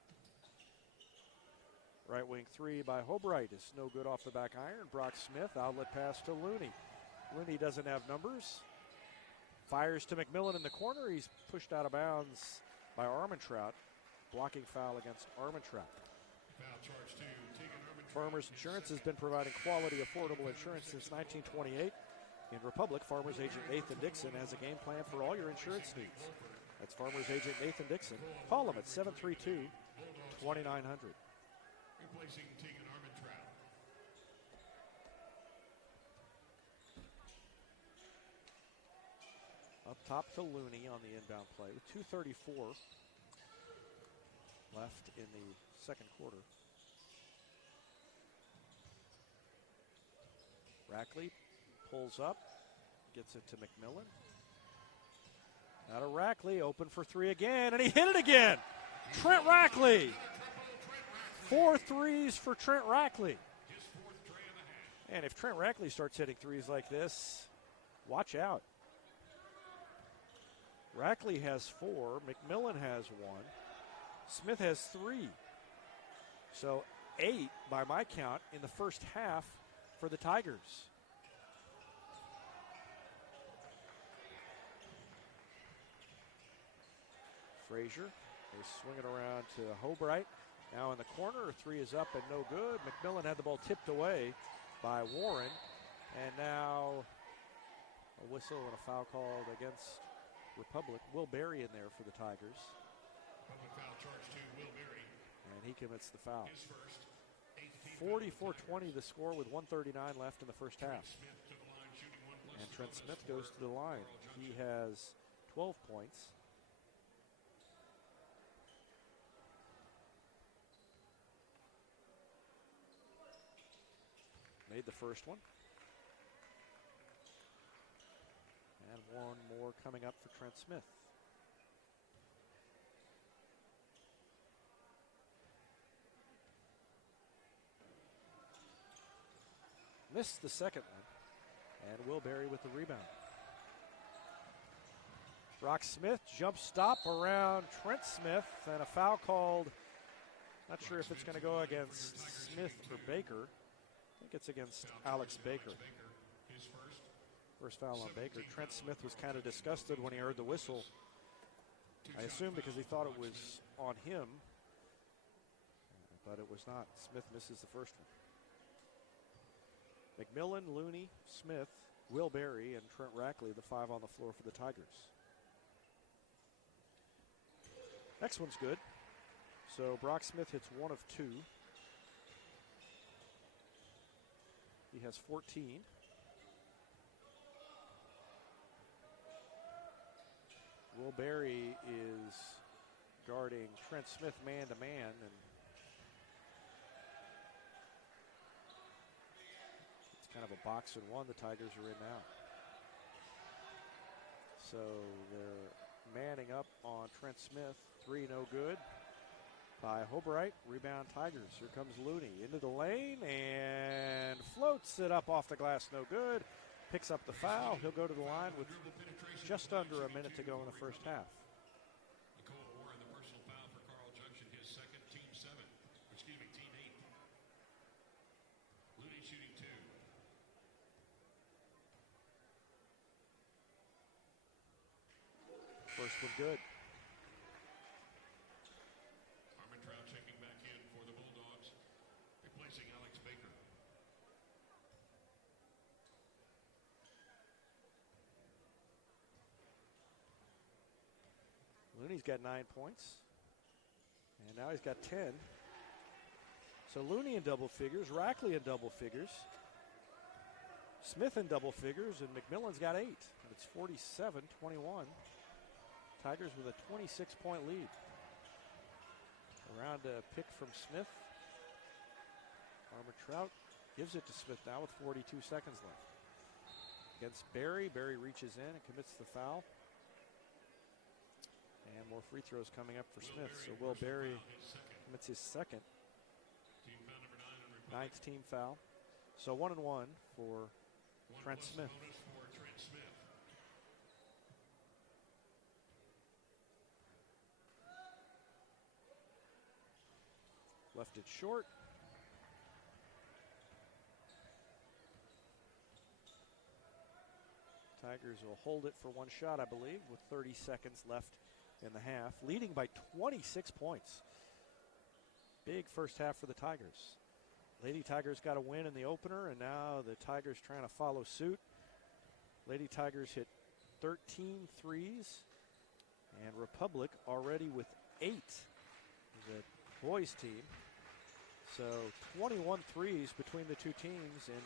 Right wing three by Hobright is no good off the back iron. Brock Smith, outlet pass to Looney. Looney doesn't have numbers. Fires to McMillan in the corner. He's pushed out of bounds by Armentrout. Blocking foul against Armentrout. Farmers Insurance has been providing quality, affordable insurance since 1928. In Republic, Farmers Agent Nathan Dixon has a game plan for all your insurance needs. That's Farmers Agent Nathan Dixon. Call him at 732-2900. Replacing Tegan Armentrout. Up top to Looney on the inbound play with 2:34 left in the second quarter. Rackley pulls up, gets it to McMillan. Now to Rackley, open for three again, and he hit it again. Trent Rackley. 4 threes for Trent Rackley. And if Trent Rackley starts hitting threes like this, watch out. Rackley has 4, McMillan has 1, Smith has 3. So 8 by my count in the first half for the Tigers. Frazier, they swing it around to Hobright. Now in the corner, 3 is up and no good. McMillan had the ball tipped away by Warren. And now a whistle and a foul called against Republic. Will Berry in there for the Tigers. Public foul charge to Will Berry. And he commits the foul. His first. 44-20 the score with 1:39 left in the first half. Smith to the line, shooting 1+2 And Trent on the Smith score goes to the line. Carl He Junction. has 12 points. Made the first one. And one more coming up for Trent Smith. Missed the second one. And Will Berry with the rebound. Brock Smith, jump stop around Trent Smith, and a foul called. Not sure if it's going to go against Smith or Baker. I think it's against Alex Baker. His First foul on Baker. Trent Smith was kind of disgusted when he heard the whistle. I assume because he thought it was on him, but it was not. Smith misses the first one. McMillan, Looney, Smith, Will Berry, and Trent Rackley, the 5 on the floor for the Tigers. Next one's good. So Brock Smith hits 1 of 2. He has 14. Will Berry is guarding Trent Smith man-to-man, and it's kind of a box and one the Tigers are in now. So they're manning up on Trent Smith. 3 no good by Hobright. Rebound Tigers. Here comes Looney into the lane and floats it up off the glass. No good. Picks up the foul. He'll go to the line with just under a minute to go in the first half. Nicole Warren, the personal foul for Carl Junction, his second, team 8. Looney shooting 2. First one good. Armentrout checking back in for the Bulldogs, replacing Alex Baker. Looney's got 9 points. And now he's got 10. So Looney in double figures, Rackley in double figures, Smith in double figures, and McMillan's got 8. And it's 47-21. Tigers with a 26-point lead. Around a pick from Smith. Farmer Trout gives it to Smith now with 42 seconds left. Against Berry. Berry reaches in and commits the foul. And more free throws coming up for Smith. So Will Berry commits his second. 9th team foul. So 1-1 for Trent Smith. Left it short. Tigers will hold it for one shot, I believe, with 30 seconds left in the half, leading by 26 points. Big first half for the Tigers. Lady Tigers got a win in the opener, and now the Tigers trying to follow suit. Lady Tigers hit 13 threes, and Republic already with 8. The boys team. So 21 threes between the two teams in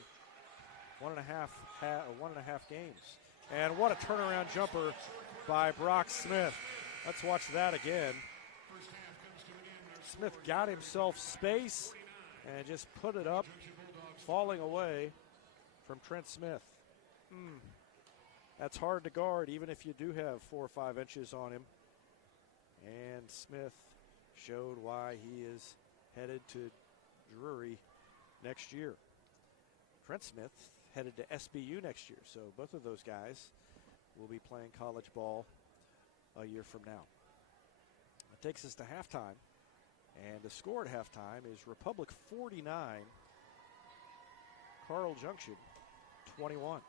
one and a half games. And what a turnaround jumper by Brock Smith. Let's watch that again. Smith got himself space and just put it up, falling away from Trent Smith. That's hard to guard, even if you do have 4 or 5 inches on him. And Smith showed why he is headed to Drury next year. Trent Smith headed to SBU next year, so both of those guys will be playing college ball a year from now. It takes us to halftime, and the score at halftime is Republic 49, Carl Junction 21.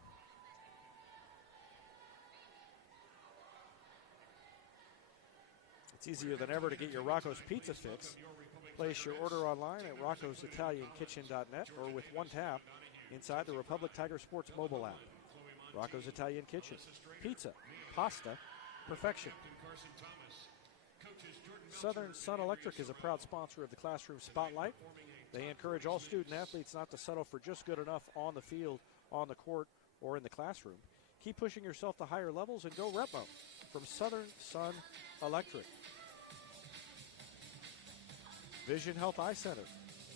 It's easier than ever to get your Rocco's Pizza fix. Place your order online at roccositaliankitchen.net or with one tap inside the Republic Tiger Sports mobile app. Rocco's Italian Kitchen. Pizza, pasta, perfection. Southern Sun Electric is a proud sponsor of the Classroom Spotlight. They encourage all student athletes not to settle for just good enough on the field, on the court, or in the classroom. Keep pushing yourself to higher levels and go Repmo from Southern Sun Electric. Vision Health Eye Center.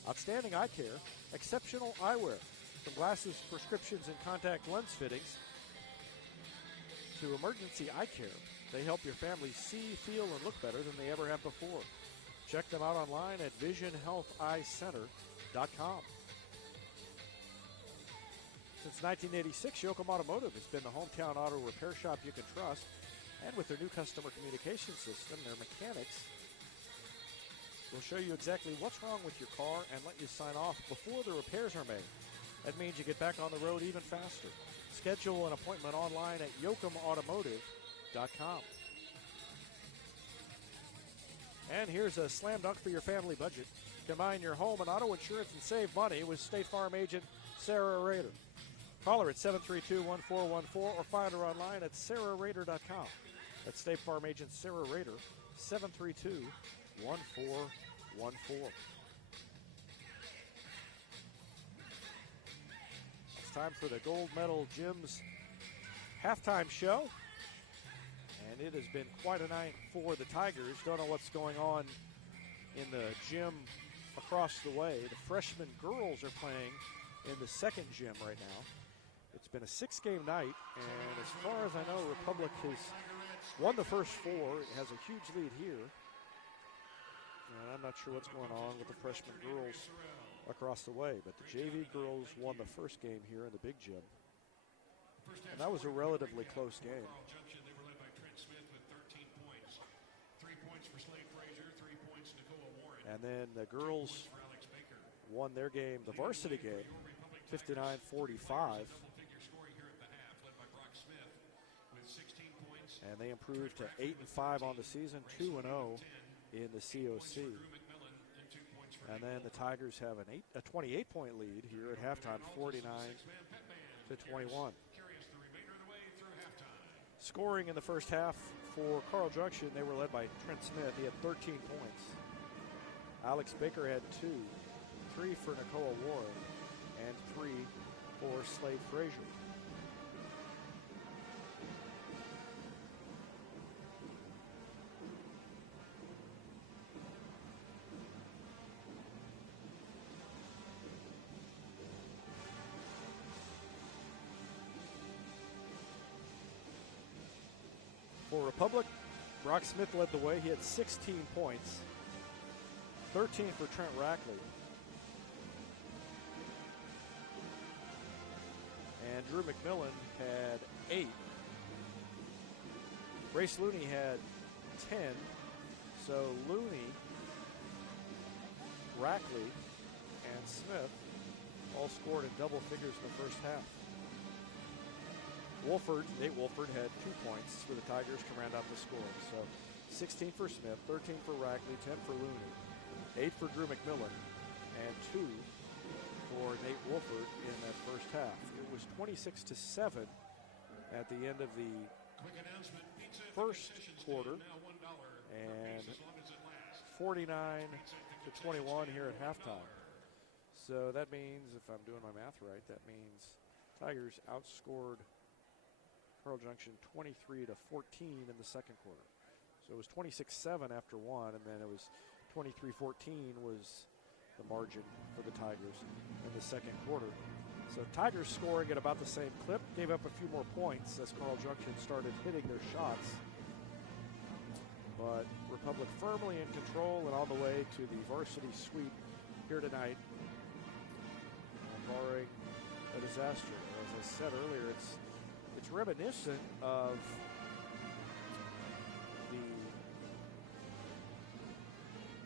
Outstanding eye care, exceptional eyewear. From glasses, prescriptions, and contact lens fittings to emergency eye care, they help your family see, feel, and look better than they ever have before. Check them out online at visionhealtheyecenter.com. Since 1986, Yoakum Automotive has been the hometown auto repair shop you can trust. And with their new customer communication system, their mechanics will show you exactly what's wrong with your car and let you sign off before the repairs are made. That means you get back on the road even faster. Schedule an appointment online at yoakumautomotive.com. And here's a slam dunk for your family budget. Combine your home and auto insurance and save money with State Farm agent Sarah Rader. Call her at 732-1414 or find her online at sarahrader.com. That's State Farm agent Sarah Rader, 732-1414. It's time for the Gold Medal Gym's halftime show. And it has been quite a night for the Tigers. Don't know what's going on in the gym across the way. The freshman girls are playing in the second gym right now. It's been a 6-game night, and as far as I know, Republic has won the first 4. It has a huge lead here. And I'm not sure what's going on with the freshman girls across the way, but the JV girls won the first game here in the big gym. And that was a relatively close game. And then the girls won their game, the varsity game, 59-45. And they improved to 8-5 on the season, 2-0 in the COC. And then the Tigers have a 28-point lead here at halftime, 49-21. Scoring in the first half for Carl Junction, they were led by Trent Smith. He had 13 points. Alex Baker had 2, 3 for Nicole Warren, and 3 for Slade Frazier. For Republic, Brock Smith led the way. He had 16 points, 13 for Trent Rackley. And Drew McMillan had 8. Grace Looney had 10. So Looney, Rackley, and Smith all scored in double figures in the first half. Nate Wolford had 2 points for the Tigers to round out the scoring. So 16 for Smith, 13 for Rackley, 10 for Looney, 8 for Drew McMillan, and 2 for Nate Wolford in that first half. It was 26-7 at the end of the first quarter, and 49-21 here at halftime. So that means, if I'm doing my math right, that means Tigers outscored Carl Junction 23-14 in the second quarter. So it was 26-7 after one, and then it was 23-14 was the margin for the Tigers in the second quarter. So Tigers scoring at about the same clip, gave up a few more points as Carl Junction started hitting their shots. But Republic firmly in control and on the way to the varsity sweep here tonight, barring a disaster. As I said earlier, it's reminiscent of the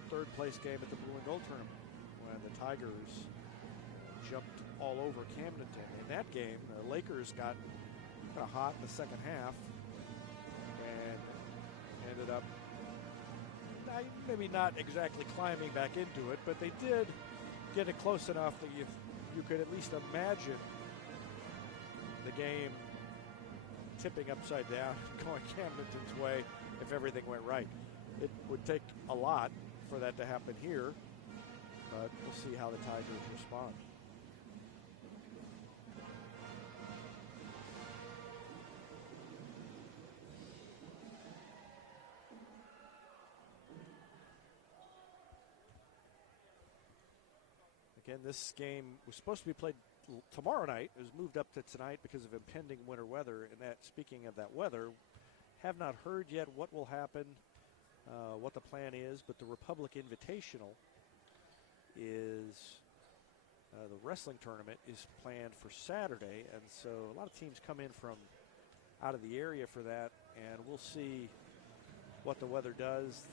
third place game at the Blue and Gold tournament when the Tigers jumped all over Camdenton. In that game, the Lakers got kind of hot in the second half and ended up maybe not exactly climbing back into it, but they did get it close enough that you could at least imagine the game tipping upside down, going Camdenton's way if everything went right. It would take a lot for that to happen here, but we'll see how the Tigers respond. Again, this game was supposed to be played tomorrow night. It was moved up to tonight because of impending winter weather. And that, speaking of that weather, have not heard yet what will happen, what the plan is. But the Republic Invitational is the wrestling tournament is planned for Saturday, and so a lot of teams come in from out of the area for that, and we'll see what the weather does.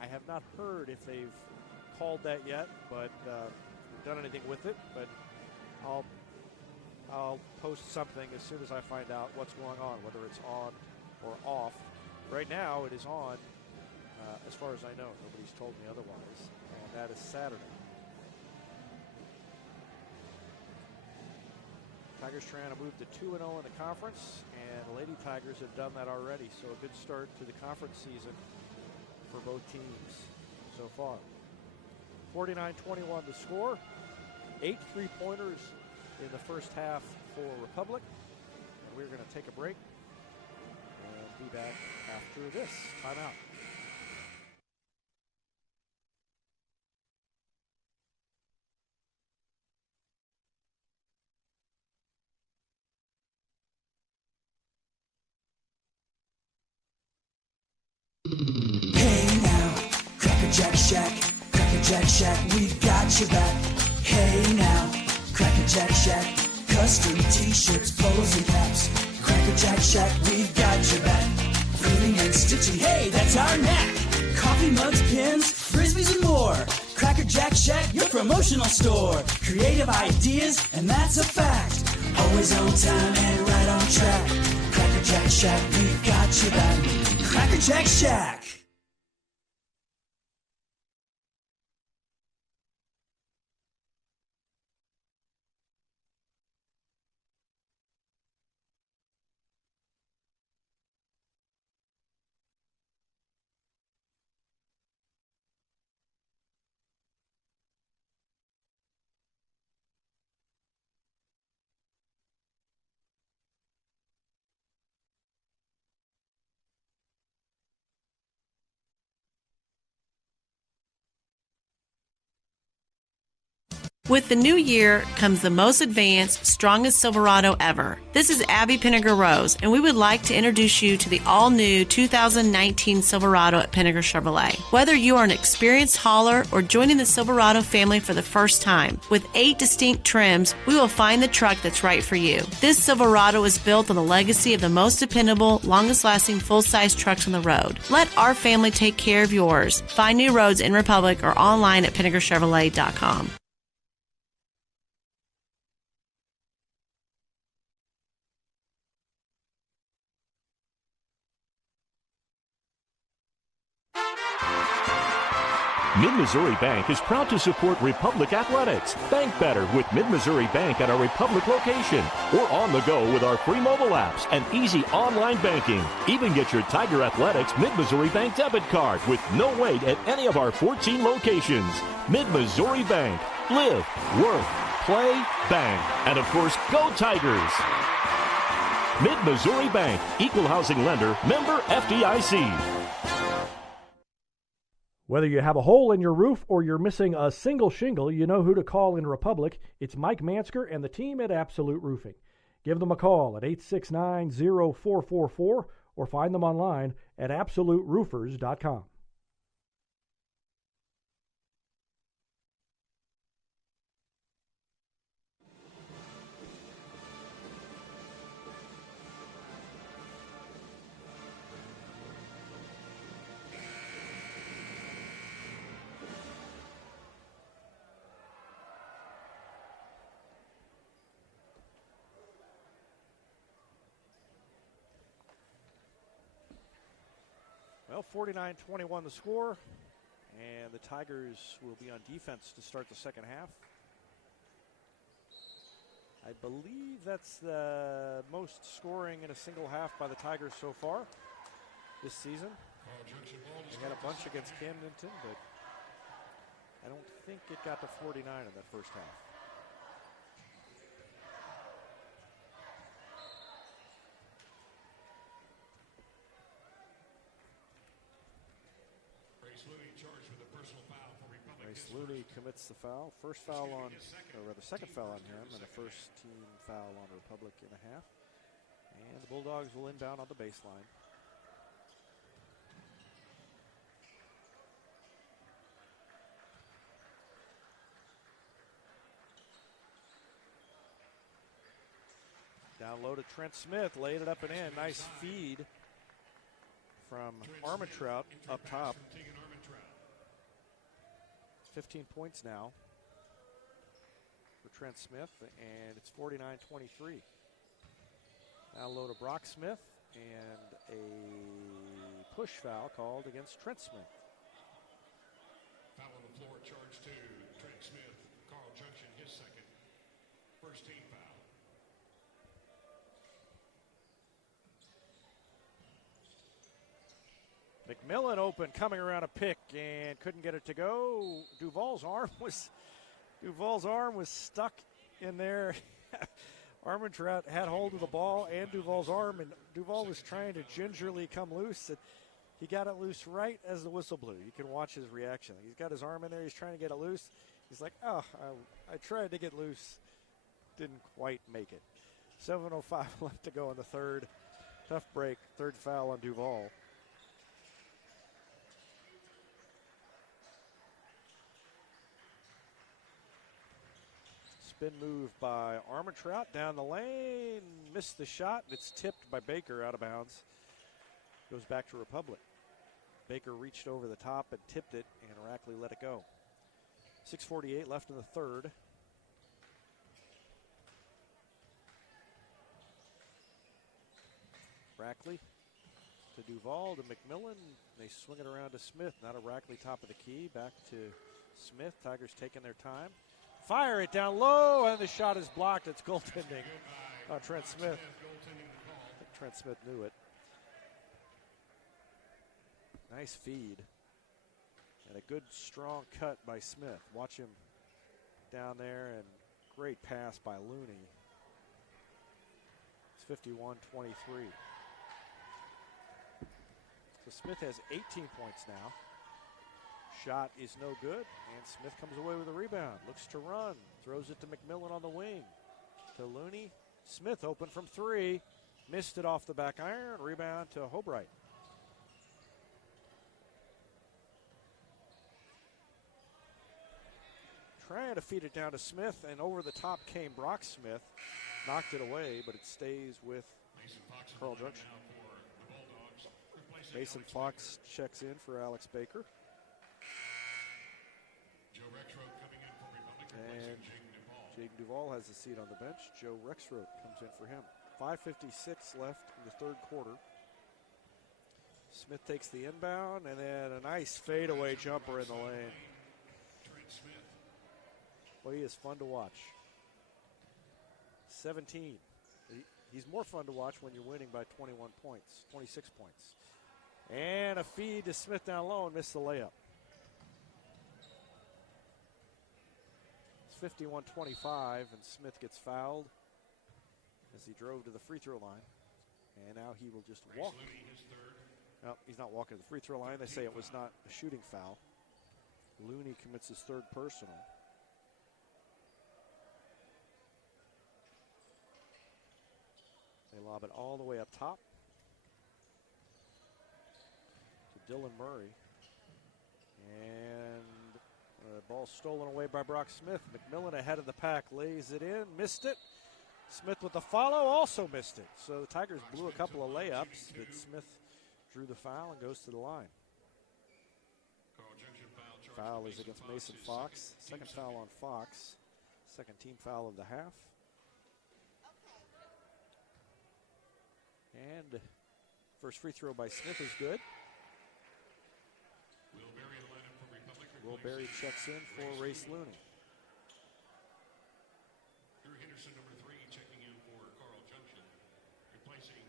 I have not heard if they've called that yet, but done anything with it, but I'll post something as soon as I find out what's going on, whether it's on or off. Right now it is on, as far as I know. Nobody's told me otherwise, and that is Saturday. Tigers trying to move to 2-0 in the conference, and the Lady Tigers have done that already, so a good start to the conference season for both teams so far. 49-21 the score. 8 3-pointers in the first half for Republic. And we're going to take a break and be back after this timeout. Hey now, Cracker Jack Shack, Cracker Jack Shack, we've got your back. Hey now, Cracker Jack Shack, custom t-shirts, polos and caps. Cracker Jack Shack, we've got your back. Printing and stitching, hey, that's our knack. Coffee mugs, pins, frisbees and more. Cracker Jack Shack, your promotional store. Creative ideas, and that's a fact. Always on time and right on track. Cracker Jack Shack, we've got your back. Cracker Jack Shack. With the new year comes the most advanced, strongest Silverado ever. This is Abby Pinniger Rose, and we would like to introduce you to the all-new 2019 Silverado at Pinniger Chevrolet. Whether you are an experienced hauler or joining the Silverado family for the first time, with 8 distinct trims, we will find the truck that's right for you. This Silverado is built on the legacy of the most dependable, longest-lasting full-size trucks on the road. Let our family take care of yours. Find new roads in Republic or online at PinnigerChevrolet.com. Mid-Missouri Bank is proud to support Republic Athletics. Bank better with Mid-Missouri Bank at our Republic location or on the go with our free mobile apps and easy online banking. Even get your Tiger Athletics Mid-Missouri Bank debit card with no wait at any of our 14 locations. Mid-Missouri Bank. Live, work, play, bank. And of course, go Tigers! Mid-Missouri Bank. Equal housing lender. Member FDIC. Whether you have a hole in your roof or you're missing a single shingle, you know who to call in Republic. It's Mike Mansker and the team at Absolute Roofing. Give them a call at 869-0444 or find them online at absoluteroofers.com. Well, 49-21 the score, and the Tigers will be on defense to start the second half. I believe that's the most scoring in a single half by the Tigers so far this season. They had a bunch against Camdenton, but I don't think it got to 49 in that first half. Looney commits the foul. First foul on, or rather second foul on him, and a first team foul on Republic in a half. And the Bulldogs will inbound on the baseline. Down low to Trent Smith, laid it up and in. Nice feed from Armentrout up top. 15 points now for Trent Smith, and it's 49-23. Now low to Brock Smith, and a push foul called against Trent Smith. Foul on the floor, charge to Trent Smith. Carl Junction, his second. First team foul. McMillan open, coming around a pick, and couldn't get it to go. Duval's arm was stuck in there. Armentrout had hold of the ball and Duval's arm, and Duval was trying to gingerly come loose. And he got it loose right as the whistle blew. You can watch his reaction. He's got his arm in there. He's trying to get it loose. He's like, oh, I tried to get loose. Didn't quite make it. 7:05 left to go in the third. Tough break. Third foul on Duval. Spin move by Armentrout down the lane, missed the shot. It's tipped by Baker out of bounds. Goes back to Republic. Baker reached over the top and tipped it, and Rackley let it go. 6:48 left in the third. Rackley to Duval to McMillan. They swing it around to Smith. Not a Rackley top of the key. Back to Smith. Tigers taking their time. Fire it down low, and the shot is blocked. It's goaltending on Trent Smith. I think Trent Smith knew it. Nice feed. And a good, strong cut by Smith. Watch him down there, and great pass by Looney. It's 51-23. So Smith has 18 points now. Shot is no good, and Smith comes away with a rebound. Looks to run, throws it to McMillan on the wing. To Looney. Smith open from three. Missed it off the back iron. Rebound to Hobright. Trying to feed it down to Smith, and over the top came Brock Smith. Knocked it away, but it stays with Carl Junction. Mason Fox checks in for Alex Baker. And Jake Duvall has a seat on the bench. Joe Rexroth comes in for him. 5:56 left in the third quarter. Smith takes the inbound, and then a nice fadeaway jumper in the lane. Well, he is fun to watch. 17. He's more fun to watch when you're winning by 21 points, 26 points. And a feed to Smith down low and missed the layup. It's 51-25, and Smith gets fouled as he drove to the free throw line. And now he will just walk. No, he's not walking to the free throw line. They say it was not a shooting foul. Looney commits his third personal. They lob it all the way up top to Dylan Murray. And the ball stolen away by Brock Smith. McMillan ahead of the pack, lays it in, missed it. Smith with the follow, also missed it. So the Tigers blew a couple of layups, but Smith drew the foul and goes to the line. Foul is against Mason Fox. Second foul on Fox. Second team foul of the half. And first free throw by Smith is good. Will Berry checks in for Race Looney. Drew Henderson, number 3, checking in for Carl Junction, replacing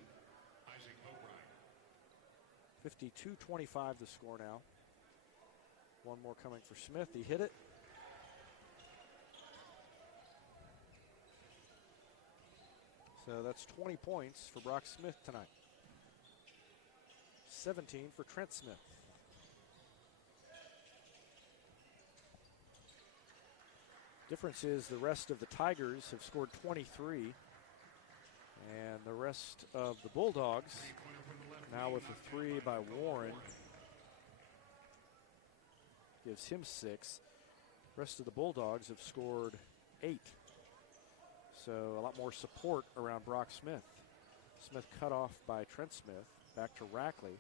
Isaac O'Brien. 52-25 the score now. One more coming for Smith. He hit it. So that's 20 points for Brock Smith tonight. 17 for Trent Smith. Difference is the rest of the Tigers have scored 23, and the rest of the Bulldogs, now with the 3 by Warren, gives him 6. The rest of the Bulldogs have scored 8. So a lot more support around Brock Smith. Smith cut off by Trent Smith. Back to Rackley.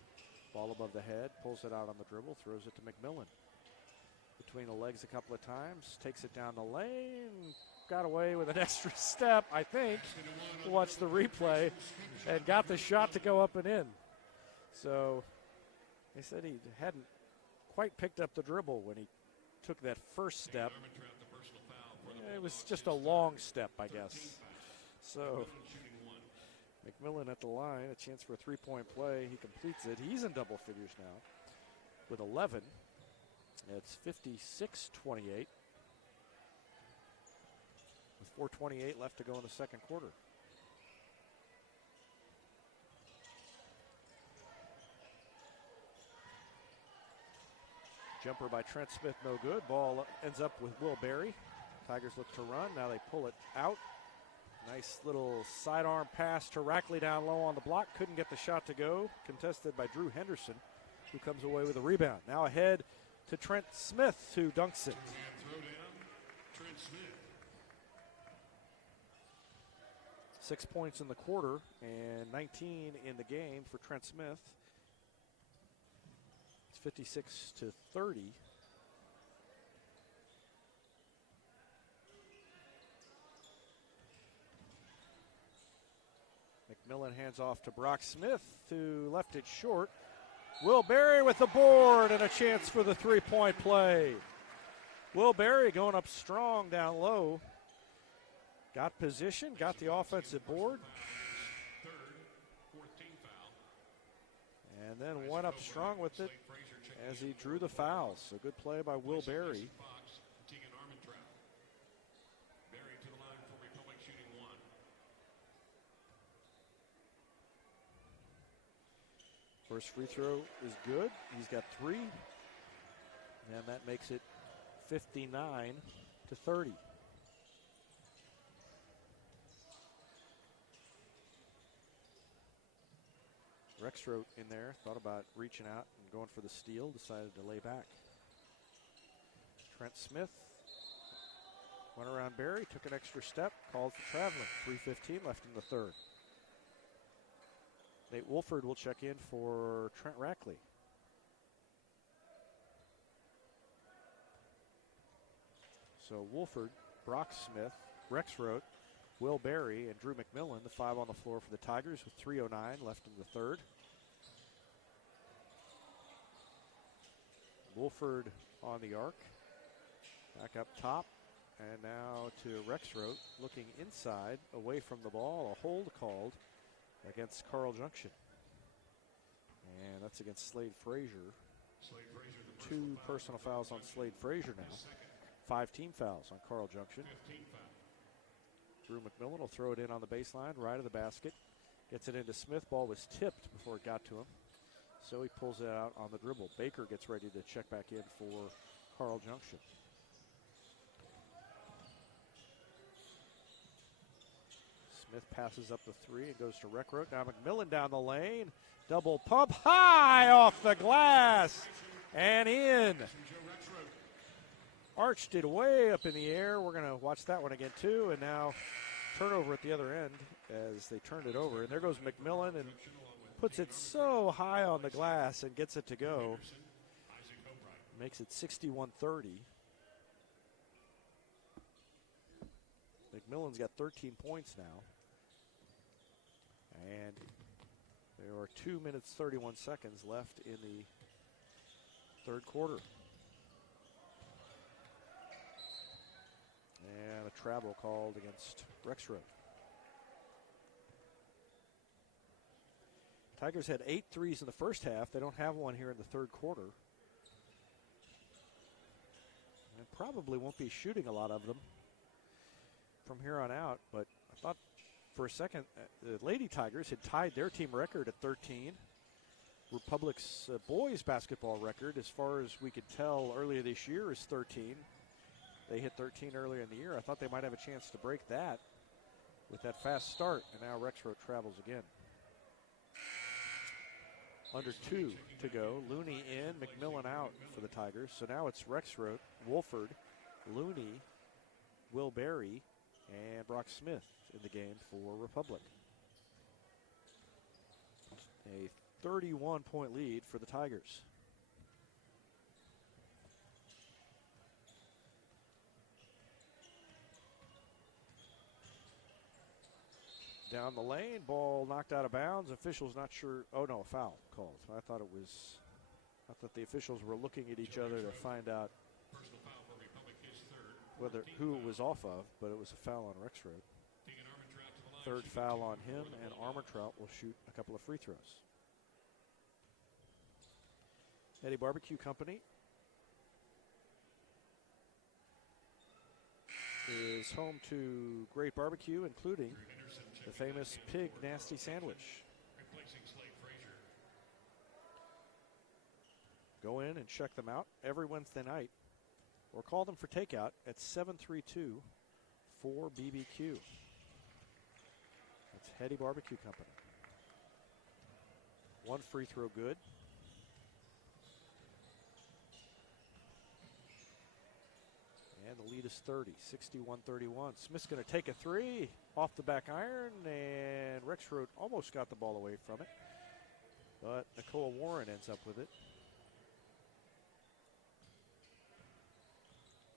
Ball above the head. Pulls it out on the dribble. Throws it to McMillan. Between the legs a couple of times. Takes it down the lane. Got away with an extra step, I think. Watch the replay. And got the shot to go up and in. So they said he hadn't quite picked up the dribble when he took that first step. It was just a long step, I guess. So McMillan at the line, a chance for a three-point play. He completes it. He's in double figures now with 11. It's 56-28 with 4:28 left to go in the second quarter. Jumper by Trent Smith, no good. Ball ends up with Will Berry. Tigers look to run. Now they pull it out. Nice little sidearm pass to Rackley down low on the block. Couldn't get the shot to go. Contested by Drew Henderson, who comes away with a rebound. Now ahead to Trent Smith, who dunks it. Trent Smith. 6 points in the quarter and 19 in the game for Trent Smith. It's 56-30. McMillan hands off to Brock Smith, who left it short. Will Berry with the board and a chance for the three-point play. Will Berry going up strong down low. Got position, got the offensive board. And then went up strong with it as he drew the foul. So good play by Will Berry. First free throw is good. He's got 3. And that makes it 59-30. Rexroth in there, thought about reaching out and going for the steal, decided to lay back. Trent Smith went around Barry, took an extra step, called for traveling. 3:15 left in the third. Nate Wolford will check in for Trent Rackley. So Wolford, Brock Smith, Rexroth, Will Barry, and Drew McMillan, the 5 on the floor for the Tigers with 3:09 left in the third. Wolford on the arc. Back up top. And now to Rexroth, looking inside, away from the ball. A hold called against Carl Junction. And that's against Slade Frazier. 2 personal fouls on Slade Frazier now. 5 team fouls on Carl Junction. Drew McMillan will throw it in on the baseline, right of the basket. Gets it into Smith. Ball was tipped before it got to him. So he pulls it out on the dribble. Baker gets ready to check back in for Carl Junction. Smith passes up the 3 and goes to Rexroth. Now McMillan down the lane. Double pump high off the glass and in. Arched it way up in the air. We're going to watch that one again too. And now turnover at the other end as they turned it over. And there goes McMillan and puts it so high on the glass and gets it to go. Makes it 61-30. McMillan's got 13 points now. And there are 2 minutes, 31 seconds left in the third quarter. And a travel called against Rexroth. Tigers had 8 threes in the first half. They don't have one here in the third quarter. And probably won't be shooting a lot of them from here on out. But I thought for a second the Lady Tigers had tied their team record at 13. Republic's boys basketball record, as far as we could tell earlier this year, is 13. They hit 13 earlier in the year. I thought they might have a chance to break that with that fast start. And now Rexroth travels again. Under 2 to go. Looney in, McMillan out for the Tigers. So now it's Rexroth, Wolford, Looney, Will Barry, and Brock Smith in the game for Republic. A 31-point lead for the Tigers. Down the lane, ball knocked out of bounds. Officials not sure. Oh no, a foul called. I thought the officials were looking at each other to find out who it was off of, but it was a foul on Rexroth. Third foul on him, and Armentrout will shoot a couple of free throws. Eddie Barbecue Company is home to great barbecue, including the famous Pig Nasty Sandwich. Go in and check them out every Wednesday night, or call them for takeout at 732-4BBQ. That's Hetty Barbecue Company. 1 free throw good. And the lead is 30, 61-31. Smith's going to take a 3 off the back iron, and Rexroth almost got the ball away from it. But Nicole Warren ends up with it.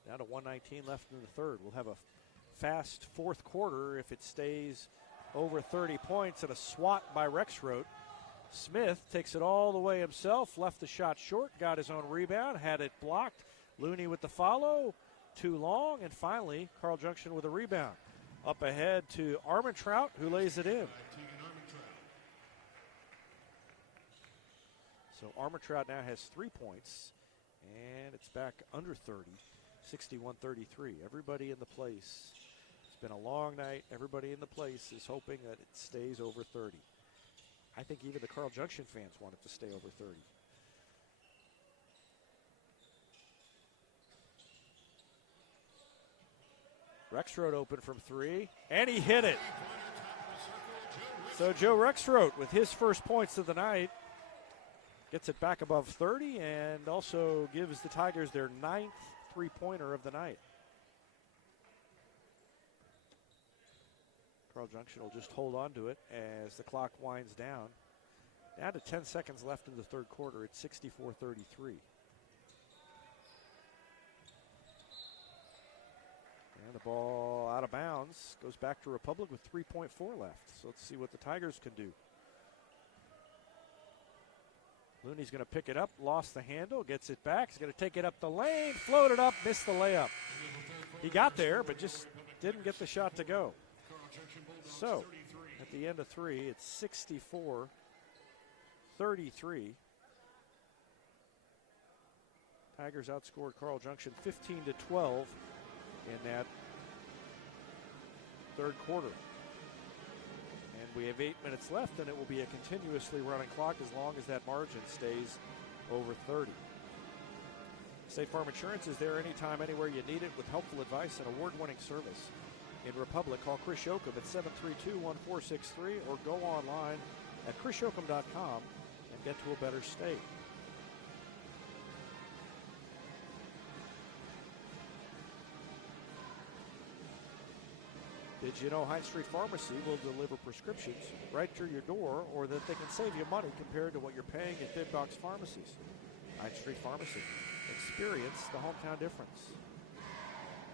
Down to 1:19 left in the third. We'll have a fast fourth quarter if it stays over 30 points, and a swat by Rexroth. Smith takes it all the way himself, left the shot short, got his own rebound, had it blocked. Looney with the follow. Too long, and finally Carl Junction with a rebound. Up ahead to Armentrout, who lays it in. So Armentrout now has 3 points, and it's back under 30, 61-33. Everybody in the place. It's been a long night. Everybody in the place is hoping that it stays over 30. I think even the Carl Junction fans want it to stay over 30. Rexroth open from 3, and he hit it. So Joe Rexroth, with his first points of the night, gets it back above 30 and also gives the Tigers their 9th three-pointer of the night. Carl Junction will just hold on to it as the clock winds down. Down to 10 seconds left in the third quarter. It's 64-33. And the ball out of bounds. Goes back to Republic with 3.4 left. So let's see what the Tigers can do. Looney's going to pick it up. Lost the handle. Gets it back. He's going to take it up the lane. Float it up. Missed the layup. He got there, but just didn't get the shot to go. So, at the end of 3, it's 64-33. Tigers outscored Carl Junction 15-12 in that third quarter. And we have 8 minutes left, and it will be a continuously running clock as long as that margin stays over 30. State Farm Insurance is there anytime, anywhere you need it with helpful advice and award-winning service. In Republic, call Chris Yoakum at 732-1463 or go online at chrisyoakum.com and get to a better state. Did you know Hines Street Pharmacy will deliver prescriptions right to your door, or that they can save you money compared to what you're paying at big box pharmacies? Hines Street Pharmacy. Experience the hometown difference.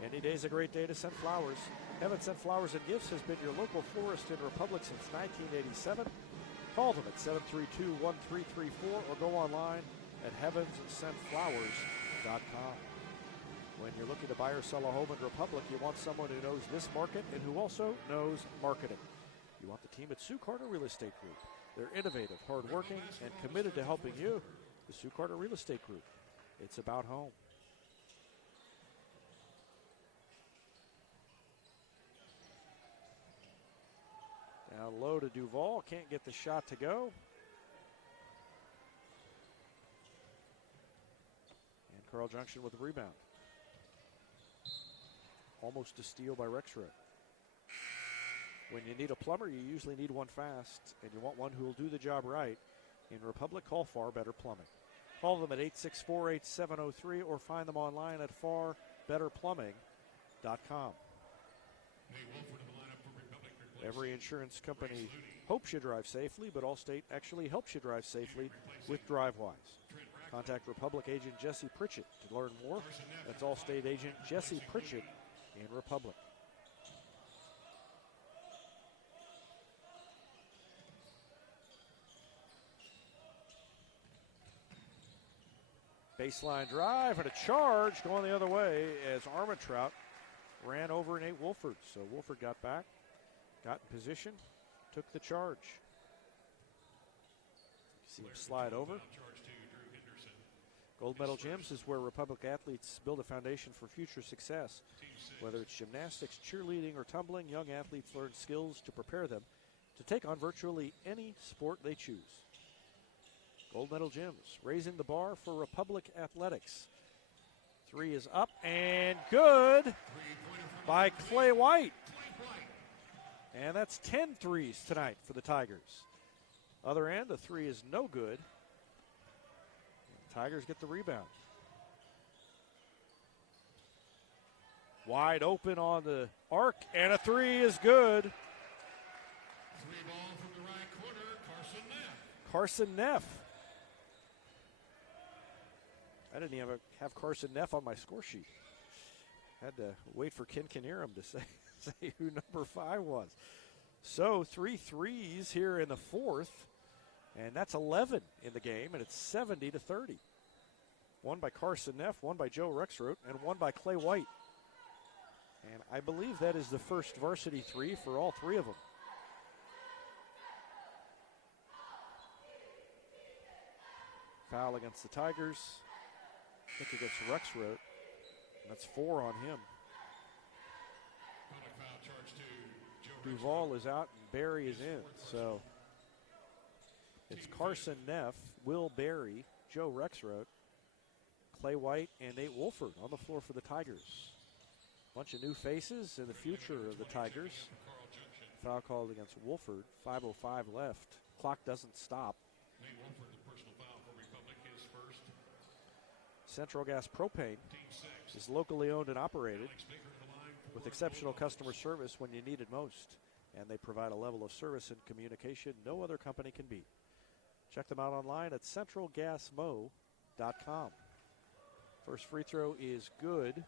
Any day's a great day to send flowers. Heaven Sent Flowers and Gifts has been your local florist in Republic since 1987. Call them at 732-1334 or go online at heavensandsentflowers.com. When you're looking to buy or sell a home in Republic, you want someone who knows this market and who also knows marketing. You want the team at Sue Carter Real Estate Group. They're innovative, hardworking, and committed to helping you. The Sue Carter Real Estate Group. It's about home. Now low to Duval, can't get the shot to go. And Carl Junction with the rebound. Almost a steal by Rexroth. When you need a plumber, you usually need one fast, and you want one who will do the job right. In Republic, call Far Better Plumbing. Call them at 864-8703 or find them online at farbetterplumbing.com. Every insurance company hopes you drive safely, but Allstate actually helps you drive safely with DriveWise. Contact Republic agent Jesse Pritchett to learn more. That's Allstate agent Jesse Pritchett in Republic. Baseline drive and a charge going the other way as Armentrout ran over Nate Wolford. So Wolford got back, got in position, took the charge. See him slide over. Gold Medal Gyms is where Republic athletes build a foundation for future success. Whether it's gymnastics, cheerleading, or tumbling, young athletes learn skills to prepare them to take on virtually any sport they choose. Gold Medal Gyms, raising the bar for Republic athletics. Three is up and good by Clay White. And that's 10 threes tonight for the Tigers. Other end, the three is no good. Tigers get the rebound. Wide open on the arc, and a three is good. Three ball from the right corner, Carson Neff. I didn't even have Carson Neff on my score sheet. Had to wait for Ken Knierim to say who number 5 was. So 3 threes here in the fourth. And that's 11 in the game, and it's 70-30. One by Carson Neff, one by Joe Rexroth, and one by Clay White. And I believe that is the first varsity three for all three of them. Foul against the Tigers. I think against Rexroth. That's 4 on him. Duval is out and Barry is in. So it's Carson Neff, Will Barry, Joe Rexroth, Clay White, and Nate Wolford on the floor for the Tigers. Bunch of new faces in the future of the Tigers. Foul called against Wolford. 5:05 left. Clock doesn't stop. Central Gas Propane is locally owned and operated with exceptional customer service when you need it most. And they provide a level of service and communication no other company can beat. Check them out online at centralgasmo.com. First free throw is good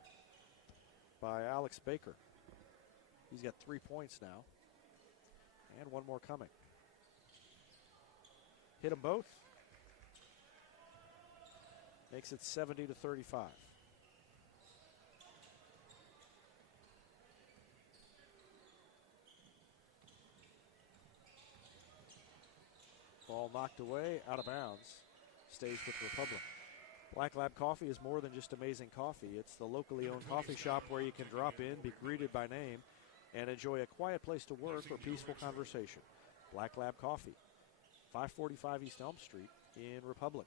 by Alex Baker. He's got 3 points now. And one more coming. Hit them both. Makes it 70-35. Ball knocked away, out of bounds. Stays with Republic. Black Lab Coffee is more than just amazing coffee. It's the locally owned coffee shop where you can drop in, be greeted by name, and enjoy a quiet place to work or peaceful conversation. Black Lab Coffee, 545 East Elm Street in Republic.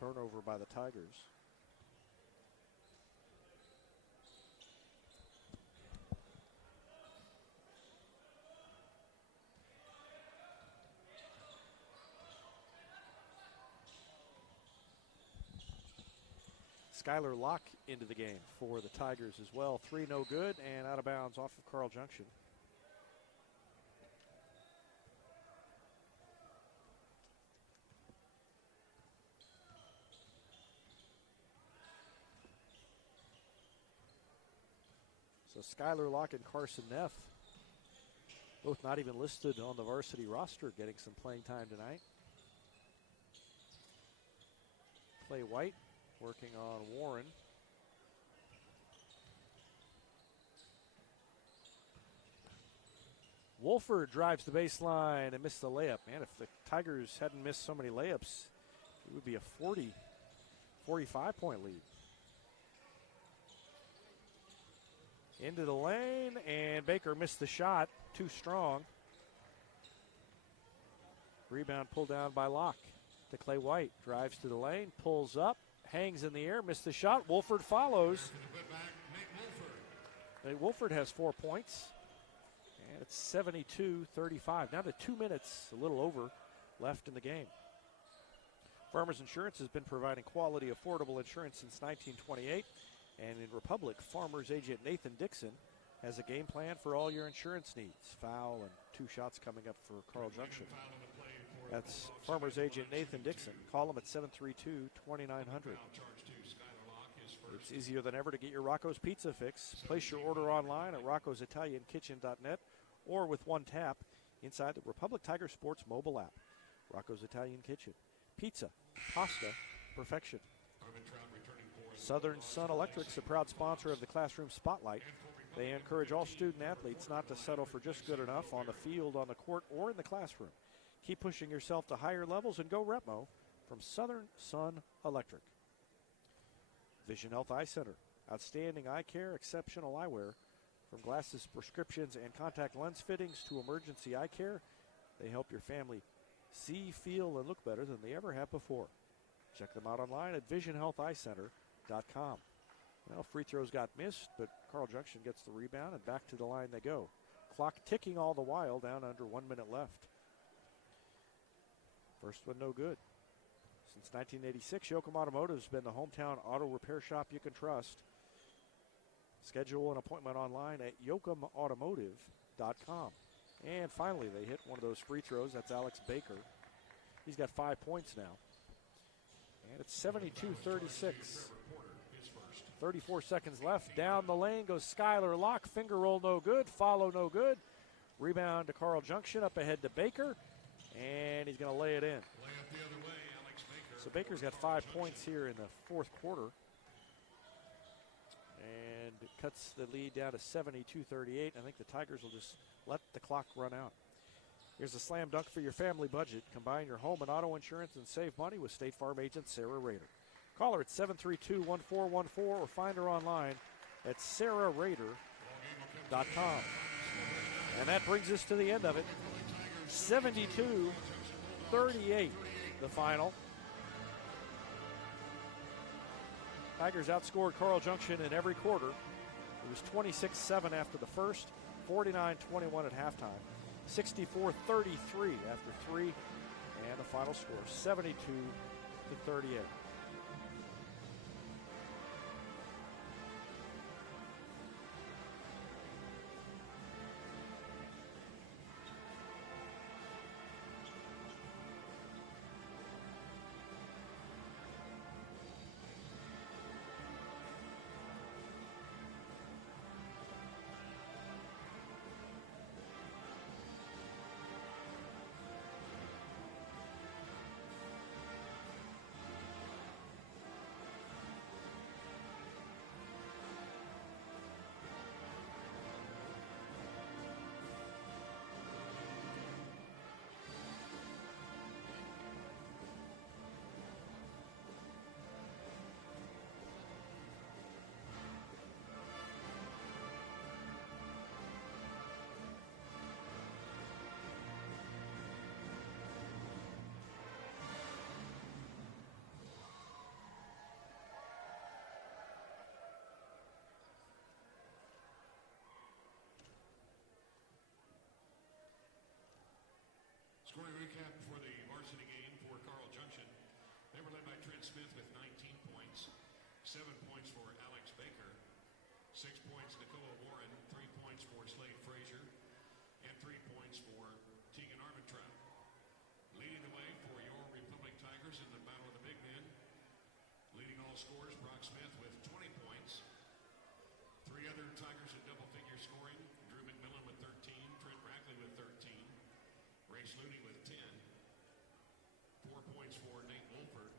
Turnover by the Tigers. Skylar Locke into the game for the Tigers as well. 3 no good and out of bounds off of Carl Junction. So Skylar Locke and Carson Neff, both not even listed on the varsity roster, getting some playing time tonight. Clay White working on Warren. Wolford drives the baseline and missed the layup. Man, if the Tigers hadn't missed so many layups, it would be a 45-point lead. Into the lane, and Baker missed the shot. Too strong. Rebound pulled down by Locke to Clay White. Drives to the lane, pulls up, hangs in the air, missed the shot. Wolford follows. Wolford has 4 points. And it's 72-35. Down to 2 minutes, a little over, left in the game. Farmers Insurance has been providing quality, affordable insurance since 1928. And in Republic, Farmers agent Nathan Dixon has a game plan for all your insurance needs. Foul and 2 shots coming up for Carl Junction. That's Farmers agent Nathan Dixon. Call him at 732-2900. It's easier than ever to get your Rocco's Pizza fix. Place your order online at roccositaliankitchen.net or with one tap inside the Republic Tiger Sports mobile app. Rocco's Italian Kitchen. Pizza, pasta, perfection. Southern Sun Electric's a proud sponsor of the Classroom Spotlight. They encourage all student athletes not to settle for just good enough on the field, on the court, or in the classroom. Keep pushing yourself to higher levels and go Repmo from Southern Sun Electric. Vision Health Eye Center. Outstanding eye care, exceptional eyewear. From glasses, prescriptions, and contact lens fittings to emergency eye care, they help your family see, feel, and look better than they ever have before. Check them out online at visionhealtheyecenter.com. Well, free throws got missed, but Carl Junction gets the rebound, and back to the line they go. Clock ticking all the while, down under 1 minute left. First one no good. Since 1986, Yoakum Automotive has been the hometown auto repair shop you can trust. Schedule an appointment online at yoakumautomotive.com. And finally, they hit one of those free throws. That's Alex Baker. He's got 5 points now. And it's 72-36. 34 seconds left. Down the lane goes Skylar Locke. Finger roll no good. Follow no good. Rebound to Carl Junction. Up ahead to Baker. And he's going to lay it in. So Baker's got 5 points here in the fourth quarter. And it cuts the lead down to 72-38. I think the Tigers will just let the clock run out. Here's a slam dunk for your family budget. Combine your home and auto insurance and save money with State Farm agent Sarah Rader. Call her at 732-1414 or find her online at sarahrader.com. And that brings us to the end of it. 72-38, the final. Tigers outscored Carl Junction in every quarter. It was 26-7 after the first, 49-21 at halftime, 64-33 after three, and the final score, 72-38. Scoring recap before the varsity game for Carl Junction. They were led by Trent Smith with 19 points, 7 points for Alex Baker, 6 points Nicola Warren, 3 points for Slade Frazier, and 3 points for Tegan Armentrout. Leading the way for your Republic Tigers in the Battle of the Big Men. Leading all scorers, Brock Smith with 20 points. 3 other Tigers in double-figure scoring. Drew McMillan with 13, Trent Rackley with 13. Race Looney with 10. 4 points for Nate Wolford.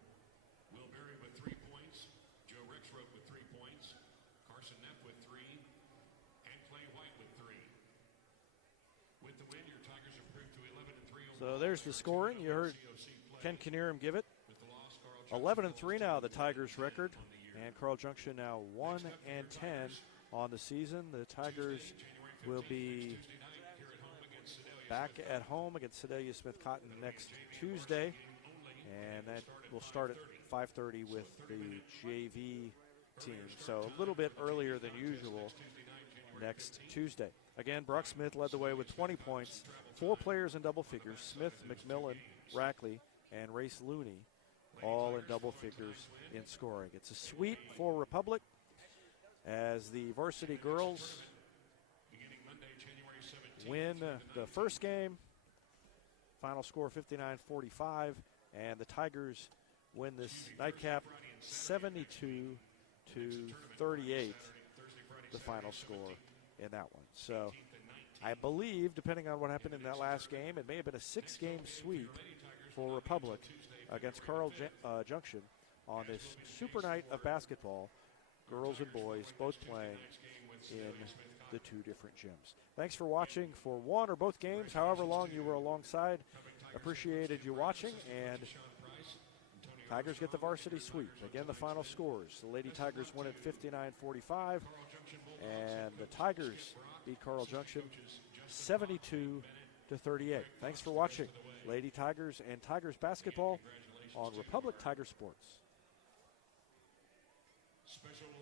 Will Berry with 3 points. Joe Rexroth with 3 points. Carson Neff with 3. And Clay White with 3. With the win, your Tigers improved to 11-3. So there's the scoring. You heard Ken Knierim give it. 11-3 now, the Tigers' record. And Carl Junction now 1-10 on the season. The Tigers will be back at home against Sedalia Smith Cotton next Tuesday, and that will start at 5:30 with the JV team, so a little bit earlier than usual next Tuesday. Again, Brock Smith led the way with 20 points, 4 players in double figures, Smith, McMillan, Rackley, and Race Looney, all in double figures in scoring. It's a sweep for Republic as the varsity girls win the first game, final score 59-45, and the Tigers win this nightcap 72-38, the final score in that one. So I believe, depending on what happened in that last game, it may have been a 6-game sweep for Republic against Carl Junction on this super night of basketball, girls and boys both playing in the 2 different gyms. Thanks for watching for one or both games, however long you were alongside. Appreciated you watching, and Tigers get the varsity sweep. Again, the final scores. The Lady Tigers win at 59-45, and the Tigers beat Carl Junction 72-38. Thanks for watching Lady Tigers and Tigers basketball on Republic Tiger Sports. Special